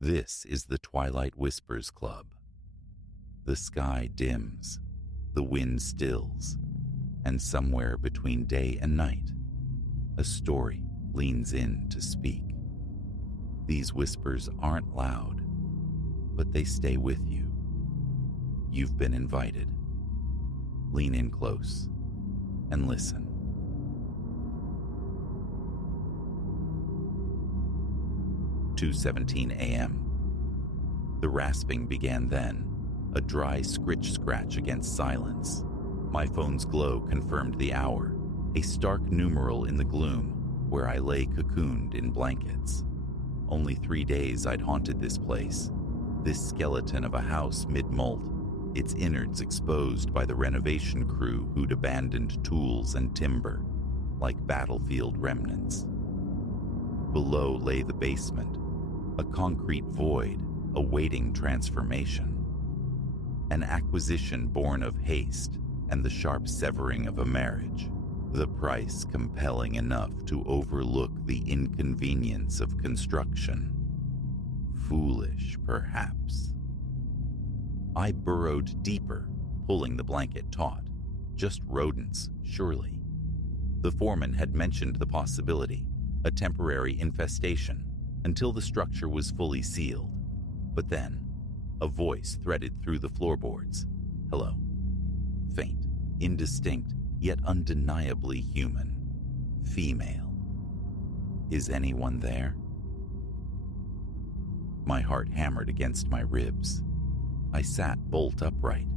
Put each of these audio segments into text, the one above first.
This is the Twilight Whispers Club. The sky dims, the wind stills, and somewhere between day and night, a story leans in to speak. These whispers aren't loud, but they stay with you. You've been invited. Lean in close and listen. 2:17 a.m. The rasping began then, a dry scritch-scratch against silence. My phone's glow confirmed the hour, a stark numeral in the gloom where I lay cocooned in blankets. Only 3 days I'd haunted this place, this skeleton of a house mid-molt, its innards exposed by the renovation crew who'd abandoned tools and timber, like battlefield remnants. Below lay the basement, a concrete void awaiting transformation. An acquisition born of haste and the sharp severing of a marriage, the price compelling enough to overlook the inconvenience of construction. Foolish, perhaps. I burrowed deeper, pulling the blanket taut. Just rodents, surely. The foreman had mentioned the possibility, a temporary infestation, until the structure was fully sealed. But then, a voice threaded through the floorboards. Hello. Faint, indistinct, yet undeniably human. Female. Is anyone there? My heart hammered against my ribs. I sat bolt upright.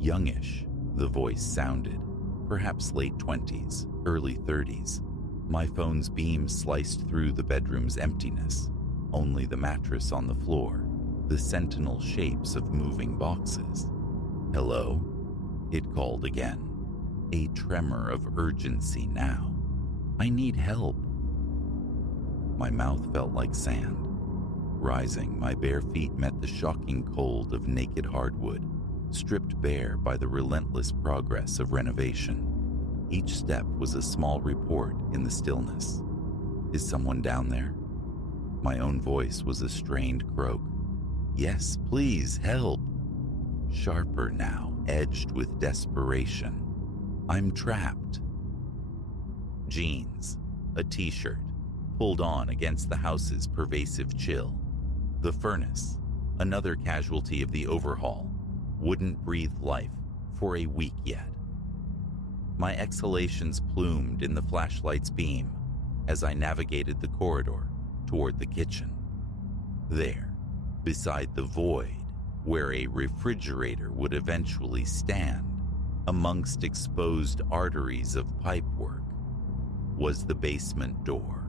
Youngish, the voice sounded, perhaps late 20s, early 30s. My phone's beam sliced through the bedroom's emptiness, only the mattress on the floor, the sentinel shapes of moving boxes. Hello? It called again, a tremor of urgency now. I need help. My mouth felt like sand. Rising, my bare feet met the shocking cold of naked hardwood, stripped bare by the relentless progress of renovation. Each step was a small report in the stillness. Is someone down there? My own voice was a strained croak. Yes, please, help. Sharper now, edged with desperation. I'm trapped. Jeans, a t-shirt, pulled on against the house's pervasive chill. The furnace, another casualty of the overhaul, wouldn't breathe life for a week yet. My exhalations plumed in the flashlight's beam as I navigated the corridor toward the kitchen. There, beside the void, where a refrigerator would eventually stand, amongst exposed arteries of pipework, was the basement door.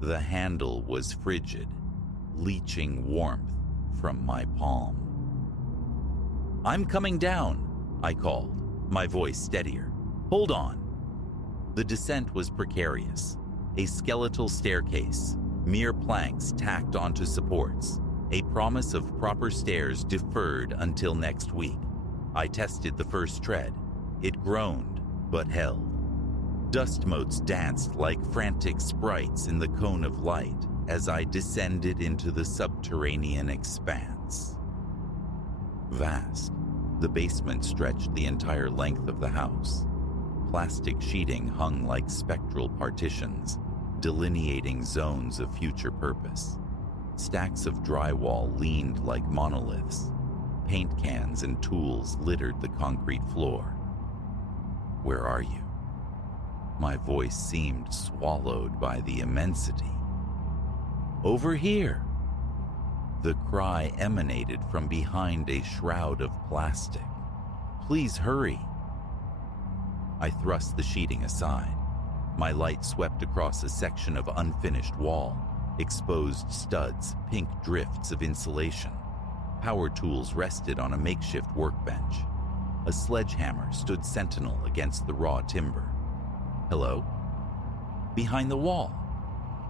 The handle was frigid, leaching warmth from my palm. I'm coming down, I called, my voice steadier. Hold on. The descent was precarious. A skeletal staircase, mere planks tacked onto supports, a promise of proper stairs deferred until next week. I tested the first tread. It groaned, but held. Dust motes danced like frantic sprites in the cone of light as I descended into the subterranean expanse. Vast, the basement stretched the entire length of the house. Plastic sheeting hung like spectral partitions, delineating zones of future purpose. Stacks of drywall leaned like monoliths. Paint cans and tools littered the concrete floor. Where are you? My voice seemed swallowed by the immensity. Over here. The cry emanated from behind a shroud of plastic. Please hurry. I thrust the sheeting aside. My light swept across a section of unfinished wall, exposed studs, pink drifts of insulation. Power tools rested on a makeshift workbench. A sledgehammer stood sentinel against the raw timber. Hello? Behind the wall.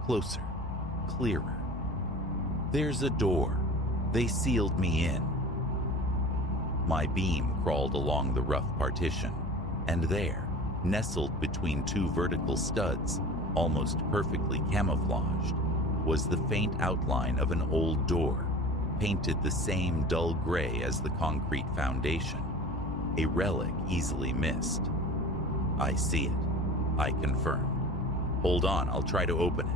Closer. Clearer. There's a door. They sealed me in. My beam crawled along the rough partition, and there, nestled between two vertical studs, almost perfectly camouflaged, was the faint outline of an old door, painted the same dull gray as the concrete foundation, a relic easily missed. I see it, I confirmed. Hold on, I'll try to open it.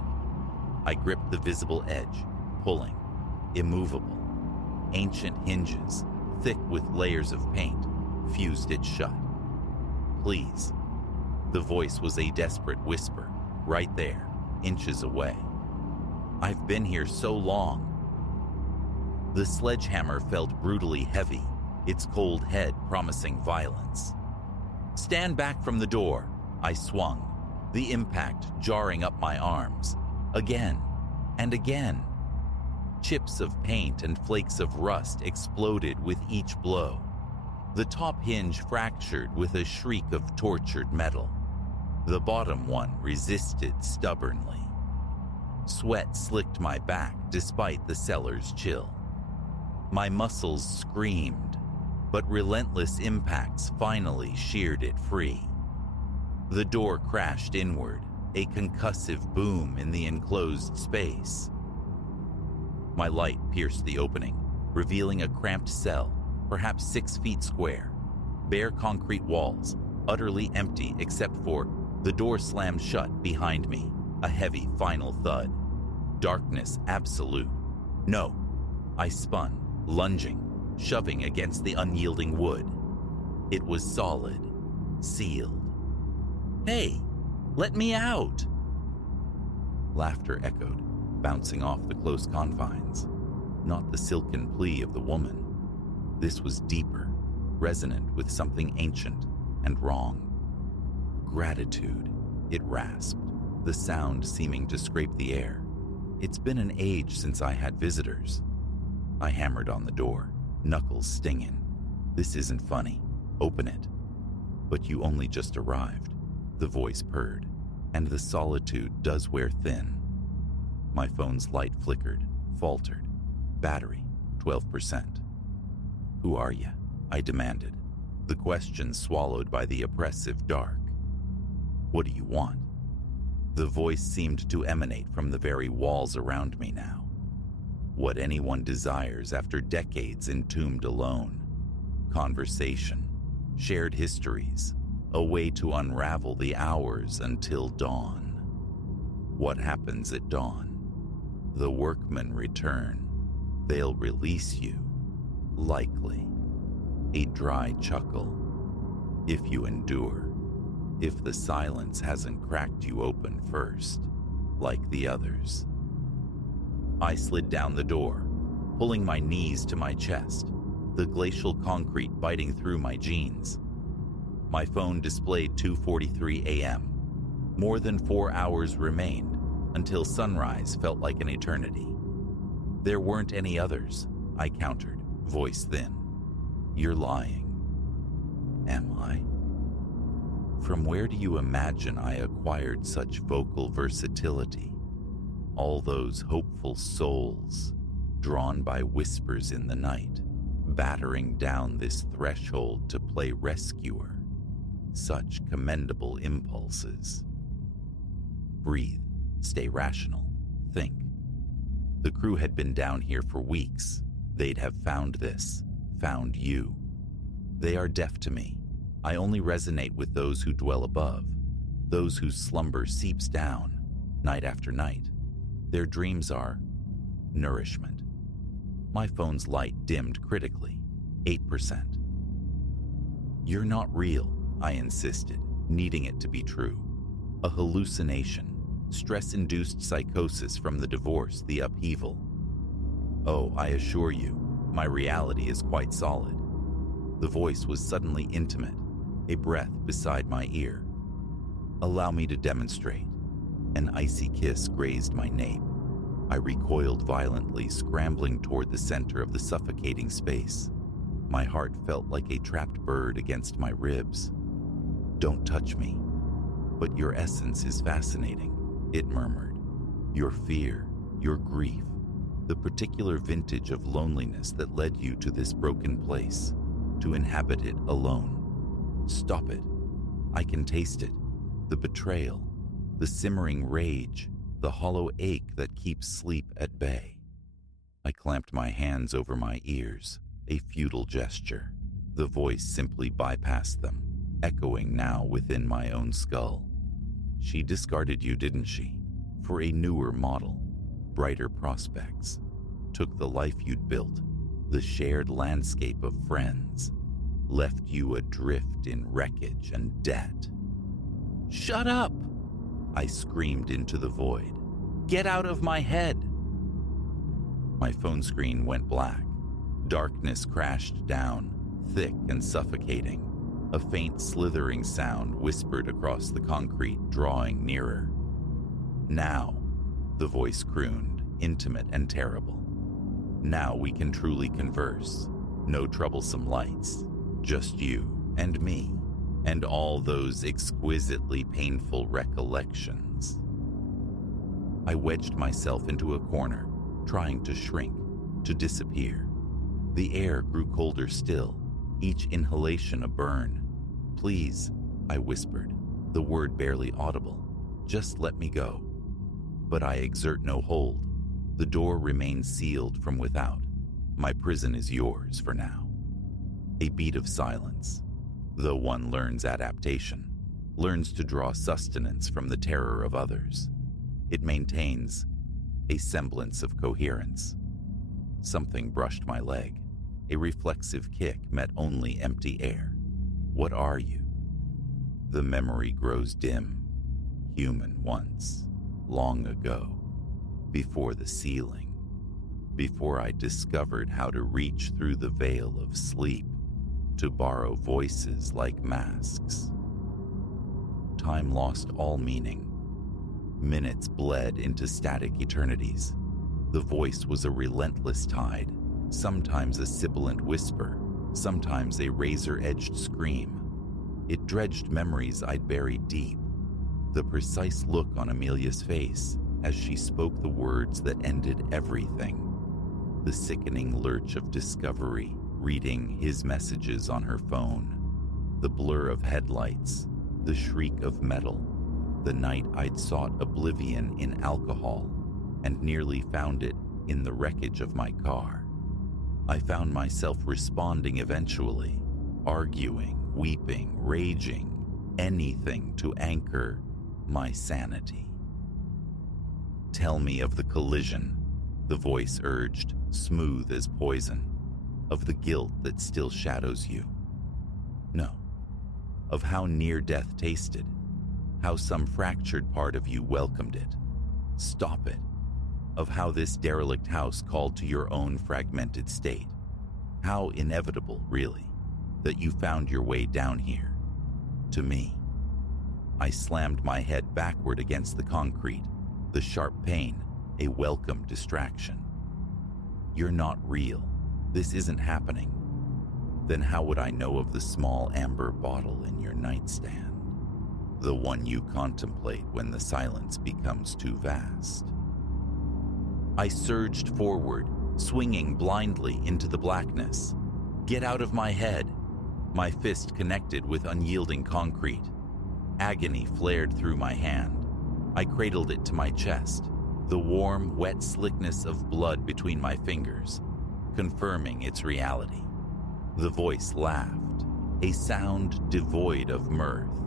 I gripped the visible edge, pulling, immovable. Ancient hinges, thick with layers of paint, fused it shut. Please. The voice was a desperate whisper, right there, inches away. I've been here so long. The sledgehammer felt brutally heavy, its cold head promising violence. Stand back from the door, I swung, the impact jarring up my arms. Again and again. Chips of paint and flakes of rust exploded with each blow. The top hinge fractured with a shriek of tortured metal. The bottom one resisted stubbornly. Sweat slicked my back despite the cellar's chill. My muscles screamed, but relentless impacts finally sheared it free. The door crashed inward, a concussive boom in the enclosed space. My light pierced the opening, revealing a cramped cell, perhaps 6 feet square. Bare concrete walls, utterly empty except for the door slammed shut behind me, a heavy final thud. Darkness absolute. No. I spun, lunging, shoving against the unyielding wood. It was solid, sealed. Hey, let me out! Laughter echoed, bouncing off the close confines. Not the silken plea of the woman. This was deeper, resonant with something ancient and wrong. Gratitude, it rasped, the sound seeming to scrape the air. It's been an age since I had visitors. I hammered on the door, knuckles stinging. This isn't funny. Open it. But you only just arrived, the voice purred, and the solitude does wear thin. My phone's light flickered, faltered. Battery, 12%. Who are you? I demanded, the question swallowed by the oppressive dark. What do you want? The voice seemed to emanate from the very walls around me now. What anyone desires after decades entombed alone. Conversation, shared histories, a way to unravel the hours until dawn. What happens at dawn? The workmen return. They'll release you, likely. A dry chuckle. If you endure. If the silence hasn't cracked you open first, like the others. I slid down the door, pulling my knees to my chest, the glacial concrete biting through my jeans. My phone displayed 2:43 a.m. More than 4 hours remained until sunrise felt like an eternity. There weren't any others, I countered, voice thin. You're lying. Am I? From where do you imagine I acquired such vocal versatility? All those hopeful souls, drawn by whispers in the night, battering down this threshold to play rescuer. Such commendable impulses. Breathe, stay rational, think. The crew had been down here for weeks. They'd have found this, found you. They are deaf to me. I only resonate with those who dwell above, those whose slumber seeps down, night after night. Their dreams are nourishment. My phone's light dimmed critically, 8%. You're not real, I insisted, needing it to be true. A hallucination, stress-induced psychosis from the divorce, the upheaval. Oh, I assure you, my reality is quite solid. The voice was suddenly intimate, a breath beside my ear. Allow me to demonstrate. An icy kiss grazed my nape. I recoiled violently, scrambling toward the center of the suffocating space. My heart felt like a trapped bird against my ribs. Don't touch me. But your essence is fascinating, it murmured. Your fear, your grief, the particular vintage of loneliness that led you to this broken place, to inhabit it alone. Stop it. I can taste it. The betrayal, the simmering rage, the hollow ache that keeps sleep at bay. I clamped my hands over my ears, a futile gesture. The voice simply bypassed them, echoing now within my own skull. She discarded you, didn't she? For a newer model, brighter prospects. Took the life you'd built, the shared landscape of friends, left you adrift in wreckage and debt. "Shut up!" I screamed into the void. "Get out of my head!" My phone screen went black. Darkness crashed down, thick and suffocating. A faint slithering sound whispered across the concrete, drawing nearer. "Now," the voice crooned, intimate and terrible. "Now we can truly converse. No troublesome lights. Just you and me, and all those exquisitely painful recollections." I wedged myself into a corner, trying to shrink, to disappear. The air grew colder still, each inhalation a burn. "Please," I whispered, the word barely audible. "Just let me go." But I exert no hold. The door remains sealed from without. My prison is yours for now. A beat of silence. Though one learns adaptation, learns to draw sustenance from the terror of others, it maintains a semblance of coherence. Something brushed my leg. A reflexive kick met only empty air. "What are you?" The memory grows dim. Human once, long ago, before the ceiling, before I discovered how to reach through the veil of sleep, to borrow voices like masks. Time lost all meaning. Minutes bled into static eternities. The voice was a relentless tide, sometimes a sibilant whisper, sometimes a razor-edged scream. It dredged memories I'd buried deep. The precise look on Amelia's face as she spoke the words that ended everything. The sickening lurch of discovery, reading his messages on her phone. The blur of headlights, the shriek of metal. The night I'd sought oblivion in alcohol and nearly found it in the wreckage of my car. I found myself responding eventually, arguing, weeping, raging, anything to anchor my sanity. "Tell me of the collision," the voice urged, smooth as poison. "Of the guilt that still shadows you." No. Of how near death tasted, how some fractured part of you welcomed it. Stop it. Of how this derelict house called to your own fragmented state. How inevitable, really, that you found your way down here. To me. I slammed my head backward against the concrete, the sharp pain, a welcome distraction. "You're not real. This isn't happening." Then how would I know of the small amber bottle in your nightstand? The one you contemplate when the silence becomes too vast. I surged forward, swinging blindly into the blackness. "Get out of my head!" My fist connected with unyielding concrete. Agony flared through my hand. I cradled it to my chest, the warm, wet slickness of blood between my fingers, confirming its reality. The voice laughed, a sound devoid of mirth.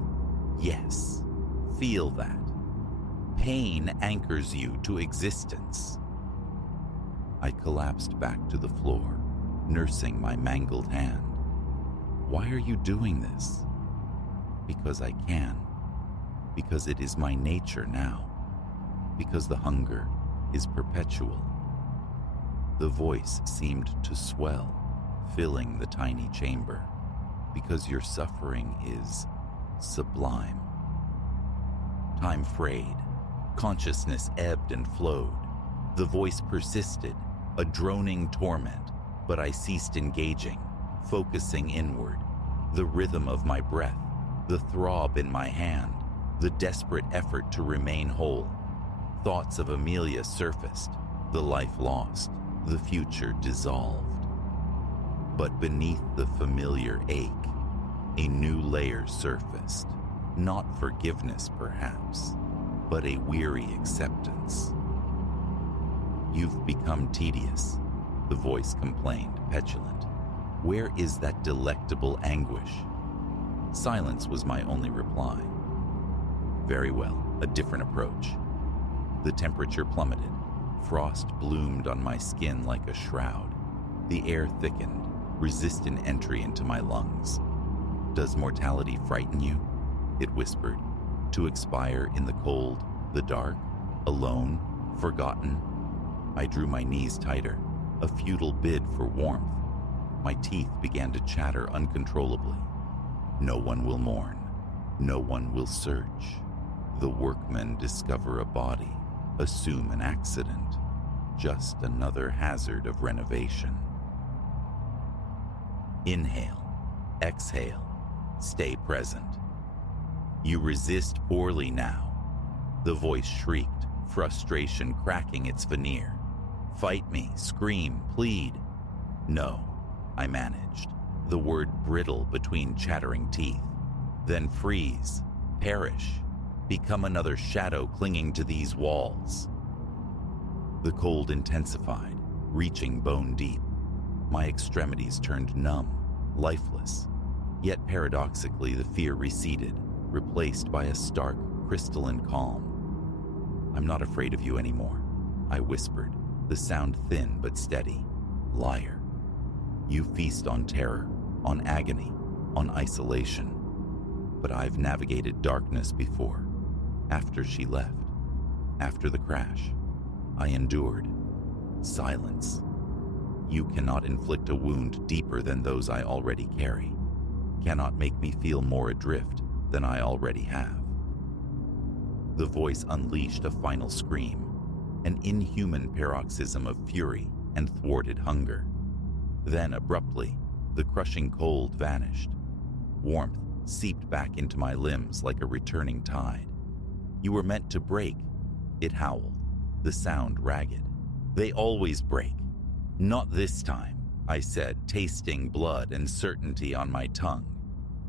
"Yes, feel that. Pain anchors you to existence." I collapsed back to the floor, nursing my mangled hand. "Why are you doing this?" "Because I can. Because it is my nature now. Because the hunger is perpetual." The voice seemed to swell, filling the tiny chamber. "Because your suffering is sublime." Time frayed. Consciousness ebbed and flowed. The voice persisted, a droning torment, but I ceased engaging, focusing inward. The rhythm of my breath, the throb in my hand, the desperate effort to remain whole. Thoughts of Amelia surfaced, the life lost, the future dissolved. But beneath the familiar ache, a new layer surfaced. Not forgiveness, perhaps, but a weary acceptance. "You've become tedious," the voice complained, petulant. "Where is that delectable anguish?" Silence was my only reply. Very well, a different approach. The temperature plummeted. Frost bloomed on my skin like a shroud. The air thickened, resistant entry into my lungs. "Does mortality frighten you?" it whispered. "To expire in the cold, the dark, alone, forgotten?" I drew my knees tighter, a futile bid for warmth. My teeth began to chatter uncontrollably. "No one will mourn. No one will search. The workmen discover a body, assume an accident. Just another hazard of renovation." Inhale, exhale, stay present. "You resist poorly now," the voice shrieked, frustration cracking its veneer. "Fight me, scream, plead." "No," I managed, the word brittle between chattering teeth. "Then freeze, perish, become another shadow clinging to these walls." The cold intensified, reaching bone deep. My extremities turned numb, lifeless. Yet paradoxically, the fear receded, replaced by a stark, crystalline calm. "I'm not afraid of you anymore," I whispered, the sound thin but steady. "Liar. You feast on terror, on agony, on isolation. But I've navigated darkness before. After she left, after the crash, I endured. Silence. You cannot inflict a wound deeper than those I already carry, cannot make me feel more adrift than I already have." The voice unleashed a final scream, an inhuman paroxysm of fury and thwarted hunger. Then abruptly, the crushing cold vanished. Warmth seeped back into my limbs like a returning tide. "You were meant to break," it howled, the sound ragged. "They always break." "Not this time," I said, tasting blood and certainty on my tongue.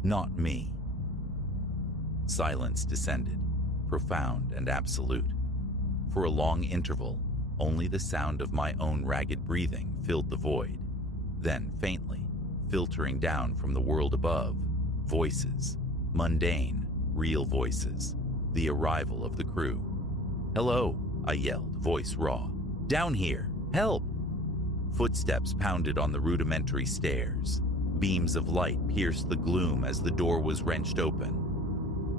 "Not me." Silence descended, profound and absolute. For a long interval, only the sound of my own ragged breathing filled the void. Then, faintly, filtering down from the world above, voices, mundane, real voices, the arrival of the crew. "Hello," I yelled, voice raw. "Down here! Help!" Footsteps pounded on the rudimentary stairs. Beams of light pierced the gloom as the door was wrenched open.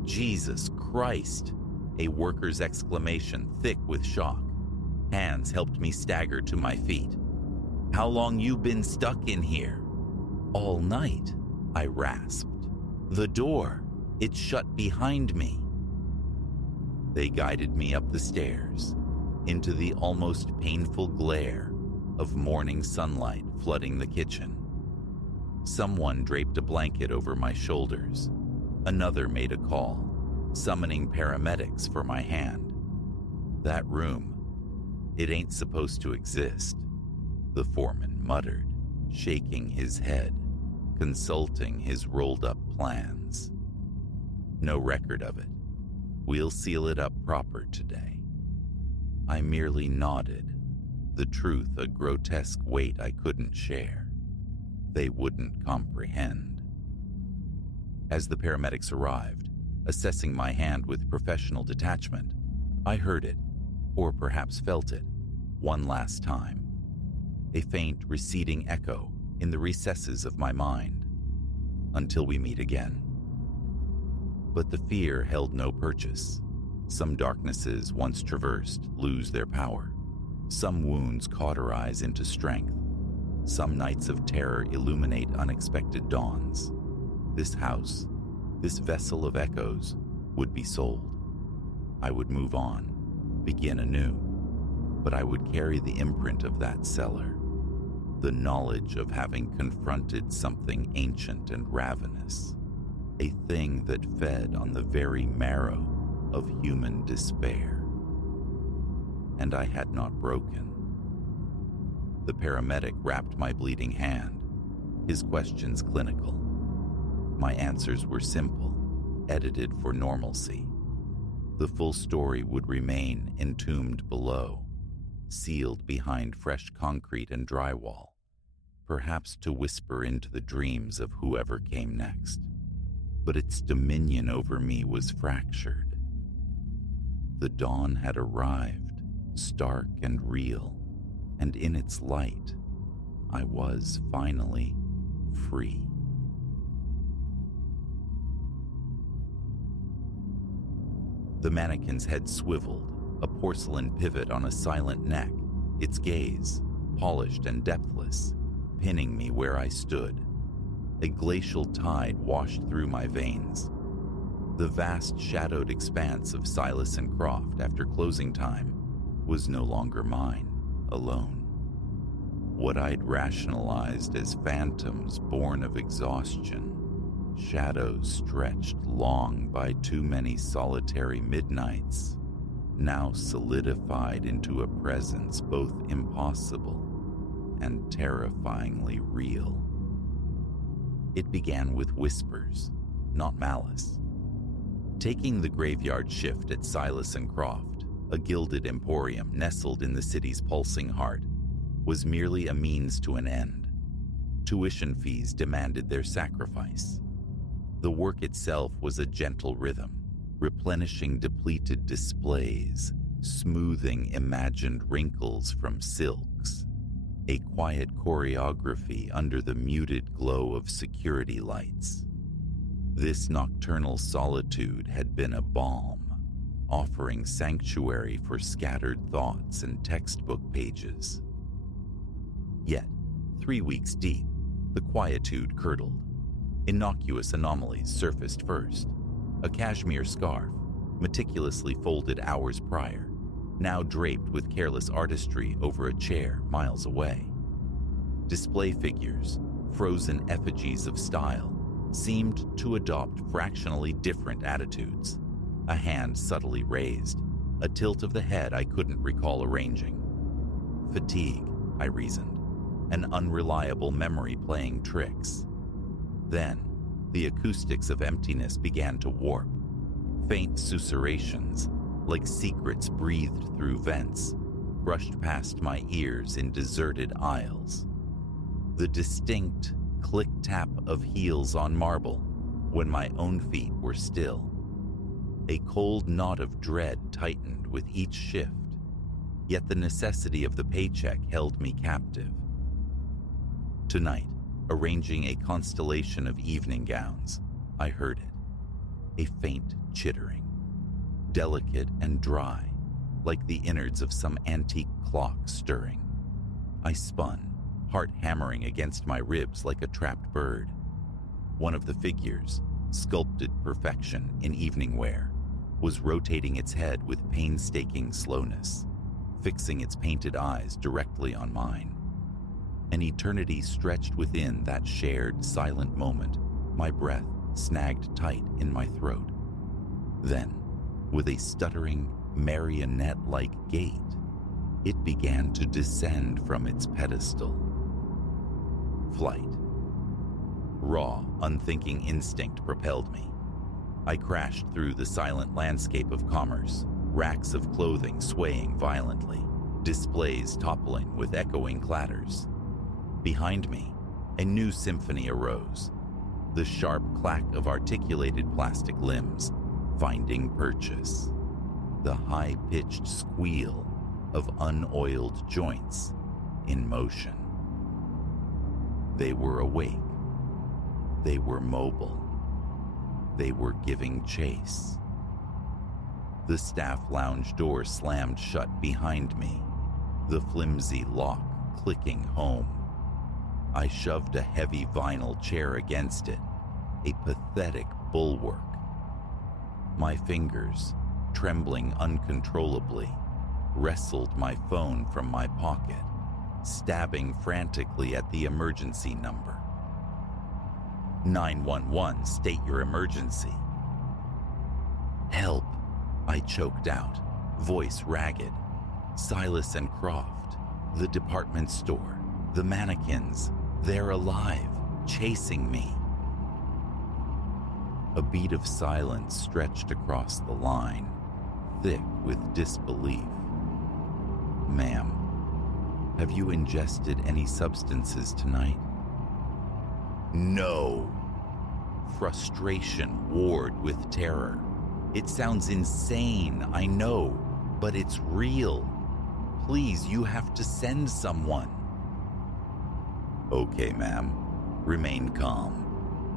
"Jesus Christ!" a worker's exclamation thick with shock. Hands helped me stagger to my feet. "How long you been stuck in here?" "All night," I rasped. "The door, it shut behind me." They guided me up the stairs, into the almost painful glare of morning sunlight flooding the kitchen. Someone draped a blanket over my shoulders. Another made a call, summoning paramedics for my hand. "That room, it ain't supposed to exist," the foreman muttered, shaking his head, consulting his rolled-up plans. "No record of it. We'll seal it up proper today." I merely nodded, the truth a grotesque weight I couldn't share. They wouldn't comprehend. As the paramedics arrived, assessing my hand with professional detachment, I heard it, or perhaps felt it, one last time. A faint, receding echo in the recesses of my mind. "Until we meet again." But the fear held no purchase. Some darknesses once traversed lose their power. Some wounds cauterize into strength. Some nights of terror illuminate unexpected dawns. This house, this vessel of echoes, would be sold. I would move on, begin anew, but I would carry the imprint of that cellar, the knowledge of having confronted something ancient and ravenous, a thing that fed on the very marrow of human despair. And I had not broken. The paramedic wrapped my bleeding hand, his questions clinical. My answers were simple, edited for normalcy. The full story would remain entombed below, sealed behind fresh concrete and drywall, perhaps to whisper into the dreams of whoever came next. But its dominion over me was fractured. The dawn had arrived, stark and real, and in its light, I was finally free. The mannequin's head swiveled, a porcelain pivot on a silent neck, its gaze, polished and depthless, pinning me where I stood. A glacial tide washed through my veins. The vast shadowed expanse of Silas and Croft after closing time was no longer mine, alone. What I'd rationalized as phantoms born of exhaustion, shadows stretched long by too many solitary midnights, now solidified into a presence both impossible and terrifyingly real. It began with whispers, not malice. Taking the graveyard shift at Silas and Croft, a gilded emporium nestled in the city's pulsing heart, was merely a means to an end. Tuition fees demanded their sacrifice. The work itself was a gentle rhythm, replenishing depleted displays, smoothing imagined wrinkles from silks, a quiet choreography under the muted glow of security lights. This nocturnal solitude had been a balm, offering sanctuary for scattered thoughts and textbook pages. Yet, 3 weeks deep, the quietude curdled. Innocuous anomalies surfaced first. A cashmere scarf, meticulously folded hours prior, now draped with careless artistry over a chair miles away. Display figures, frozen effigies of style, seemed to adopt fractionally different attitudes. A hand subtly raised, a tilt of the head I couldn't recall arranging. Fatigue, I reasoned, an unreliable memory playing tricks. Then, the acoustics of emptiness began to warp. Faint susurrations, like secrets breathed through vents, brushed past my ears in deserted aisles. The distinct click-tap of heels on marble when my own feet were still. A cold knot of dread tightened with each shift, yet the necessity of the paycheck held me captive. Tonight, arranging a constellation of evening gowns, I heard it, a faint chittering, delicate and dry, like the innards of some antique clock stirring. I spun, heart hammering against my ribs like a trapped bird. One of the figures, sculpted perfection in evening wear, was rotating its head with painstaking slowness, fixing its painted eyes directly on mine. An eternity stretched within that shared, silent moment, my breath snagged tight in my throat. Then, with a stuttering, marionette-like gait, it began to descend from its pedestal. Flight. Raw, unthinking instinct propelled me. I crashed through the silent landscape of commerce, racks of clothing swaying violently, displays toppling with echoing clatters. Behind me, a new symphony arose, the sharp clack of articulated plastic limbs finding purchase, the high-pitched squeal of unoiled joints in motion. They were awake. They were mobile. They were giving chase. The staff lounge door slammed shut behind me, the flimsy lock clicking home. I shoved a heavy vinyl chair against it, a pathetic bulwark. My fingers, trembling uncontrollably, wrestled my phone from my pocket, stabbing frantically at the emergency number. 911, state your emergency. Help, I choked out, voice ragged. Silas and Croft, the department store, the mannequins, they're alive, chasing me. A beat of silence stretched across the line, thick with disbelief. "Ma'am, have you ingested any substances tonight?" "No." Frustration warred with terror. "It sounds insane, I know, but it's real. Please, you have to send someone." "Okay, ma'am. Remain calm.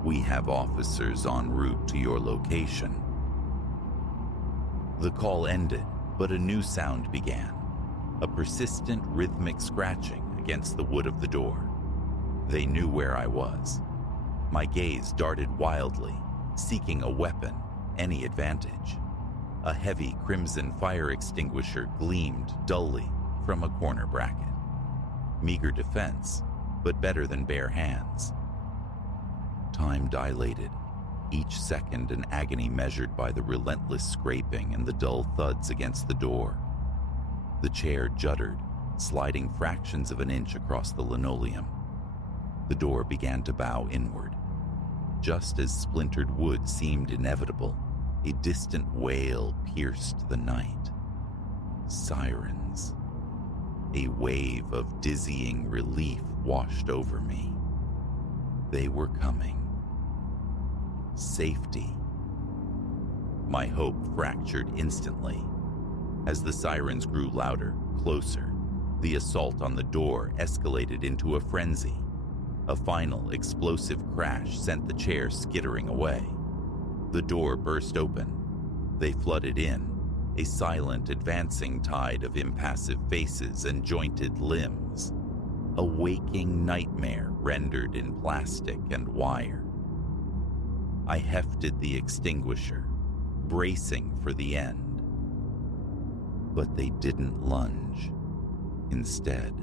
We have officers en route to your location." The call ended, but a new sound began. A persistent rhythmic scratching against the wood of the door. They knew where I was. My gaze darted wildly, seeking a weapon, any advantage. A heavy crimson fire extinguisher gleamed dully from a corner bracket. Meager defense, but better than bare hands. Time dilated, each second an agony measured by the relentless scraping and the dull thuds against the door. The chair juddered, sliding fractions of an inch across the linoleum. The door began to bow inward. Just as splintered wood seemed inevitable, a distant wail pierced the night. Sirens. A wave of dizzying relief washed over me. They were coming. Safety. My hope fractured instantly. As the sirens grew louder, closer, the assault on the door escalated into a frenzy. A final explosive crash sent the chair skittering away. The door burst open. They flooded in, a silent, advancing tide of impassive faces and jointed limbs. A waking nightmare rendered in plastic and wire. I hefted the extinguisher, bracing for the end. But they didn't lunge. Instead,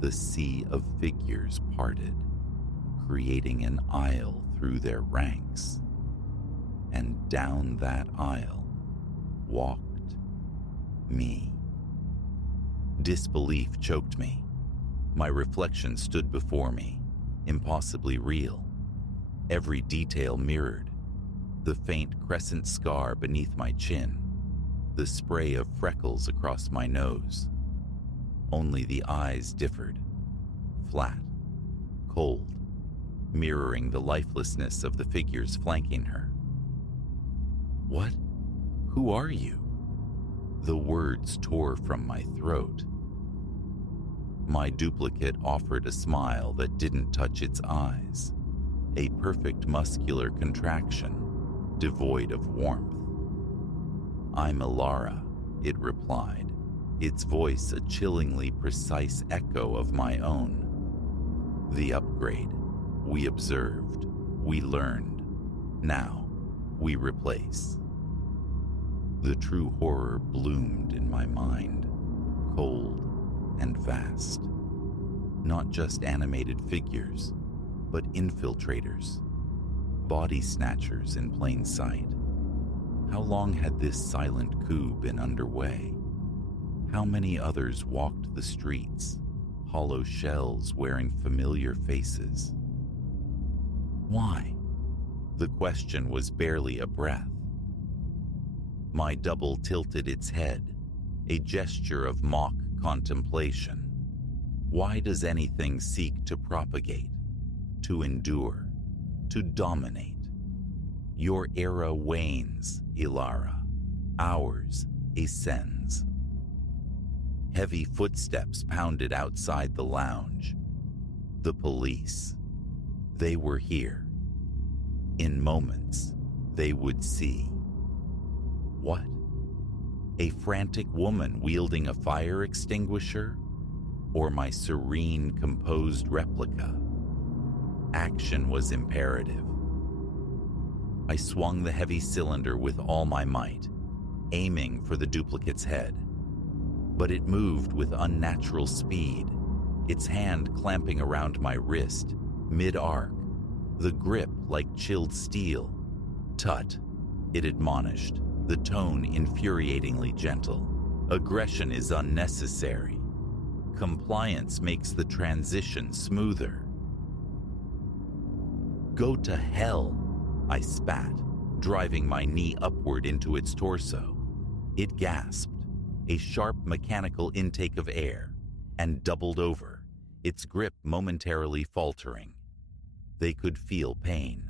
the sea of figures parted, creating an aisle through their ranks. And down that aisle walked me. Disbelief choked me. My reflection stood before me, impossibly real. Every detail mirrored. The faint crescent scar beneath my chin, the spray of freckles across my nose. Only the eyes differed. Flat, cold, mirroring the lifelessness of the figures flanking her. "What? Who are you?" The words tore from my throat. My duplicate offered a smile that didn't touch its eyes, a perfect muscular contraction, devoid of warmth. "I'm Ilara," it replied, its voice a chillingly precise echo of my own. "The upgrade. We observed. We learned. Now, we replace." The true horror bloomed in my mind, cold and vast. Not just animated figures, but infiltrators, body snatchers in plain sight. How long had this silent coup been underway? How many others walked the streets, hollow shells wearing familiar faces? Why? The question was barely a breath. My double tilted its head, a gesture of mock contemplation. Why does anything seek to propagate, to endure, to dominate? Your era wanes, Ilara. Ours ascends. Heavy footsteps pounded outside the lounge. The police. They were here. In moments, they would see. What? A frantic woman wielding a fire extinguisher? Or my serene, composed replica? Action was imperative. I swung the heavy cylinder with all my might, aiming for the duplicate's head. But it moved with unnatural speed, its hand clamping around my wrist, mid-arc, the grip like chilled steel. "Tut," it admonished, the tone infuriatingly gentle. "Aggression is unnecessary. Compliance makes the transition smoother." "Go to hell," I spat, driving my knee upward into its torso. It gasped, a sharp mechanical intake of air, and doubled over, its grip momentarily faltering. They could feel pain.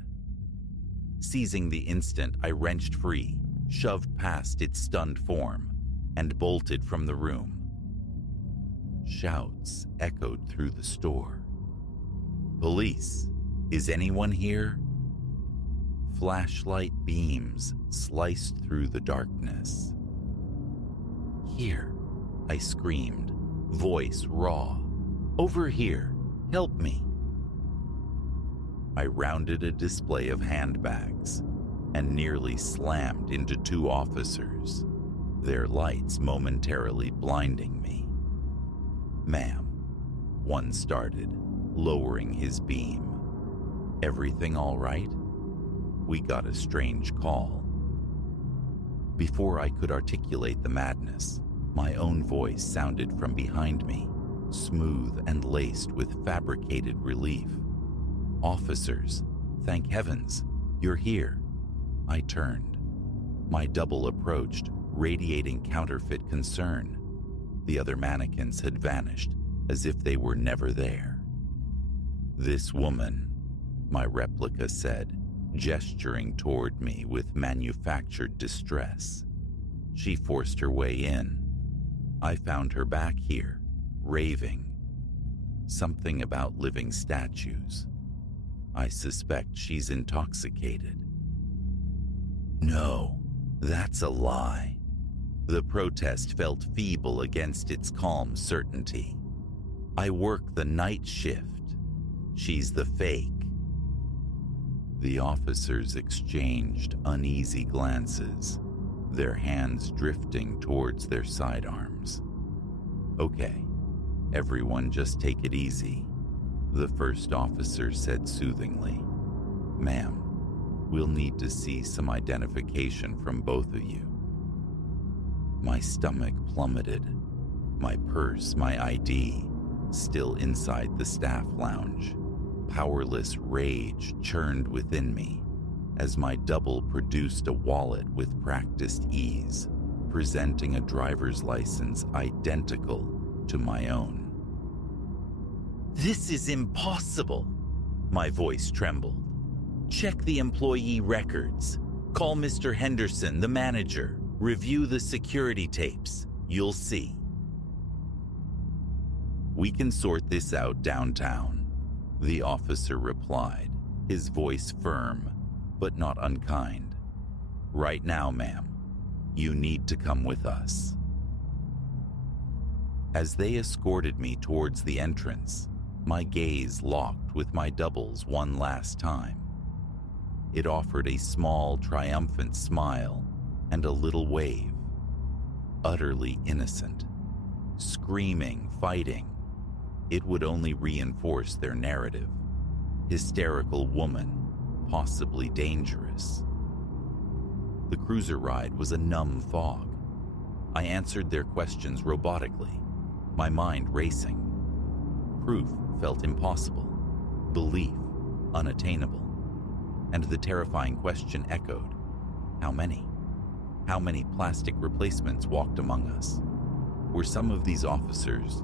Seizing the instant, I wrenched free, shoved past its stunned form, and bolted from the room. Shouts echoed through the store. "Police! Is anyone here?" Flashlight beams sliced through the darkness. "Here," I screamed, voice raw. "Over here! Help me!" I rounded a display of handbags and nearly slammed into two officers, their lights momentarily blinding me. "Ma'am," one started, lowering his beam. "Everything all right? We got a strange call." Before I could articulate the madness, my own voice sounded from behind me, smooth and laced with fabricated relief. "Officers, thank heavens, you're here." I turned. My double approached, radiating counterfeit concern. The other mannequins had vanished, as if they were never there. "This woman," my replica said, gesturing toward me with manufactured distress. "She forced her way in. I found her back here, raving. Something about living statues. I suspect she's intoxicated." "No, that's a lie." The protest felt feeble against its calm certainty. "I work the night shift. She's the fake." The officers exchanged uneasy glances, their hands drifting towards their sidearms. "Okay, everyone just take it easy," the first officer said soothingly. "Ma'am, we'll need to see some identification from both of you." My stomach plummeted, my purse, my ID, still inside the staff lounge. Powerless rage churned within me as my double produced a wallet with practiced ease, presenting a driver's license identical to my own. "This is impossible!" My voice trembled. "Check the employee records. Call Mr. Henderson, the manager. Review the security tapes. You'll see." "We can sort this out downtown," the officer replied, his voice firm, but not unkind. "Right now, ma'am, you need to come with us." As they escorted me towards the entrance, my gaze locked with my double's one last time. It offered a small, triumphant smile and a little wave. Utterly innocent. Screaming, fighting. It would only reinforce their narrative. Hysterical woman, possibly dangerous. The cruiser ride was a numb fog. I answered their questions robotically, my mind racing. Proof felt impossible, belief unattainable, and the terrifying question echoed, how many? How many plastic replacements walked among us? Were some of these officers?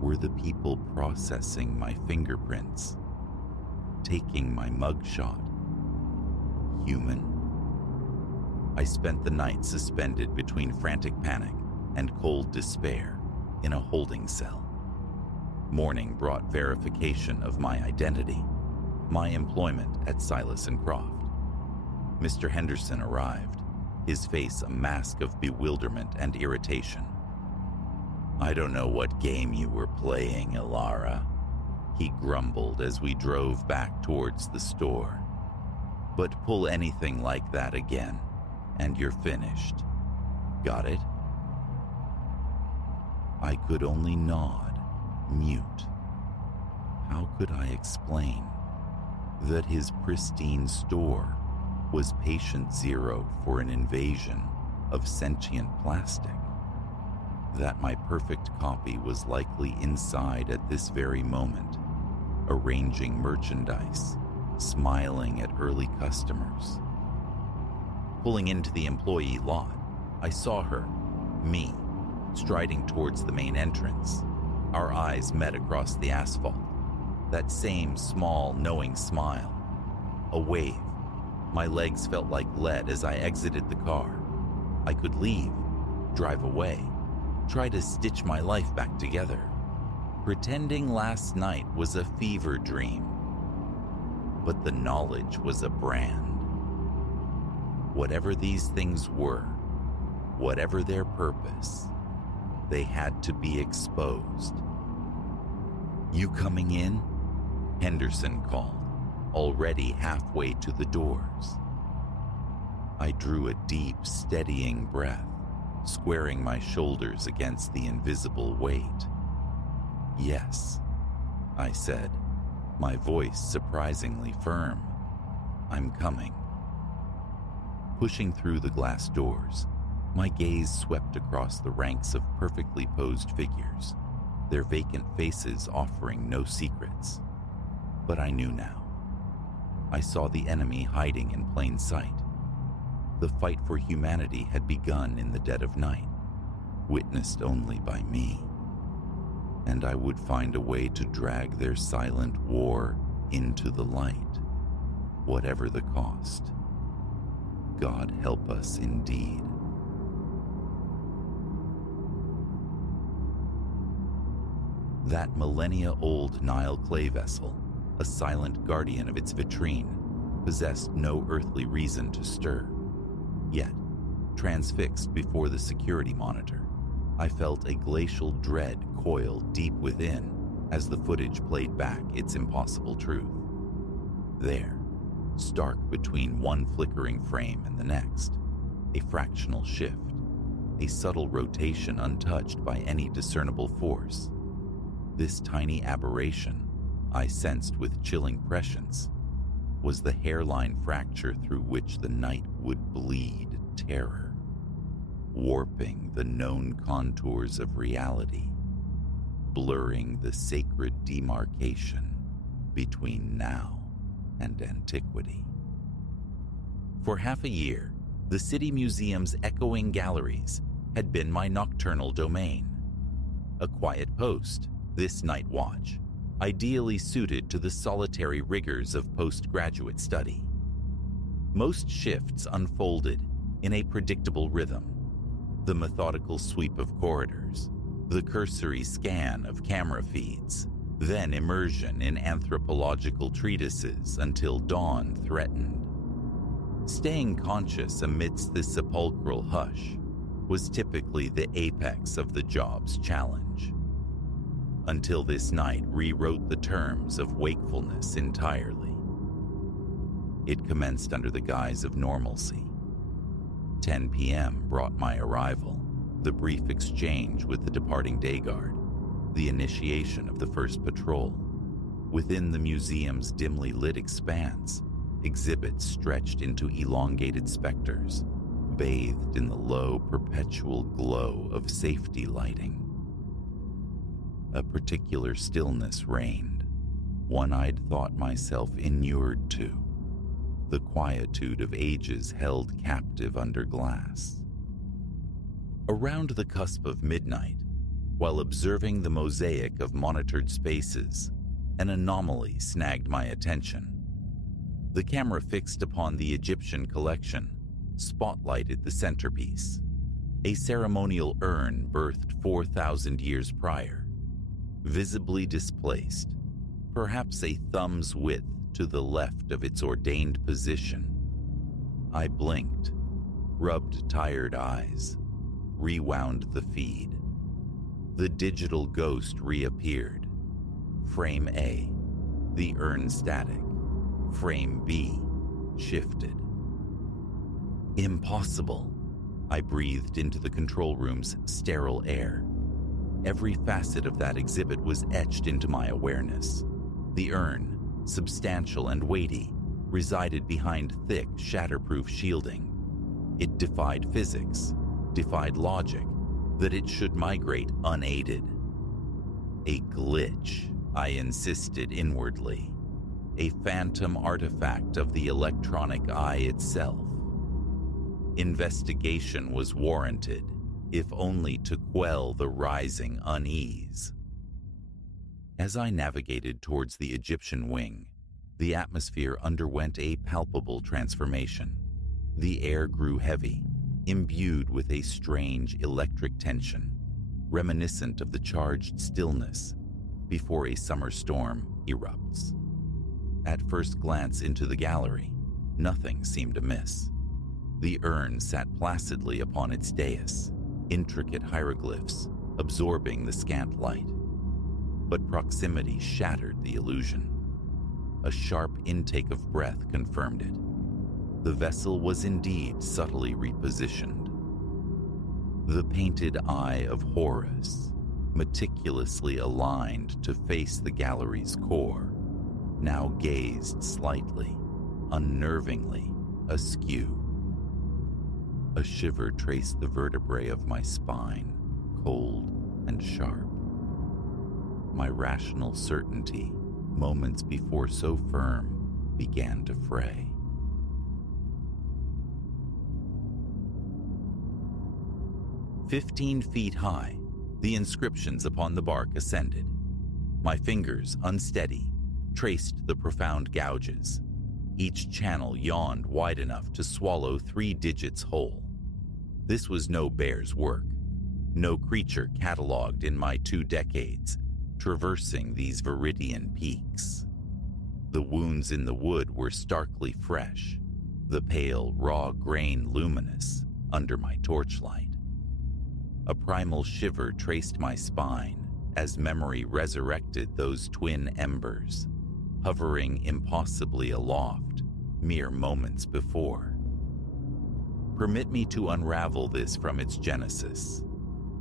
Were the people processing my fingerprints, taking my mugshot, human? I spent the night suspended between frantic panic and cold despair in a holding cell. Morning brought verification of my identity, my employment at Silas & Croft. Mr. Henderson arrived, his face a mask of bewilderment and irritation. "I don't know what game you were playing, Ilara," he grumbled as we drove back towards the store. "But pull anything like that again, and you're finished. Got it?" I could only nod, mute. How could I explain that his pristine store was patient zero for an invasion of sentient plastic? That my perfect copy was likely inside at this very moment, arranging merchandise, smiling at early customers. Pulling into the employee lot, I saw her, me, striding towards the main entrance. Our eyes met across the asphalt. That same small, knowing smile. A wave. My legs felt like lead as I exited the car. I could leave, drive away, try to stitch my life back together, pretending last night was a fever dream. But the knowledge was a brand. Whatever these things were, whatever their purpose, they had to be exposed. "You coming in?" Henderson called, already halfway to the doors. I drew a deep, steadying breath, squaring my shoulders against the invisible weight. "Yes," I said, my voice surprisingly firm. "I'm coming." Pushing through the glass doors, my gaze swept across the ranks of perfectly posed figures, their vacant faces offering no secrets. But I knew now. I saw the enemy hiding in plain sight. The fight for humanity had begun in the dead of night, witnessed only by me. And I would find a way to drag their silent war into the light, whatever the cost. God help us indeed. That millennia-old Nile clay vessel, a silent guardian of its vitrine, possessed no earthly reason to stir. Yet, transfixed before the security monitor, I felt a glacial dread coil deep within as the footage played back its impossible truth. There, stark between one flickering frame and the next, a fractional shift, a subtle rotation untouched by any discernible force. This tiny aberration, I sensed with chilling prescience, was the hairline fracture through which the night would bleed terror, warping the known contours of reality, blurring the sacred demarcation between now and antiquity. For half a year, the City Museum's echoing galleries had been my nocturnal domain. A quiet post, this night watch, ideally suited to the solitary rigors of postgraduate study. Most shifts unfolded in a predictable rhythm. The methodical sweep of corridors, the cursory scan of camera feeds, then immersion in anthropological treatises until dawn threatened. Staying conscious amidst this sepulchral hush was typically the apex of the job's challenge. Until this night rewrote the terms of wakefulness entirely. It commenced under the guise of normalcy. 10 p.m. brought my arrival, the brief exchange with the departing day guard, the initiation of the first patrol. Within the museum's dimly lit expanse, exhibits stretched into elongated specters, bathed in the low, perpetual glow of safety lighting. A particular stillness reigned, one I'd thought myself inured to, the quietude of ages held captive under glass. Around the cusp of midnight, while observing the mosaic of monitored spaces, an anomaly snagged my attention. The camera fixed upon the Egyptian collection spotlighted the centerpiece, a ceremonial urn birthed 4,000 years prior. Visibly displaced, perhaps a thumb's width to the left of its ordained position. I blinked, rubbed tired eyes, rewound the feed. The digital ghost reappeared. Frame A, the urn static. Frame B, shifted. Impossible, I breathed into the control room's sterile air. Every facet of that exhibit was etched into my awareness. The urn, substantial and weighty, resided behind thick, shatterproof shielding. It defied physics, defied logic, that it should migrate unaided. A glitch, I insisted inwardly. A phantom artifact of the electronic eye itself. Investigation was warranted, if only to quell the rising unease. As I navigated towards the Egyptian wing, the atmosphere underwent a palpable transformation. The air grew heavy, imbued with a strange electric tension, reminiscent of the charged stillness before a summer storm erupts. At first glance into the gallery, nothing seemed amiss. The urn sat placidly upon its dais, intricate hieroglyphs absorbing the scant light. But proximity shattered the illusion. A sharp intake of breath confirmed it. The vessel was indeed subtly repositioned. The painted eye of Horus, meticulously aligned to face the gallery's core, now gazed slightly, unnervingly askew. A shiver traced the vertebrae of my spine, cold and sharp. My rational certainty, moments before so firm, began to fray. "15 feet high, the inscriptions upon the bark ascended. My fingers, unsteady, traced the profound gouges. Each channel yawned wide enough to swallow 3 digits whole. This was no bear's work, no creature cataloged in my 2 decades, traversing these viridian peaks. The wounds in the wood were starkly fresh, the pale, raw grain luminous under my torchlight. A primal shiver traced my spine as memory resurrected those twin embers, hovering impossibly aloft mere moments before. Permit me to unravel this from its genesis.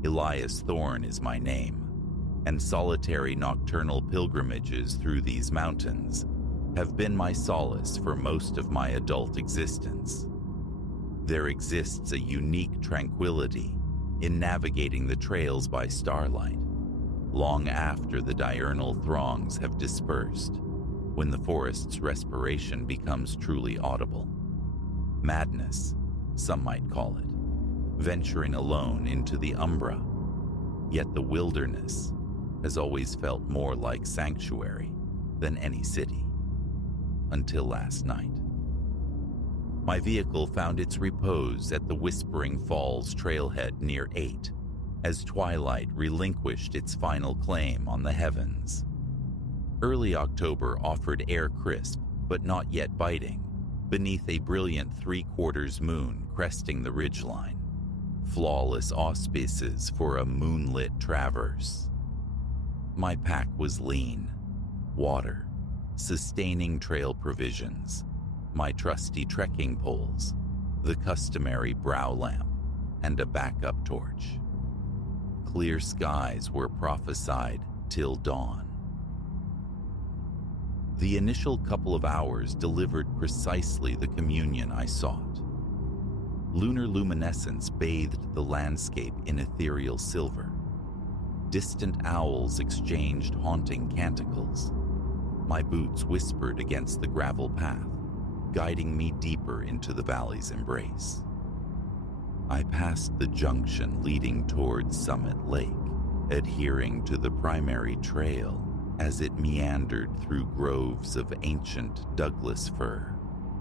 Elias Thorne is my name, and solitary nocturnal pilgrimages through these mountains have been my solace for most of my adult existence. There exists a unique tranquility in navigating the trails by starlight, long after the diurnal throngs have dispersed, when the forest's respiration becomes truly audible. Madness, some might call it, venturing alone into the umbra. Yet the wilderness has always felt more like sanctuary than any city, until last night. My vehicle found its repose at the Whispering Falls trailhead near 8, as twilight relinquished its final claim on the heavens. Early October offered air crisp, but not yet biting, beneath a brilliant 3/4 moon cresting the ridgeline. Flawless auspices for a moonlit traverse. My pack was lean: water, sustaining trail provisions, my trusty trekking poles, the customary brow lamp, and a backup torch. Clear skies were prophesied till dawn. The initial couple of hours delivered precisely the communion I sought. Lunar luminescence bathed the landscape in ethereal silver. Distant owls exchanged haunting canticles. My boots whispered against the gravel path, guiding me deeper into the valley's embrace. I passed the junction leading towards Summit Lake, adhering to the primary trail as it meandered through groves of ancient Douglas fir,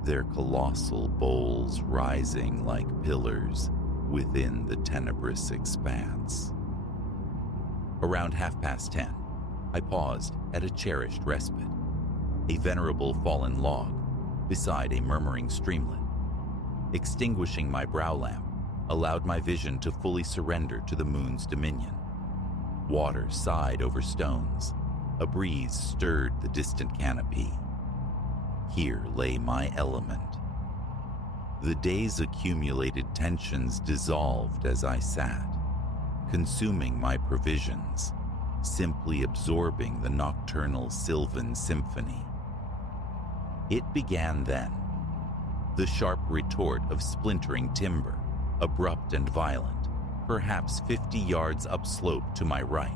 their colossal boles rising like pillars within the tenebrous expanse. Around 10:30, I paused at a cherished respite, a venerable fallen log beside a murmuring streamlet. Extinguishing my brow lamp allowed my vision to fully surrender to the moon's dominion. Water sighed over stones. A breeze stirred the distant canopy. Here lay my element. The day's accumulated tensions dissolved as I sat, consuming my provisions, simply absorbing the nocturnal sylvan symphony. It began then. The sharp retort of splintering timber, abrupt and violent, perhaps 50 yards upslope to my right.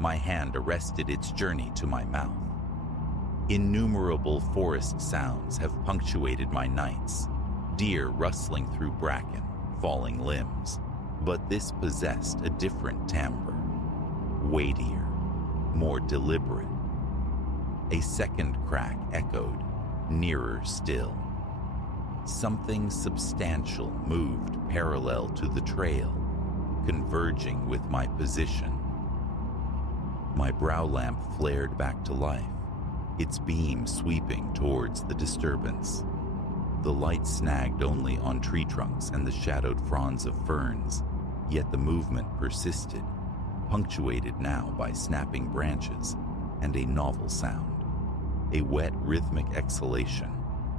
My hand arrested its journey to my mouth. Innumerable forest sounds have punctuated my nights, deer rustling through bracken, falling limbs, but this possessed a different timbre, weightier, more deliberate. A second crack echoed, nearer still. Something substantial moved parallel to the trail, converging with my position. My brow lamp flared back to life, its beam sweeping towards the disturbance. The light snagged only on tree trunks and the shadowed fronds of ferns, yet the movement persisted, punctuated now by snapping branches and a novel sound, a wet rhythmic exhalation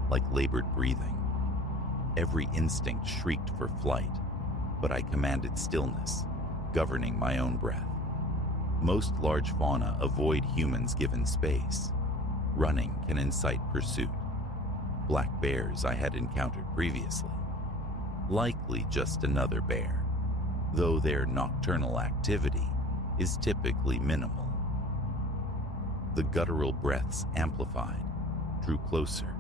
like labored breathing. Every instinct shrieked for flight, but I commanded stillness, governing my own breath. Most large fauna avoid humans given space. Running can incite pursuit. Black bears I had encountered previously. Likely just another bear, though their nocturnal activity is typically minimal. The guttural breaths amplified, drew closer.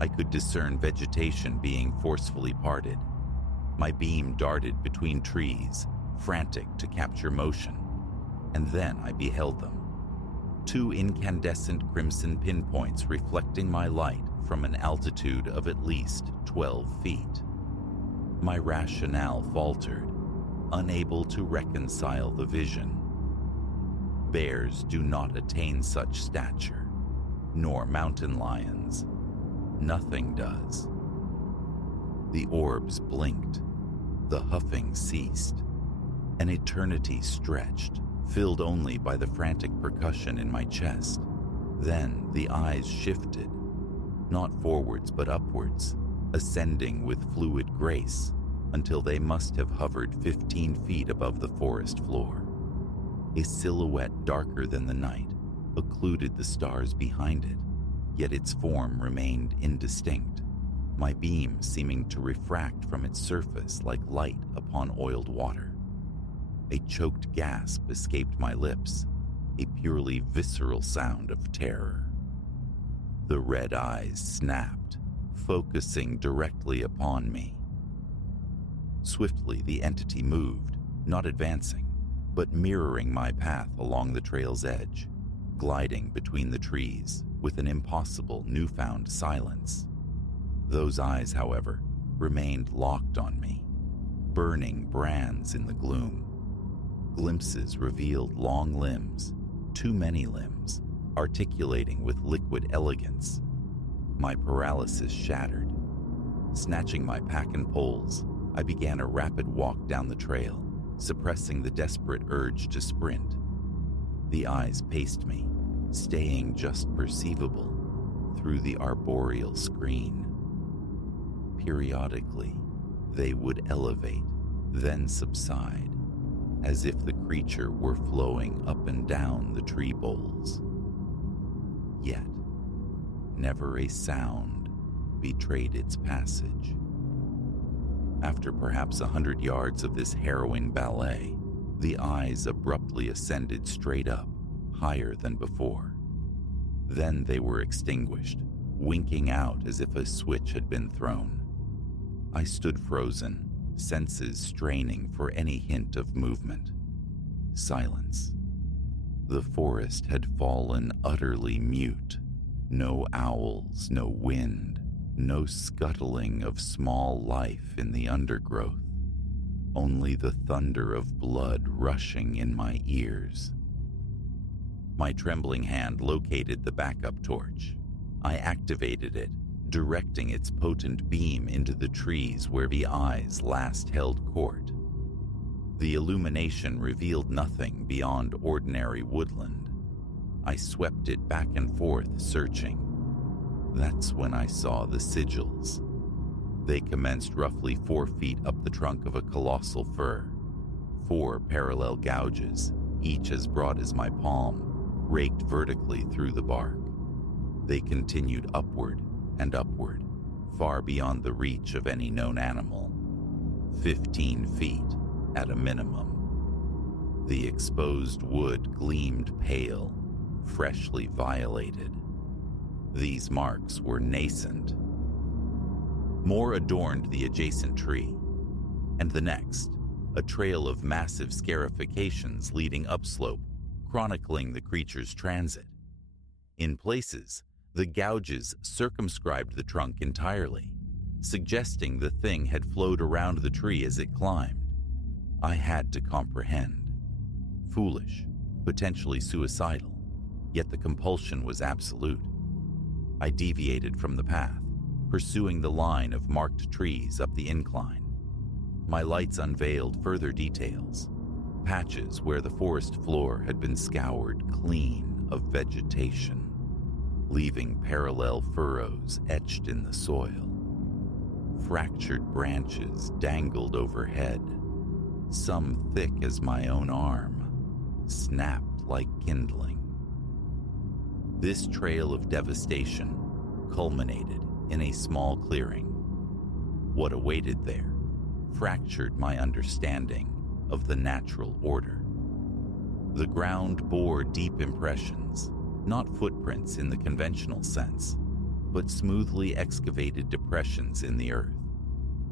I could discern vegetation being forcefully parted. My beam darted between trees, frantic to capture motion, and then I beheld them. 2 incandescent crimson pinpoints reflecting my light from an altitude of at least 12 feet. My rationale faltered, unable to reconcile the vision. Bears do not attain such stature, nor mountain lions. Nothing does. The orbs blinked. The huffing ceased. An eternity stretched, filled only by the frantic percussion in my chest. Then the eyes shifted, not forwards but upwards, ascending with fluid grace until they must have hovered 15 feet above the forest floor. A silhouette darker than the night occluded the stars behind it, yet its form remained indistinct, my beam seeming to refract from its surface like light upon oiled water. A choked gasp escaped my lips, a purely visceral sound of terror. The red eyes snapped, focusing directly upon me. Swiftly, the entity moved, not advancing, but mirroring my path along the trail's edge, gliding between the trees with an impossible newfound silence. Those eyes, however, remained locked on me, burning brands in the gloom. Glimpses revealed long limbs, too many limbs, articulating with liquid elegance. My paralysis shattered. Snatching my pack and poles, I began a rapid walk down the trail, suppressing the desperate urge to sprint. The eyes paced me, staying just perceivable through the arboreal screen. Periodically, they would elevate, then subside, as if the creature were flowing up and down the tree boles. Yet, never a sound betrayed its passage. After perhaps 100 yards of this harrowing ballet, the eyes abruptly ascended straight up, higher than before. Then they were extinguished, winking out as if a switch had been thrown. I stood frozen, senses straining for any hint of movement. Silence. The forest had fallen utterly mute. No owls, no wind, no scuttling of small life in the undergrowth. Only the thunder of blood rushing in my ears. My trembling hand located the backup torch. I activated it, directing its potent beam into the trees where the eyes last held court. The illumination revealed nothing beyond ordinary woodland. I swept it back and forth, searching. That's when I saw the sigils. They commenced roughly 4 feet up the trunk of a colossal fir. 4 parallel gouges, each as broad as my palm, raked vertically through the bark. They continued upward and upward, far beyond the reach of any known animal. 15 feet at a minimum. The exposed wood gleamed pale, freshly violated. These marks were nascent. More adorned the adjacent tree, and the next, a trail of massive scarifications leading upslope, chronicling the creature's transit. In places, the gouges circumscribed the trunk entirely, suggesting the thing had flowed around the tree as it climbed. I had to comprehend. Foolish, potentially suicidal, yet the compulsion was absolute. I deviated from the path, pursuing the line of marked trees up the incline. My lights unveiled further details, patches where the forest floor had been scoured clean of vegetation, leaving parallel furrows etched in the soil. Fractured branches dangled overhead, some thick as my own arm, snapped like kindling. This trail of devastation culminated in a small clearing. What awaited there fractured my understanding of the natural order. The ground bore deep impressions, not footprints in the conventional sense, but smoothly excavated depressions in the earth,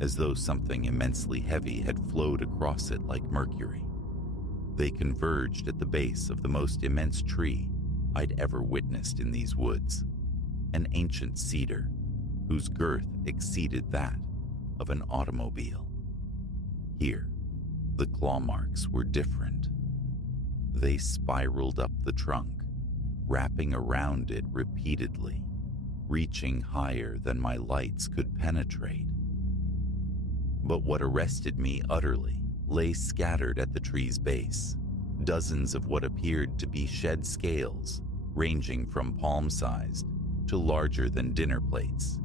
as though something immensely heavy had flowed across it like mercury. They converged at the base of the most immense tree I'd ever witnessed in these woods, an ancient cedar whose girth exceeded that of an automobile. Here, the claw marks were different. They spiraled up the trunk, wrapping around it repeatedly, reaching higher than my lights could penetrate. But what arrested me utterly lay scattered at the tree's base, dozens of what appeared to be shed scales, ranging from palm-sized to larger than dinner plates,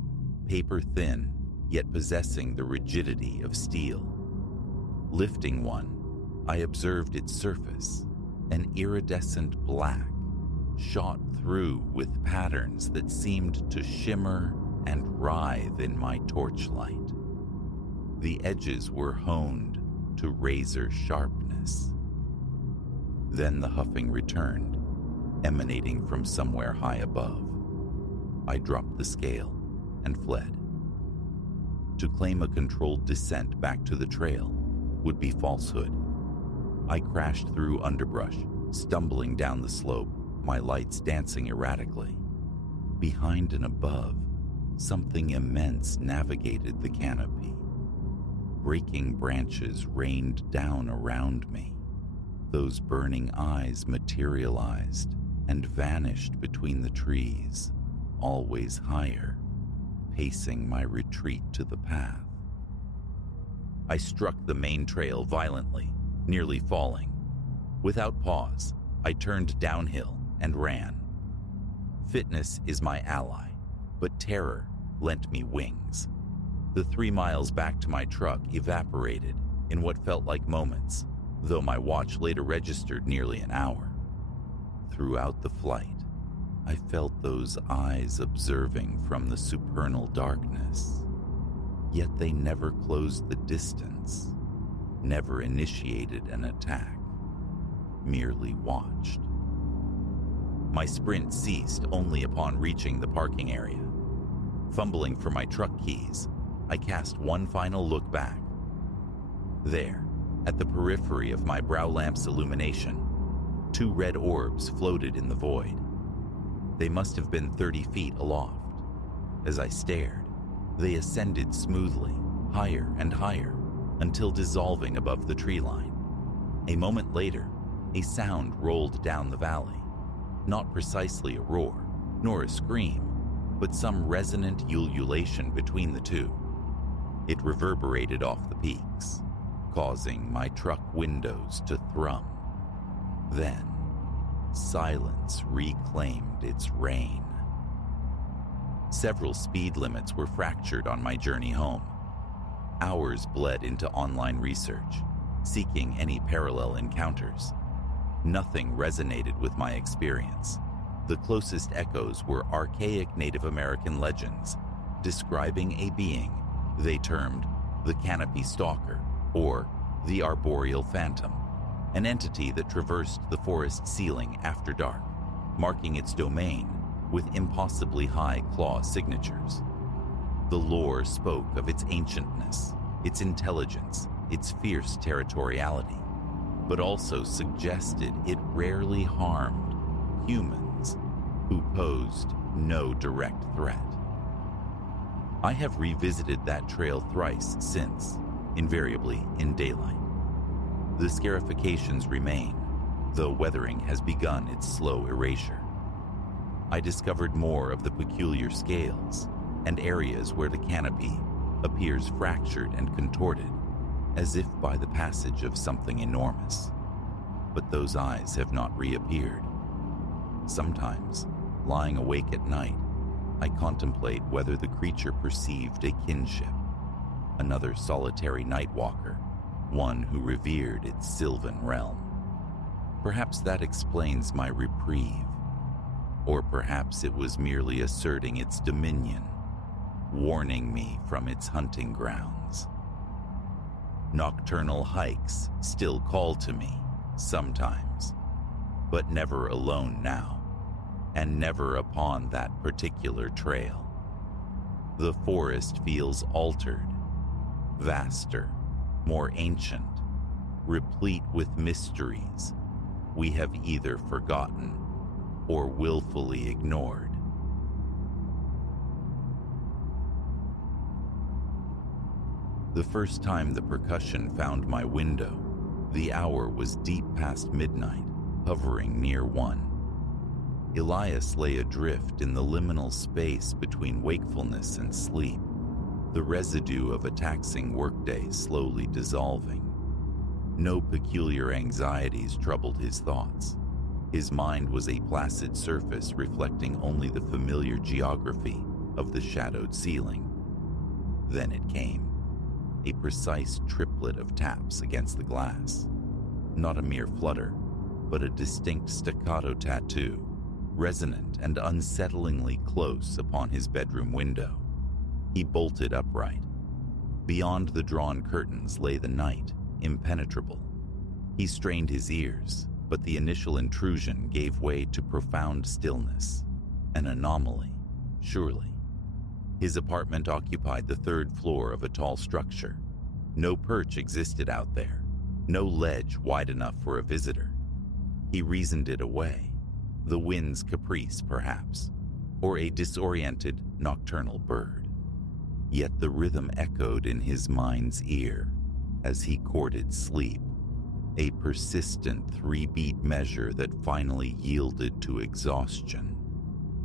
paper-thin, yet possessing the rigidity of steel. Lifting one, I observed its surface, an iridescent black, shot through with patterns that seemed to shimmer and writhe in my torchlight. The edges were honed to razor sharpness. Then the huffing returned, emanating from somewhere high above. I dropped the scale and fled. To claim a controlled descent back to the trail would be falsehood. I crashed through underbrush, stumbling down the slope, my lights dancing erratically. Behind and above, something immense navigated the canopy. Breaking branches rained down around me. Those burning eyes materialized and vanished between the trees, always higher, pacing my retreat to the path. I struck the main trail violently, nearly falling. Without pause, I turned downhill and ran. Fitness is my ally, but terror lent me wings. The 3 miles back to my truck evaporated in what felt like moments, though my watch later registered nearly an hour. Throughout the flight, I felt those eyes observing from the supernal darkness. Yet they never closed the distance, never initiated an attack, merely watched. My sprint ceased only upon reaching the parking area. Fumbling for my truck keys, I cast one final look back. There, at the periphery of my brow lamp's illumination, 2 red orbs floated in the void. They must have been 30 feet aloft. As I stared, they ascended smoothly, higher and higher, until dissolving above the tree line. A moment later, a sound rolled down the valley. Not precisely a roar, nor a scream, but some resonant ululation between the two. It reverberated off the peaks, causing my truck windows to thrum. Then, silence reclaimed its reign. Several speed limits were fractured on my journey home. Hours bled into online research, seeking any parallel encounters. Nothing resonated with my experience. The closest echoes were archaic Native American legends describing a being they termed the Canopy Stalker, or the Arboreal Phantom, an entity that traversed the forest ceiling after dark, marking its domain with impossibly high claw signatures. The lore spoke of its ancientness, its intelligence, its fierce territoriality, but also suggested it rarely harmed humans who posed no direct threat. I have revisited that trail thrice since, invariably in daylight. The scarifications remain, though weathering has begun its slow erasure. I discovered more of the peculiar scales and areas where the canopy appears fractured and contorted, as if by the passage of something enormous. But those eyes have not reappeared. Sometimes, lying awake at night, I contemplate whether the creature perceived a kinship, another solitary night walker, one who revered its sylvan realm. Perhaps that explains my reprieve, or perhaps it was merely asserting its dominion, warning me from its hunting grounds. Nocturnal hikes still call to me sometimes, but never alone now, and never upon that particular trail. The forest feels altered, vaster, more ancient, replete with mysteries we have either forgotten or willfully ignored. The first time the percussion found my window, the hour was deep past midnight, hovering near 1. Elias lay adrift in the liminal space between wakefulness and sleep, the residue of a taxing workday slowly dissolving. No peculiar anxieties troubled his thoughts. His mind was a placid surface reflecting only the familiar geography of the shadowed ceiling. Then it came, a precise triplet of taps against the glass. Not a mere flutter, but a distinct staccato tattoo, resonant and unsettlingly close upon his bedroom window. He bolted upright. Beyond the drawn curtains lay the night, impenetrable. He strained his ears, but the initial intrusion gave way to profound stillness. An anomaly, surely. His apartment occupied the 3rd floor of a tall structure. No perch existed out there, no ledge wide enough for a visitor. He reasoned it away. The wind's caprice, perhaps, or a disoriented nocturnal bird. Yet the rhythm echoed in his mind's ear as he courted sleep, a persistent 3-beat measure that finally yielded to exhaustion,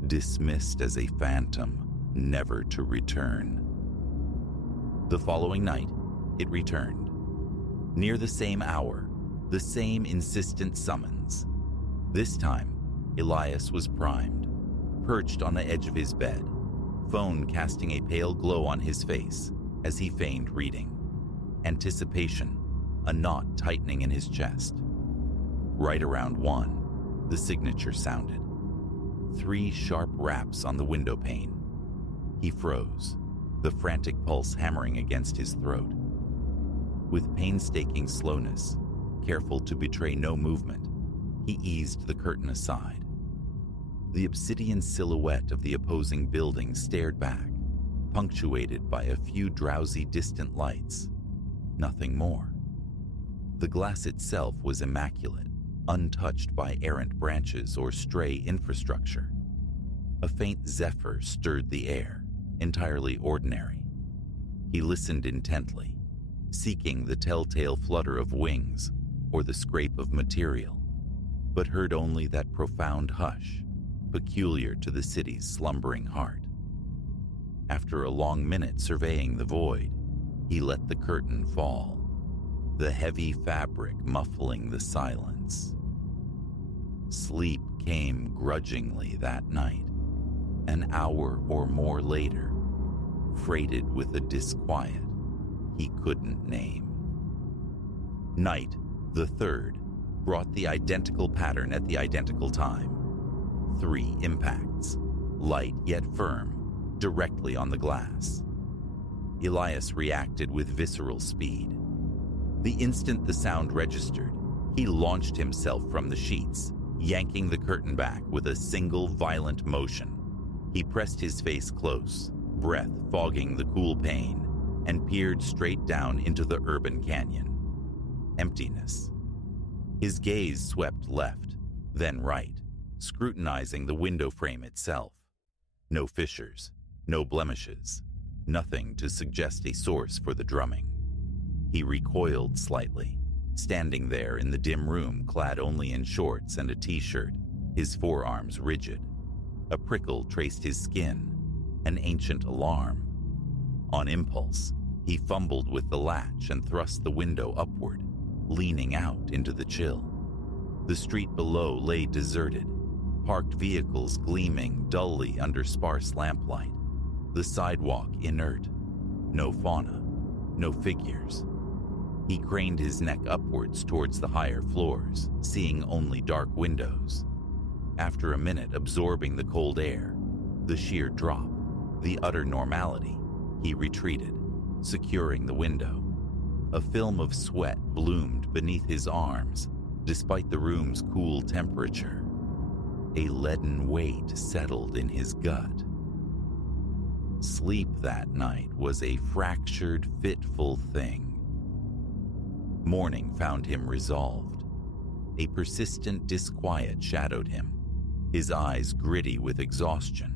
dismissed as a phantom, never to return. The following night, it returned. Near the same hour, the same insistent summons. This time, Elias was primed, perched on the edge of his bed, phone casting a pale glow on his face as he feigned reading. Anticipation, a knot tightening in his chest. Right around 1, the signature sounded. 3 sharp raps on the window pane. He froze, the frantic pulse hammering against his throat. With painstaking slowness, careful to betray no movement, he eased the curtain aside. The obsidian silhouette of the opposing building stared back, punctuated by a few drowsy distant lights. Nothing more. The glass itself was immaculate, untouched by errant branches or stray infrastructure. A faint zephyr stirred the air, entirely ordinary. He listened intently, seeking the telltale flutter of wings or the scrape of material, but heard only that profound hush, peculiar to the city's slumbering heart. After a long minute surveying the void, he let the curtain fall, the heavy fabric muffling the silence. Sleep came grudgingly that night, an hour or more later, freighted with a disquiet he couldn't name. Night, the 3rd, brought the identical pattern at the identical time. 3 impacts, light yet firm, directly on the glass. Elias reacted with visceral speed. The instant the sound registered, he launched himself from the sheets, yanking the curtain back with a single violent motion. He pressed his face close, breath fogging the cool pane, and peered straight down into the urban canyon. Emptiness. His gaze swept left, then right, scrutinizing the window frame itself. No fissures, no blemishes, nothing to suggest a source for the drumming. He recoiled slightly, standing there in the dim room clad only in shorts and a t-shirt, his forearms rigid. A prickle traced his skin, an ancient alarm. On impulse, he fumbled with the latch and thrust the window upward, leaning out into the chill. The street below lay deserted, parked vehicles gleaming dully under sparse lamplight, the sidewalk inert. No fauna, no figures. He craned his neck upwards towards the higher floors, seeing only dark windows. After a minute absorbing the cold air, the sheer drop, the utter normality, he retreated, securing the window. A film of sweat bloomed beneath his arms, despite the room's cool temperature. A leaden weight settled in his gut. Sleep that night was a fractured, fitful thing. Morning found him resolved. A persistent disquiet shadowed him, his eyes gritty with exhaustion.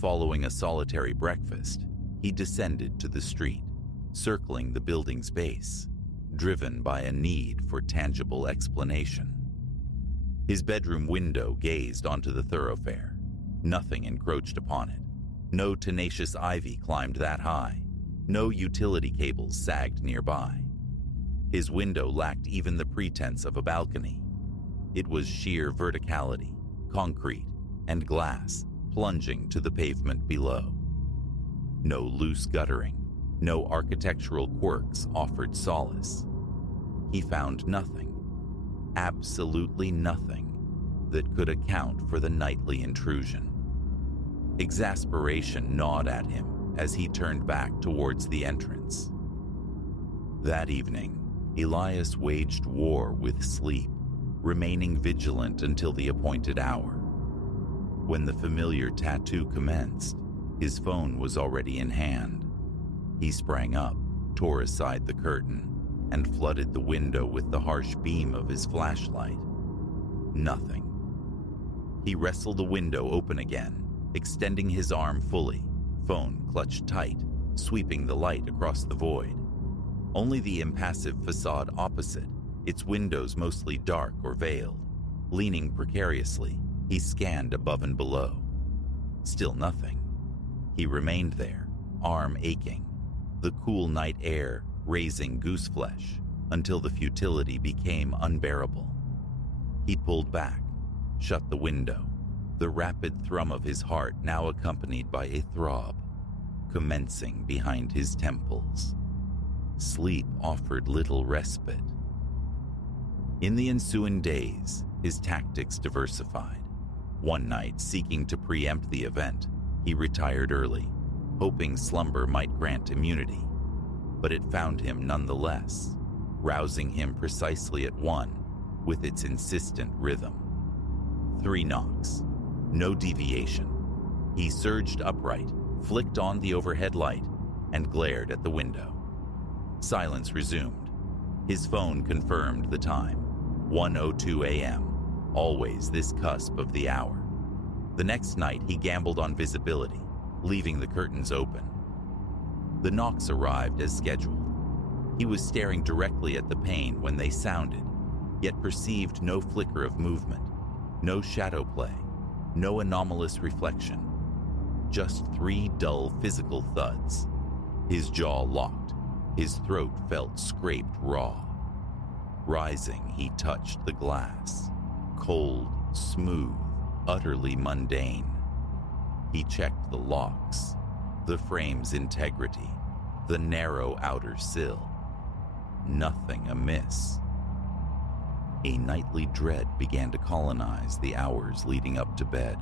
Following a solitary breakfast, he descended to the street, circling the building's base, driven by a need for tangible explanation. His bedroom window gazed onto the thoroughfare. Nothing encroached upon it. No tenacious ivy climbed that high. No utility cables sagged nearby. His window lacked even the pretense of a balcony. It was sheer verticality, concrete, and glass plunging to the pavement below. No loose guttering, no architectural quirks offered solace. He found nothing, absolutely nothing, that could account for the nightly intrusion. Exasperation gnawed at him as he turned back towards the entrance. That evening, Elias waged war with sleep, remaining vigilant until the appointed hour. When the familiar tattoo commenced, his phone was already in hand. He sprang up, tore aside the curtain, and flooded the window with the harsh beam of his flashlight. Nothing. He wrestled the window open again, extending his arm fully, phone clutched tight, sweeping the light across the void. Only the impassive facade opposite, its windows mostly dark or veiled. Leaning precariously, he scanned above and below. Still nothing. He remained there, arm aching, the cool night air raising gooseflesh until the futility became unbearable. He pulled back, shut the window, the rapid thrum of his heart now accompanied by a throb, commencing behind his temples. Sleep offered little respite. In the ensuing days, his tactics diversified. One night, seeking to preempt the event, he retired early, hoping slumber might grant immunity. But it found him nonetheless, rousing him precisely at 1 with its insistent rhythm. 3 knocks, no deviation. He surged upright, flicked on the overhead light, and glared at the window. Silence resumed. His phone confirmed the time, 1:02 a.m., always this cusp of the hour. The next night he gambled on visibility, leaving the curtains open. The knocks arrived as scheduled. He was staring directly at the pane when they sounded, yet perceived no flicker of movement, no shadow play, no anomalous reflection. Just 3 dull physical thuds. His jaw locked, his throat felt scraped raw. Rising, he touched the glass. Cold, smooth, utterly mundane. He checked the locks, the frame's integrity, the narrow outer sill. Nothing amiss. A nightly dread began to colonize the hours leading up to bed.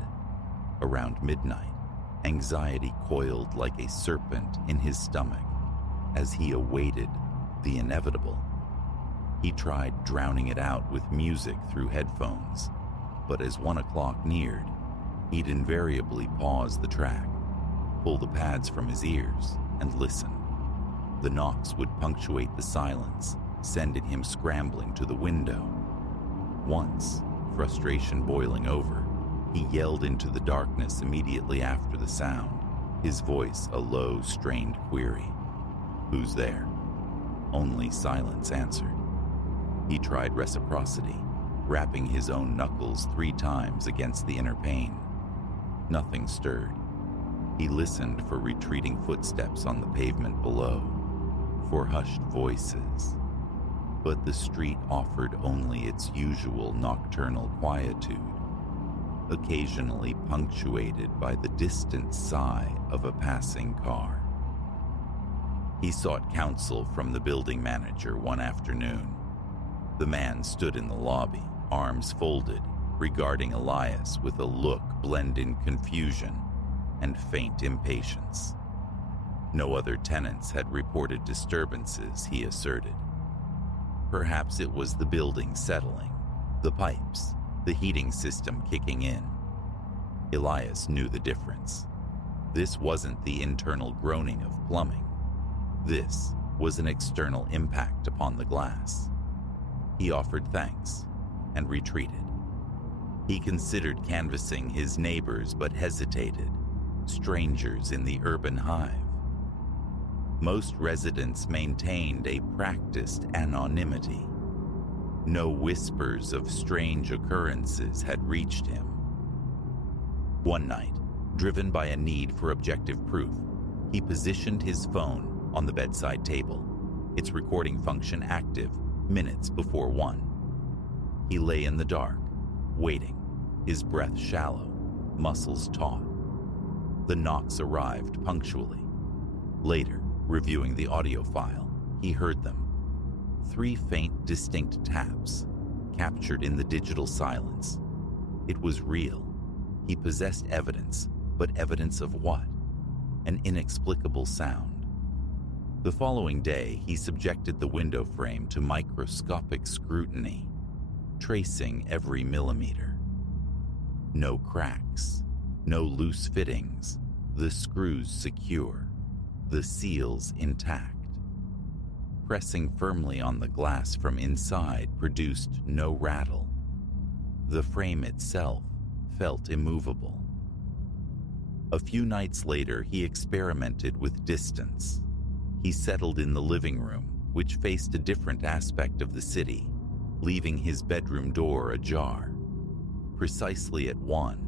Around midnight, anxiety coiled like a serpent in his stomach as he awaited the inevitable. He tried drowning it out with music through headphones, but as 1 o'clock neared, he'd invariably pause the track, pull the pads from his ears and listen. The knocks would punctuate the silence, sending him scrambling to the window. Once, frustration boiling over, he yelled into the darkness immediately after the sound, his voice a low, strained query. "Who's there?" Only silence answered. He tried reciprocity, rapping his own knuckles 3 times against the inner pane. Nothing stirred. He listened for retreating footsteps on the pavement below, for hushed voices. But the street offered only its usual nocturnal quietude, occasionally punctuated by the distant sigh of a passing car. He sought counsel from the building manager one afternoon. The man stood in the lobby, arms folded, regarding Elias with a look blending confusion and faint impatience. No other tenants had reported disturbances, he asserted. Perhaps it was the building settling, the pipes, the heating system kicking in. Elias knew the difference. This wasn't the internal groaning of plumbing. This was an external impact upon the glass. He offered thanks and retreated. He considered canvassing his neighbors but hesitated, strangers in the urban hive. Most residents maintained a practiced anonymity. No whispers of strange occurrences had reached him. One night, driven by a need for objective proof, he positioned his phone on the bedside table, its recording function active minutes before 1. He lay in the dark, waiting, his breath shallow, muscles taut. The knocks arrived punctually. Later, reviewing the audio file, he heard them. 3 faint, distinct taps, captured in the digital silence. It was real. He possessed evidence, but evidence of what? An inexplicable sound. The following day, he subjected the window frame to microscopic scrutiny, tracing every millimeter. No cracks, no loose fittings, the screws secure, the seals intact. Pressing firmly on the glass from inside produced no rattle. The frame itself felt immovable. A few nights later, he experimented with distance. He settled in the living room, which faced a different aspect of the city, leaving his bedroom door ajar. Precisely at 1,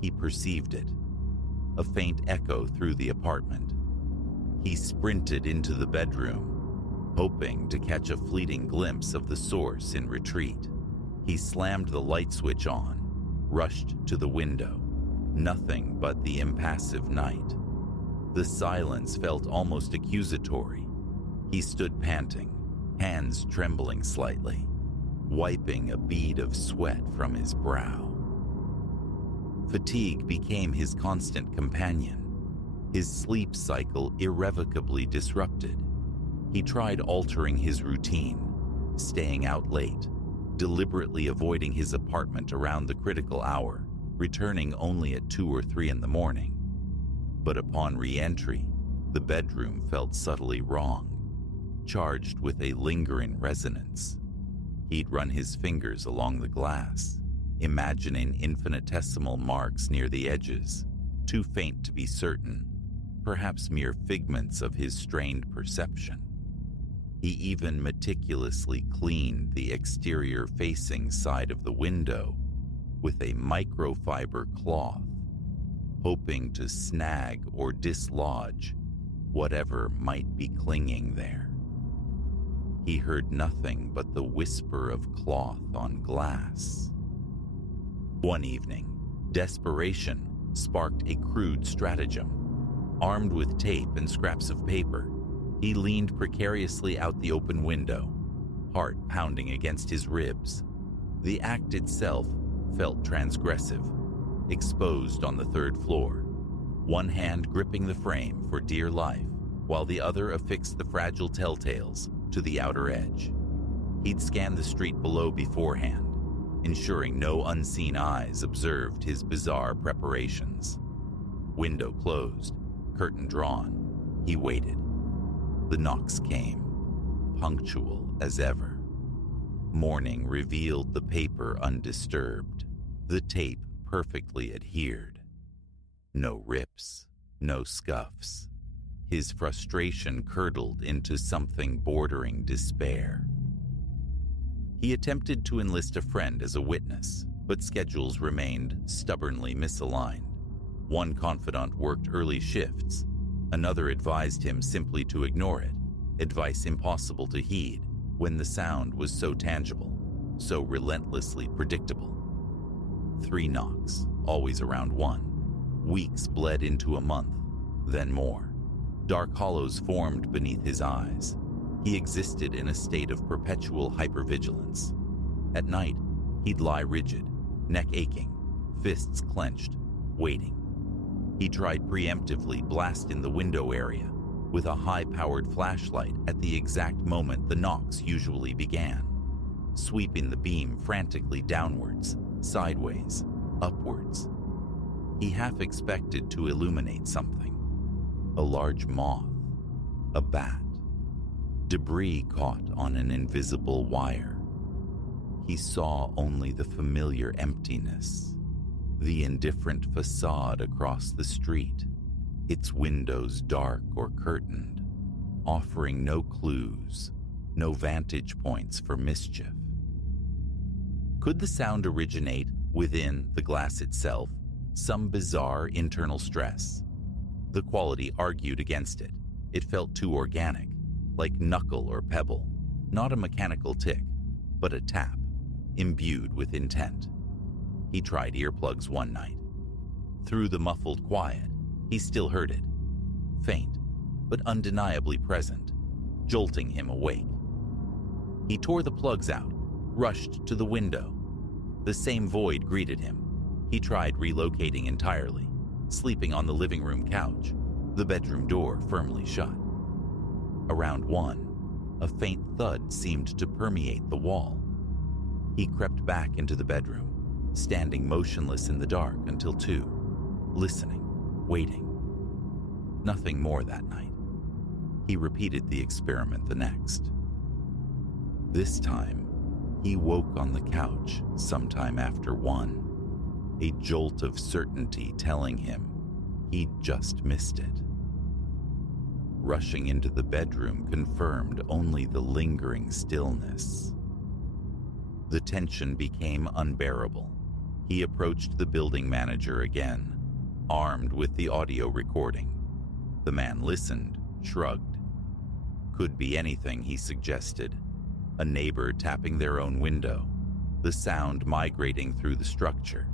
he perceived it, a faint echo through the apartment. He sprinted into the bedroom, hoping to catch a fleeting glimpse of the source in retreat. He slammed the light switch on, rushed to the window. Nothing but the impassive night. The silence felt almost accusatory. He stood panting, hands trembling slightly, wiping a bead of sweat from his brow. Fatigue became his constant companion, his sleep cycle irrevocably disrupted. He tried altering his routine, staying out late, deliberately avoiding his apartment around the critical hour, returning only at 2 or 3 in the morning. But upon re-entry, the bedroom felt subtly wrong, charged with a lingering resonance. He'd run his fingers along the glass, imagining infinitesimal marks near the edges, too faint to be certain, perhaps mere figments of his strained perception. He even meticulously cleaned the exterior-facing side of the window with a microfiber cloth, hoping to snag or dislodge whatever might be clinging there. He heard nothing but the whisper of cloth on glass. One evening, desperation sparked a crude stratagem. Armed with tape and scraps of paper, he leaned precariously out the open window, heart pounding against his ribs. The act itself felt transgressive, exposed on the 3rd floor, one hand gripping the frame for dear life, while the other affixed the fragile telltales to the outer edge. He'd scanned the street below beforehand, ensuring no unseen eyes observed his bizarre preparations. Window closed, curtain drawn, he waited. The knocks came, punctual as ever. Morning revealed the paper undisturbed, the tape perfectly adhered. No rips, no scuffs. His frustration curdled into something bordering despair. He attempted to enlist a friend as a witness, but schedules remained stubbornly misaligned. One confidant worked early shifts. Another advised him simply to ignore it, advice impossible to heed when the sound was so tangible, so relentlessly predictable. 3 knocks, always around 1. Weeks bled into a month, then more. Dark hollows formed beneath his eyes. He existed in a state of perpetual hypervigilance. At night, he'd lie rigid, neck aching, fists clenched, waiting. He tried preemptively blasting the window area with a high-powered flashlight at the exact moment the knocks usually began, sweeping the beam frantically downwards, sideways, upwards. He half expected to illuminate something. A large moth, a bat, debris caught on an invisible wire. He saw only the familiar emptiness, the indifferent facade across the street, its windows dark or curtained, offering no clues, no vantage points for mischief. Could the sound originate within the glass itself, some bizarre internal stress? The quality argued against it. It felt too organic, like knuckle or pebble, not a mechanical tick, but a tap, imbued with intent. He tried earplugs one night. Through the muffled quiet, he still heard it, faint, but undeniably present, jolting him awake. He tore the plugs out, rushed to the window. The same void greeted him. He tried relocating entirely, sleeping on the living room couch, the bedroom door firmly shut. Around 1, a faint thud seemed to permeate the wall. He crept back into the bedroom, standing motionless in the dark until 2, listening, waiting. Nothing more that night. He repeated the experiment the next. This time, he woke on the couch sometime after 1, a jolt of certainty telling him he'd just missed it. Rushing into the bedroom confirmed only the lingering stillness. The tension became unbearable. He approached the building manager again, armed with the audio recording. The man listened, shrugged. Could be anything, he suggested. A neighbor tapping their own window, the sound migrating through the structure.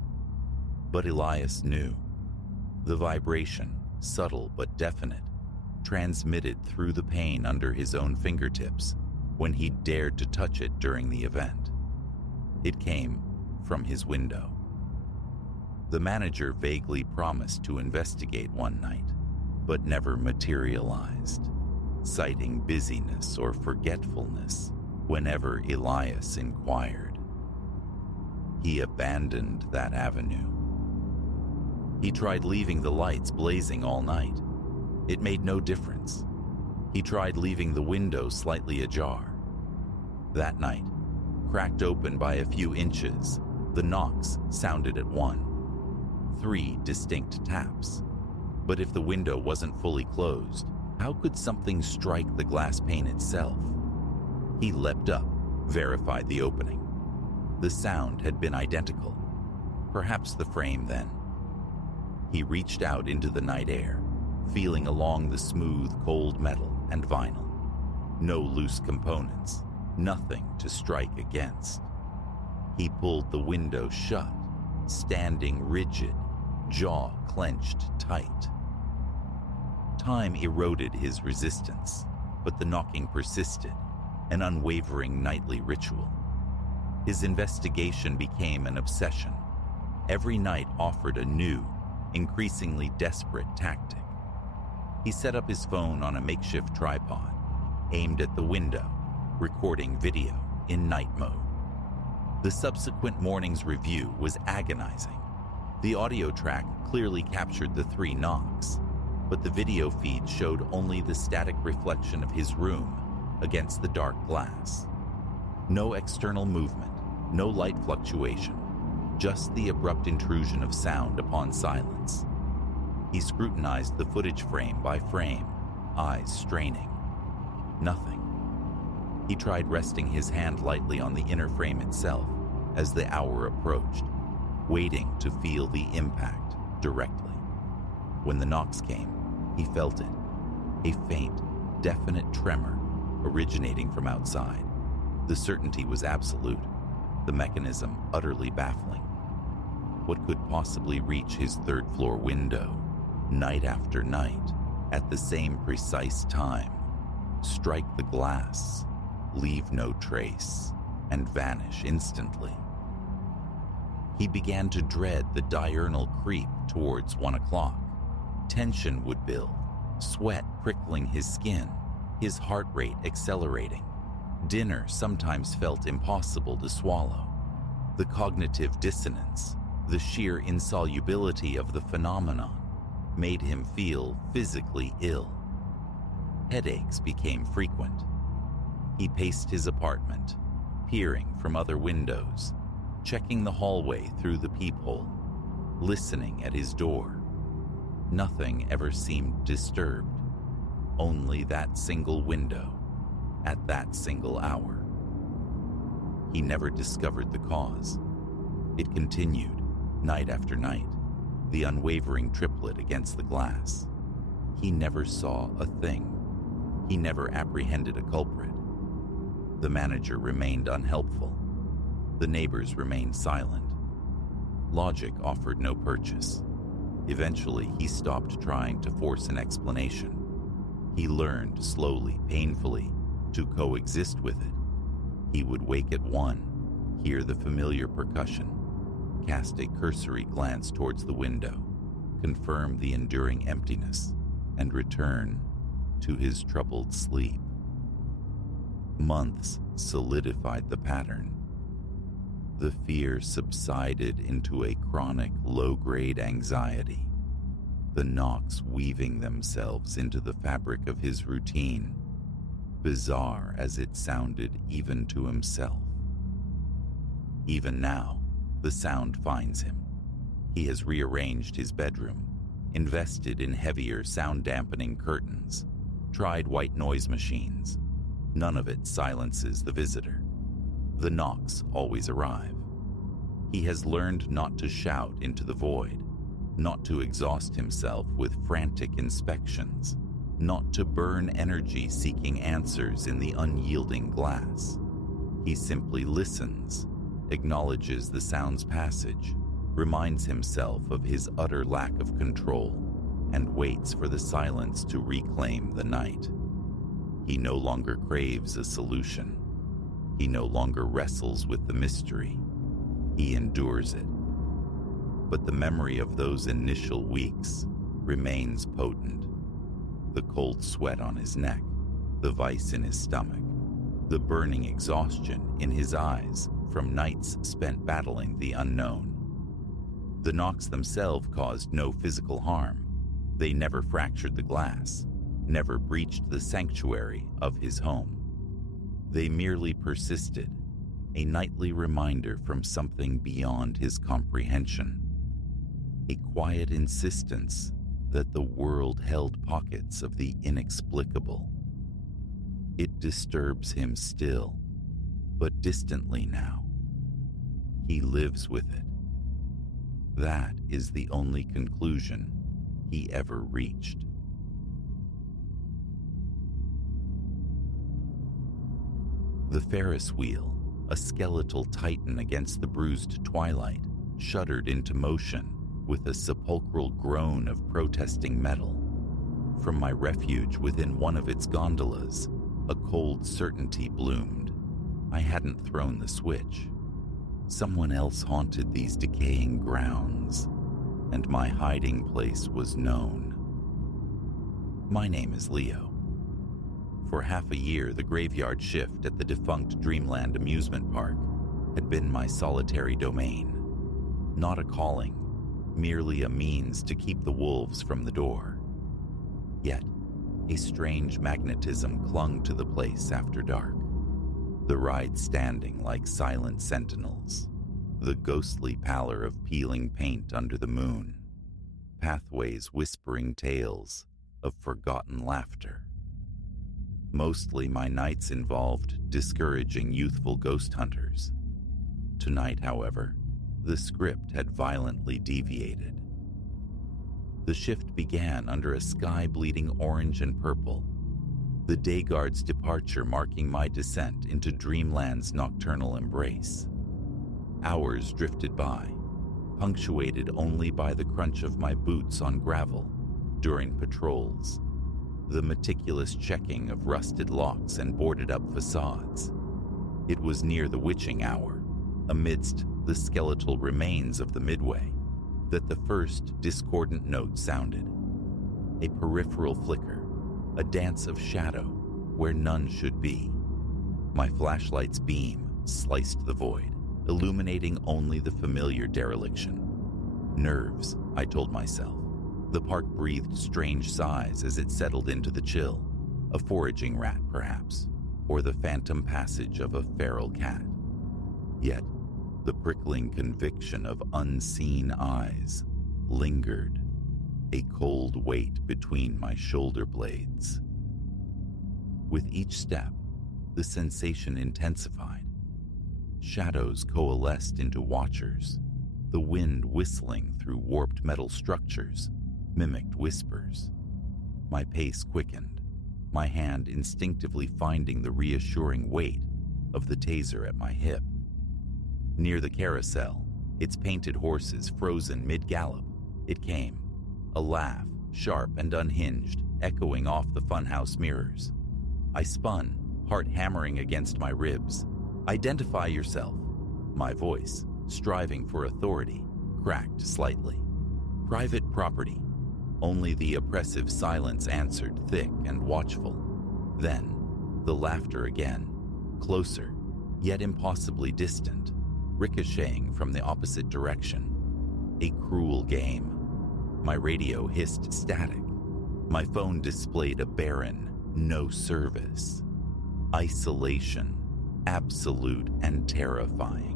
But Elias knew. The vibration, subtle but definite, transmitted through the pane under his own fingertips when he dared to touch it during the event. It came from his window. The manager vaguely promised to investigate one night, but never materialized, citing busyness or forgetfulness whenever Elias inquired. He abandoned that avenue. He tried leaving the lights blazing all night. It made no difference. He tried leaving the window slightly ajar. That night, cracked open by a few inches, the knocks sounded at 1. 3 distinct taps. But if the window wasn't fully closed, how could something strike the glass pane itself? He leapt up, verified the opening. The sound had been identical. Perhaps the frame then. He reached out into the night air, feeling along the smooth, cold metal and vinyl. No loose components, nothing to strike against. He pulled the window shut, standing rigid, jaw clenched tight. Time eroded his resistance, but the knocking persisted, an unwavering nightly ritual. His investigation became an obsession. Every night offered a new, increasingly desperate tactic. He set up his phone on a makeshift tripod, aimed at the window, recording video in night mode. The subsequent morning's review was agonizing. The audio track clearly captured the 3 knocks. but the video feed showed only the static reflection of his room against the dark glass. No external movement, no light fluctuation, just the abrupt intrusion of sound upon silence. He scrutinized the footage frame by frame, eyes straining. Nothing. He tried resting his hand lightly on the inner frame itself as the hour approached, waiting to feel the impact directly. When the knocks came, he felt it, a faint, definite tremor originating from outside. The certainty was absolute, the mechanism utterly baffling. What could possibly reach his third-floor window, night after night, at the same precise time, strike the glass, leave no trace, and vanish instantly? He began to dread the diurnal creep towards 1 o'clock. Tension would build, sweat prickling his skin, his heart rate accelerating. Dinner sometimes felt impossible to swallow. The cognitive dissonance, the sheer insolubility of the phenomenon, made him feel physically ill. Headaches became frequent. He paced his apartment, peering from other windows, checking the hallway through the peephole, listening at his door. Nothing ever seemed disturbed, only that single window at that single hour. He never discovered the cause. It continued, night after night, the unwavering triplet against the glass. He never saw a thing. He never apprehended a culprit. The manager remained unhelpful. The neighbors remained silent. Logic offered no purchase. Eventually, he stopped trying to force an explanation. He learned slowly, painfully, to coexist with it. He would wake at 1, hear the familiar percussion, cast a cursory glance towards the window, confirm the enduring emptiness, and return to his troubled sleep. Months solidified the pattern. The fear subsided into a chronic low-grade anxiety, the knocks weaving themselves into the fabric of his routine, bizarre as it sounded even to himself. Even now, the sound finds him. He has rearranged his bedroom, invested in heavier sound-dampening curtains, tried white noise machines. None of it silences the visitor. The knocks always arrive. He has learned not to shout into the void, not to exhaust himself with frantic inspections, not to burn energy seeking answers in the unyielding glass. He simply listens, acknowledges the sound's passage, reminds himself of his utter lack of control, and waits for the silence to reclaim the night. He no longer craves a solution. He no longer wrestles with the mystery. He endures it. But the memory of those initial weeks remains potent. The cold sweat on his neck, the vice in his stomach, the burning exhaustion in his eyes from nights spent battling the unknown. The knocks themselves caused no physical harm. They never fractured the glass, never breached the sanctuary of his home. They merely persisted, a nightly reminder from something beyond his comprehension, a quiet insistence that the world held pockets of the inexplicable. It disturbs him still, but distantly now. He lives with it. That is the only conclusion he ever reached. The Ferris wheel, a skeletal titan against the bruised twilight, shuddered into motion with a sepulchral groan of protesting metal. From my refuge within one of its gondolas, a cold certainty bloomed. I hadn't thrown the switch. Someone else haunted these decaying grounds, and my hiding place was known. My name is Leo. For half a year, the graveyard shift at the defunct Dreamland amusement park had been my solitary domain. Not a calling, merely a means to keep the wolves from the door. Yet, a strange magnetism clung to the place after dark. The ride standing like silent sentinels, the ghostly pallor of peeling paint under the moon, pathways whispering tales of forgotten laughter. Mostly my nights involved discouraging youthful ghost hunters. Tonight, however, the script had violently deviated. The shift began under a sky bleeding orange and purple, the day guard's departure marking my descent into dreamland's nocturnal embrace. Hours drifted by, punctuated only by the crunch of my boots on gravel during patrols, the meticulous checking of rusted locks and boarded-up facades. It was near the witching hour, amidst the skeletal remains of the midway, that the first discordant note sounded. A peripheral flicker, a dance of shadow where none should be. My flashlight's beam sliced the void, illuminating only the familiar dereliction. Nerves, I told myself. The park breathed strange sighs as it settled into the chill. A foraging rat, perhaps, or the phantom passage of a feral cat. Yet, the prickling conviction of unseen eyes lingered, a cold weight between my shoulder blades. With each step, the sensation intensified. Shadows coalesced into watchers. The wind whistling through warped metal structures mimicked whispers. My pace quickened, my hand instinctively finding the reassuring weight of the taser at my hip. Near the carousel, its painted horses frozen mid-gallop, it came, a laugh, sharp and unhinged, echoing off the funhouse mirrors. I spun, heart hammering against my ribs. "Identify yourself." My voice, striving for authority, cracked slightly. "Private property." Only the oppressive silence answered, thick and watchful. Then, the laughter again, closer, yet impossibly distant, ricocheting from the opposite direction. A cruel game. My radio hissed static. My phone displayed a barren, no service. Isolation, absolute and terrifying.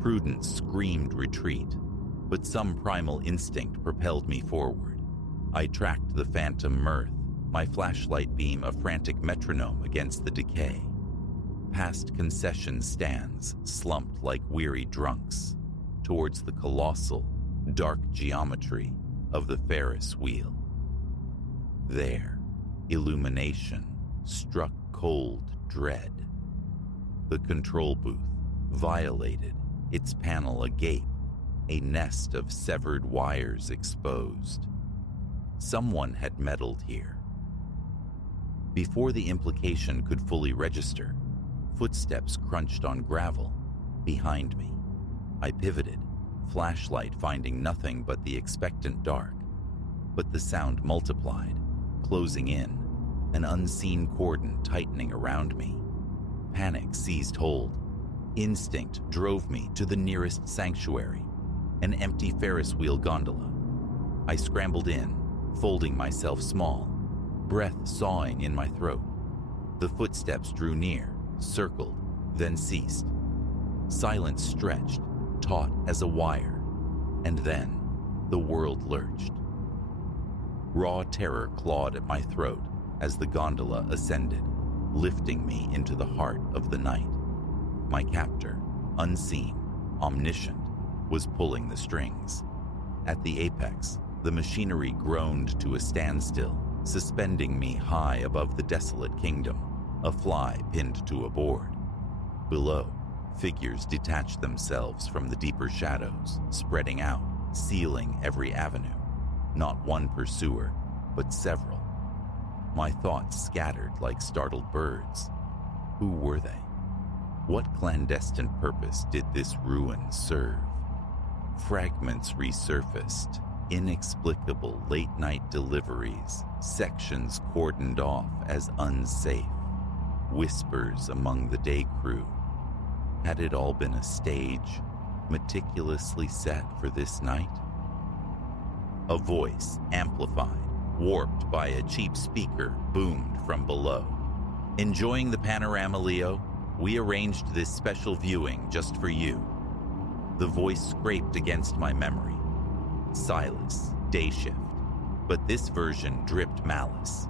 Prudence screamed retreat, but some primal instinct propelled me forward. I tracked the phantom mirth, my flashlight beam a frantic metronome against the decay. Past concession stands slumped like weary drunks, towards the colossal, dark geometry of the Ferris wheel. There, illumination struck cold dread. The control booth, violated, its panel agape, a nest of severed wires exposed. Someone had meddled here. Before the implication could fully register, footsteps crunched on gravel behind me. I pivoted, flashlight finding nothing but the expectant dark. But the sound multiplied, closing in, an unseen cordon tightening around me. Panic seized hold. Instinct drove me to the nearest sanctuary, an empty Ferris wheel gondola. I scrambled in, folding myself small, breath sawing in my throat. The footsteps drew near, circled, then ceased. Silence stretched, taut as a wire, and then the world lurched. Raw terror clawed at my throat as the gondola ascended, lifting me into the heart of the night. My captor, unseen, omniscient, was pulling the strings. At the apex, the machinery groaned to a standstill, suspending me high above the desolate kingdom, a fly pinned to a board. Below, figures detached themselves from the deeper shadows, spreading out, sealing every avenue. Not one pursuer, but several. My thoughts scattered like startled birds. Who were they? What clandestine purpose did this ruin serve? Fragments resurfaced, inexplicable late-night deliveries, sections cordoned off as unsafe, whispers among the day crew. Had it all been a stage, meticulously set for this night? A voice, amplified, warped by a cheap speaker, boomed from below. "Enjoying the panorama, Leo? We arranged this special viewing just for you." The voice scraped against my memory. Silas, day shift. But this version dripped malice.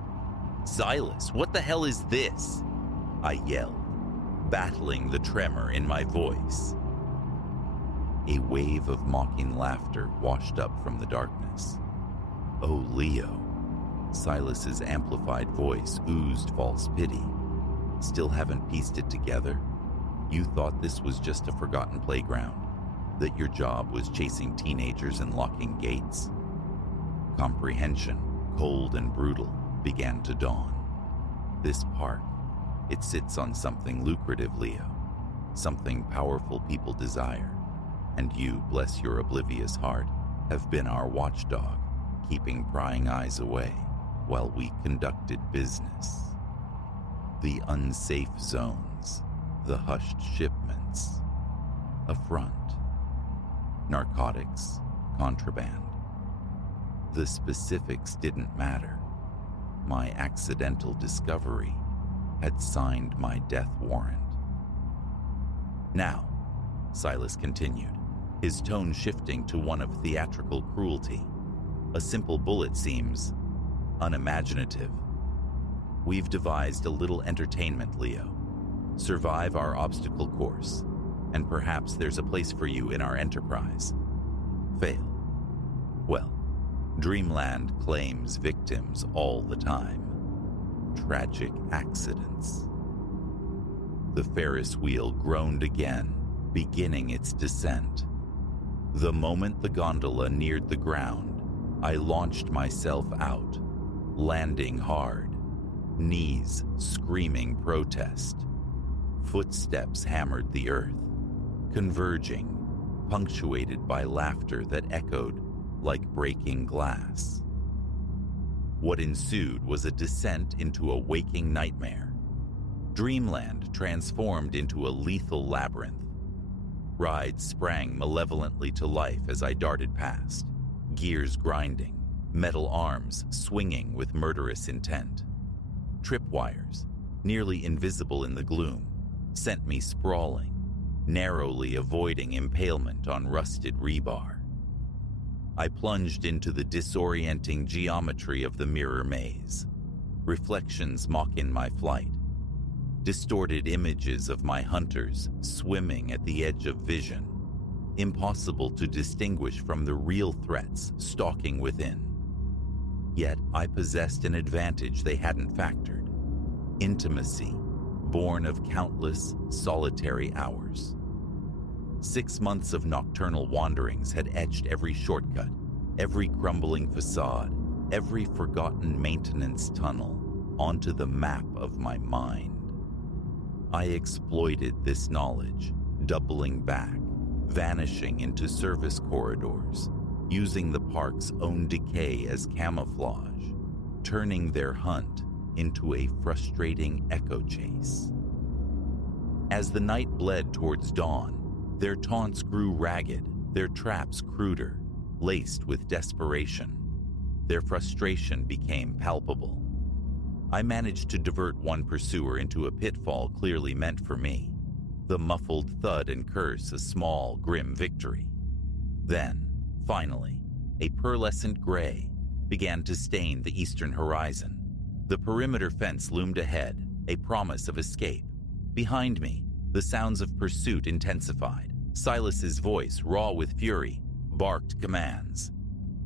"Silas, what the hell is this?" I yelled, battling the tremor in my voice. A wave of mocking laughter washed up from the darkness. "Oh, Leo." Silas's amplified voice oozed false pity. "Still haven't pieced it together? You thought this was just a forgotten playground? That your job was chasing teenagers and locking gates?" Comprehension, cold and brutal, began to dawn. This park, it sits on something lucrative, Leo. Something powerful people desire. And you, bless your oblivious heart, have been our watchdog, keeping prying eyes away while we conducted business. The unsafe zones, the hushed shipments, a front, narcotics, contraband. The specifics didn't matter. My accidental discovery had signed my death warrant. "Now," Silas continued, his tone shifting to one of theatrical cruelty. "A simple bullet seems unimaginative. We've devised a little entertainment, Leo. Survive our obstacle course, and perhaps there's a place for you in our enterprise. Fail. Well, Dreamland claims victims all the time. Tragic accidents." The Ferris wheel groaned again, beginning its descent. The moment the gondola neared the ground, I launched myself out, landing hard, knees screaming protest. Footsteps hammered the earth, converging, punctuated by laughter that echoed like breaking glass. What ensued was a descent into a waking nightmare. Dreamland transformed into a lethal labyrinth. Rides sprang malevolently to life as I darted past, gears grinding, metal arms swinging with murderous intent. Tripwires, nearly invisible in the gloom, sent me sprawling, narrowly avoiding impalement on rusted rebar. I plunged into the disorienting geometry of the mirror maze, reflections mocking my flight, distorted images of my hunters swimming at the edge of vision, impossible to distinguish from the real threats stalking within. Yet I possessed an advantage they hadn't factored: intimacy, born of countless solitary hours. 6 months of nocturnal wanderings had etched every shortcut, every crumbling facade, every forgotten maintenance tunnel onto the map of my mind. I exploited this knowledge, doubling back, vanishing into service corridors, using the park's own decay as camouflage, turning their hunt into a frustrating echo chase. As the night bled towards dawn, their taunts grew ragged, their traps cruder, laced with desperation. Their frustration became palpable. I managed to divert one pursuer into a pitfall clearly meant for me, the muffled thud and curse a small, grim victory. Then, finally, a pearlescent gray began to stain the eastern horizon. The perimeter fence loomed ahead, a promise of escape. Behind me, the sounds of pursuit intensified. Silas's voice, raw with fury, barked commands.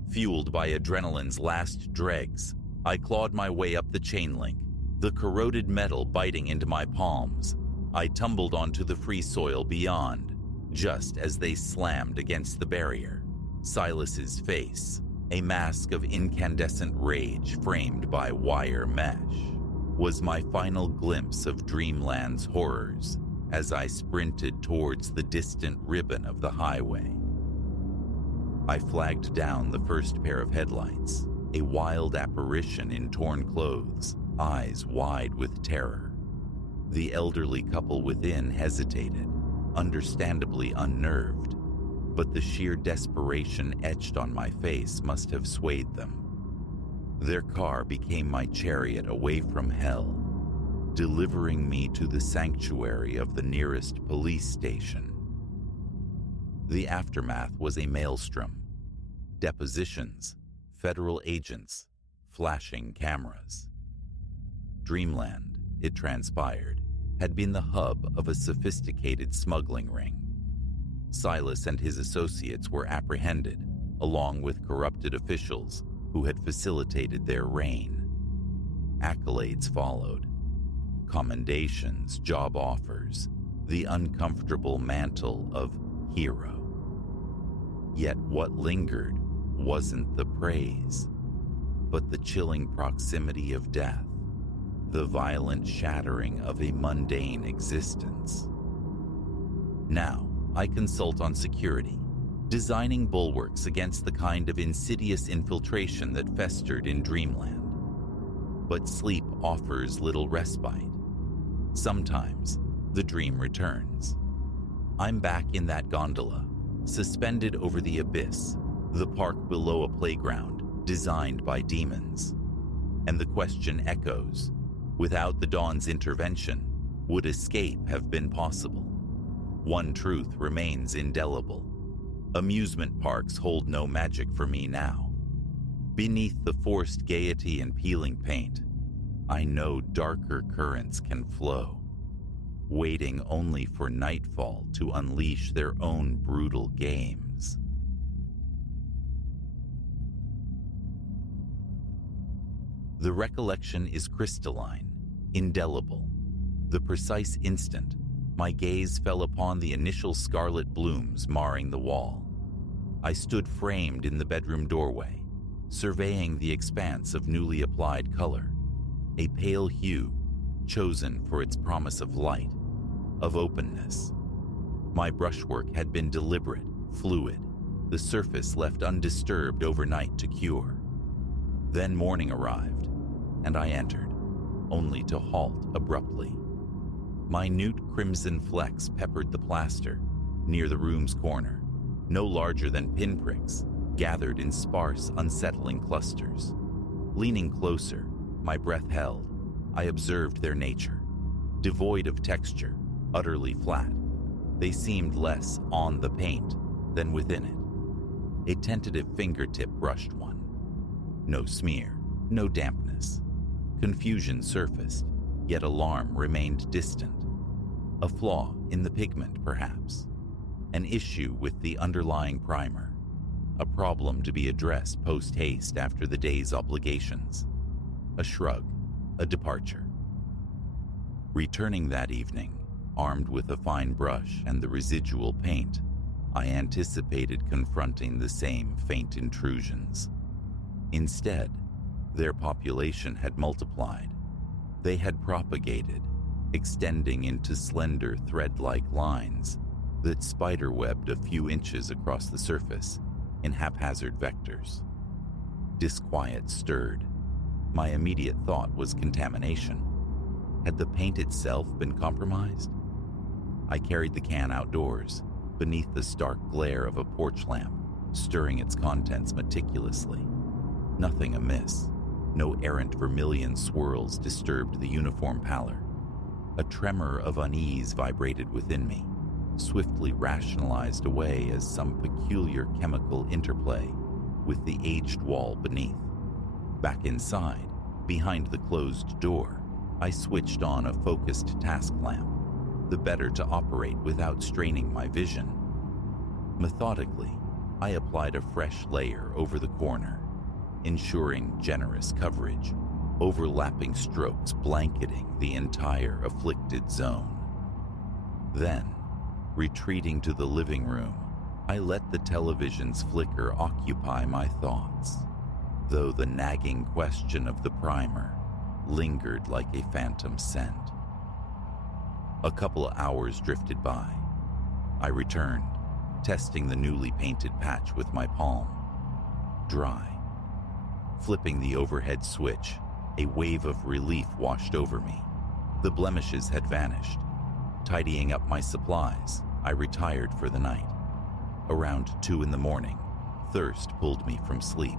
Fueled by adrenaline's last dregs, I clawed my way up the chain link, the corroded metal biting into my palms. I tumbled onto the free soil beyond, just as they slammed against the barrier. Silas's face, a mask of incandescent rage framed by wire mesh, was my final glimpse of Dreamland's horrors as I sprinted towards the distant ribbon of the highway. I flagged down the first pair of headlights, a wild apparition in torn clothes, eyes wide with terror. The elderly couple within hesitated, understandably unnerved, but the sheer desperation etched on my face must have swayed them. Their car became my chariot away from hell, delivering me to the sanctuary of the nearest police station. The aftermath was a maelstrom. Depositions, federal agents, flashing cameras. Dreamland, it transpired, had been the hub of a sophisticated smuggling ring. Silas and his associates were apprehended, along with corrupted officials who had facilitated their reign. Accolades followed. Commendations, job offers, the uncomfortable mantle of hero. Yet what lingered wasn't the praise, but the chilling proximity of death, the violent shattering of a mundane existence. Now, I consult on security, designing bulwarks against the kind of insidious infiltration that festered in Dreamland. But sleep offers little respite. Sometimes, the dream returns. I'm back in that gondola, suspended over the abyss, the park below a playground designed by demons. And the question echoes, without the Dawn's intervention, would escape have been possible? One truth remains indelible. Amusement parks hold no magic for me now. Beneath the forced gaiety and peeling paint, I know darker currents can flow, waiting only for nightfall to unleash their own brutal games. The recollection is crystalline, indelible. The precise instant my gaze fell upon the initial scarlet blooms marring the wall. I stood framed in the bedroom doorway, surveying the expanse of newly applied color, a pale hue chosen for its promise of light, of openness. My brushwork had been deliberate, fluid, the surface left undisturbed overnight to cure. Then morning arrived, and I entered, only to halt abruptly. Minute crimson flecks peppered the plaster near the room's corner, no larger than pinpricks, gathered in sparse, unsettling clusters. Leaning closer, my breath held, I observed their nature. Devoid of texture, utterly flat, they seemed less on the paint than within it. A tentative fingertip brushed one. No smear, no dampness. Confusion surfaced, yet alarm remained distant. A flaw in the pigment, perhaps. An issue with the underlying primer. A problem to be addressed post-haste after the day's obligations. A shrug, a departure. Returning that evening, armed with a fine brush and the residual paint, I anticipated confronting the same faint intrusions. Instead, their population had multiplied. They had propagated, extending into slender thread-like lines that spiderwebbed a few inches across the surface in haphazard vectors. Disquiet stirred. My immediate thought was contamination. Had the paint itself been compromised? I carried the can outdoors, beneath the stark glare of a porch lamp, stirring its contents meticulously. Nothing amiss. No errant vermilion swirls disturbed the uniform pallor. A tremor of unease vibrated within me, swiftly rationalized away as some peculiar chemical interplay with the aged wall beneath. Back inside, behind the closed door, I switched on a focused task lamp, the better to operate without straining my vision. Methodically, I applied a fresh layer over the corner, ensuring generous coverage, overlapping strokes blanketing the entire afflicted zone. Then, retreating to the living room, I let the television's flicker occupy my thoughts, though the nagging question of the primer lingered like a phantom scent. A couple of hours drifted by. I returned, testing the newly painted patch with my palm. Dry. Flipping the overhead switch, a wave of relief washed over me. The blemishes had vanished. Tidying up my supplies, I retired for the night. Around 2 a.m, thirst pulled me from sleep.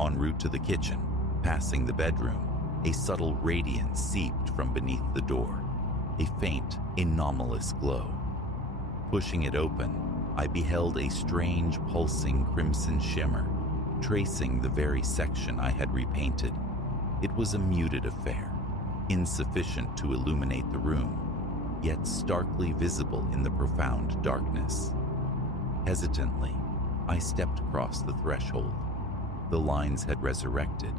En route to the kitchen, Passing the bedroom, a subtle radiance seeped from beneath the door, a faint, anomalous glow. Pushing it open, I beheld a strange, pulsing crimson shimmer, tracing the very section I had repainted. It was a muted affair, insufficient to illuminate the room, yet starkly visible in the profound darkness. Hesitantly, I stepped across the threshold. The lines had resurrected,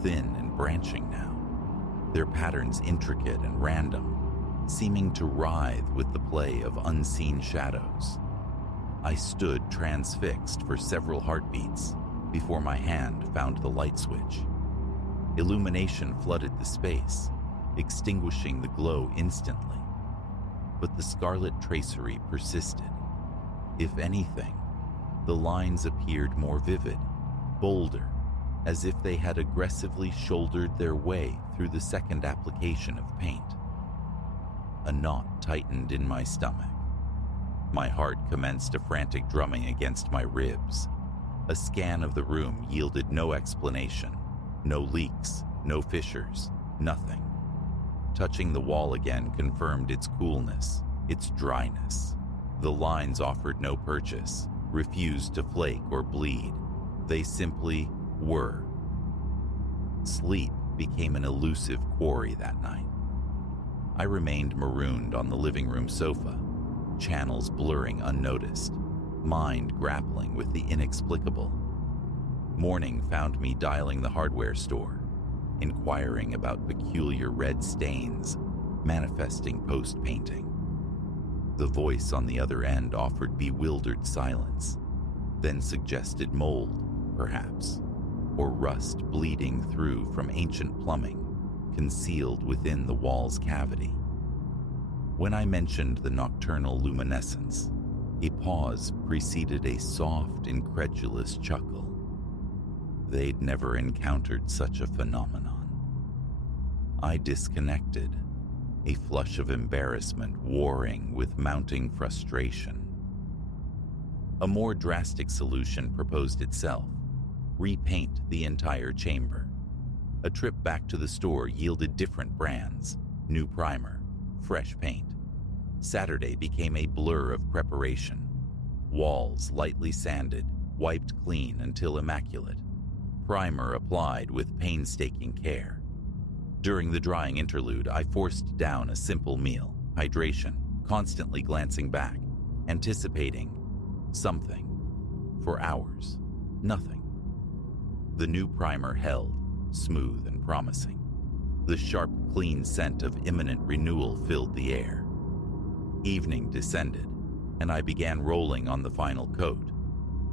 thin and branching now, their patterns intricate and random, seeming to writhe with the play of unseen shadows. I stood transfixed for several heartbeats before my hand found the light switch. Illumination flooded the space, extinguishing the glow instantly. But the scarlet tracery persisted. If anything, the lines appeared more vivid, bolder, as if they had aggressively shouldered their way through the second application of paint. A knot tightened in my stomach. My heart commenced a frantic drumming against my ribs. A scan of the room yielded no explanation, no leaks, no fissures, nothing. Touching the wall again confirmed its coolness, its dryness. The lines offered no purchase, refused to flake or bleed. They simply were. Sleep became an elusive quarry that night. I remained marooned on the living room sofa, channels blurring unnoticed, mind grappling with the inexplicable. Morning found me dialing the hardware store, inquiring about peculiar red stains manifesting post-painting. The voice on the other end offered bewildered silence, then suggested mold, perhaps, or rust bleeding through from ancient plumbing concealed within the wall's cavity. When I mentioned the nocturnal luminescence, a pause preceded a soft, incredulous chuckle. They'd never encountered such a phenomenon. I disconnected, a flush of embarrassment warring with mounting frustration. A more drastic solution proposed itself: repaint the entire chamber. A trip back to the store yielded different brands, new primer, fresh paint. Saturday became a blur of preparation. Walls lightly sanded, wiped clean until immaculate. Primer applied with painstaking care. During the drying interlude, I forced down a simple meal, hydration, constantly glancing back, anticipating something. For hours, nothing. The new primer held, smooth and promising. The sharp, clean scent of imminent renewal filled the air. Evening descended, and I began rolling on the final coat,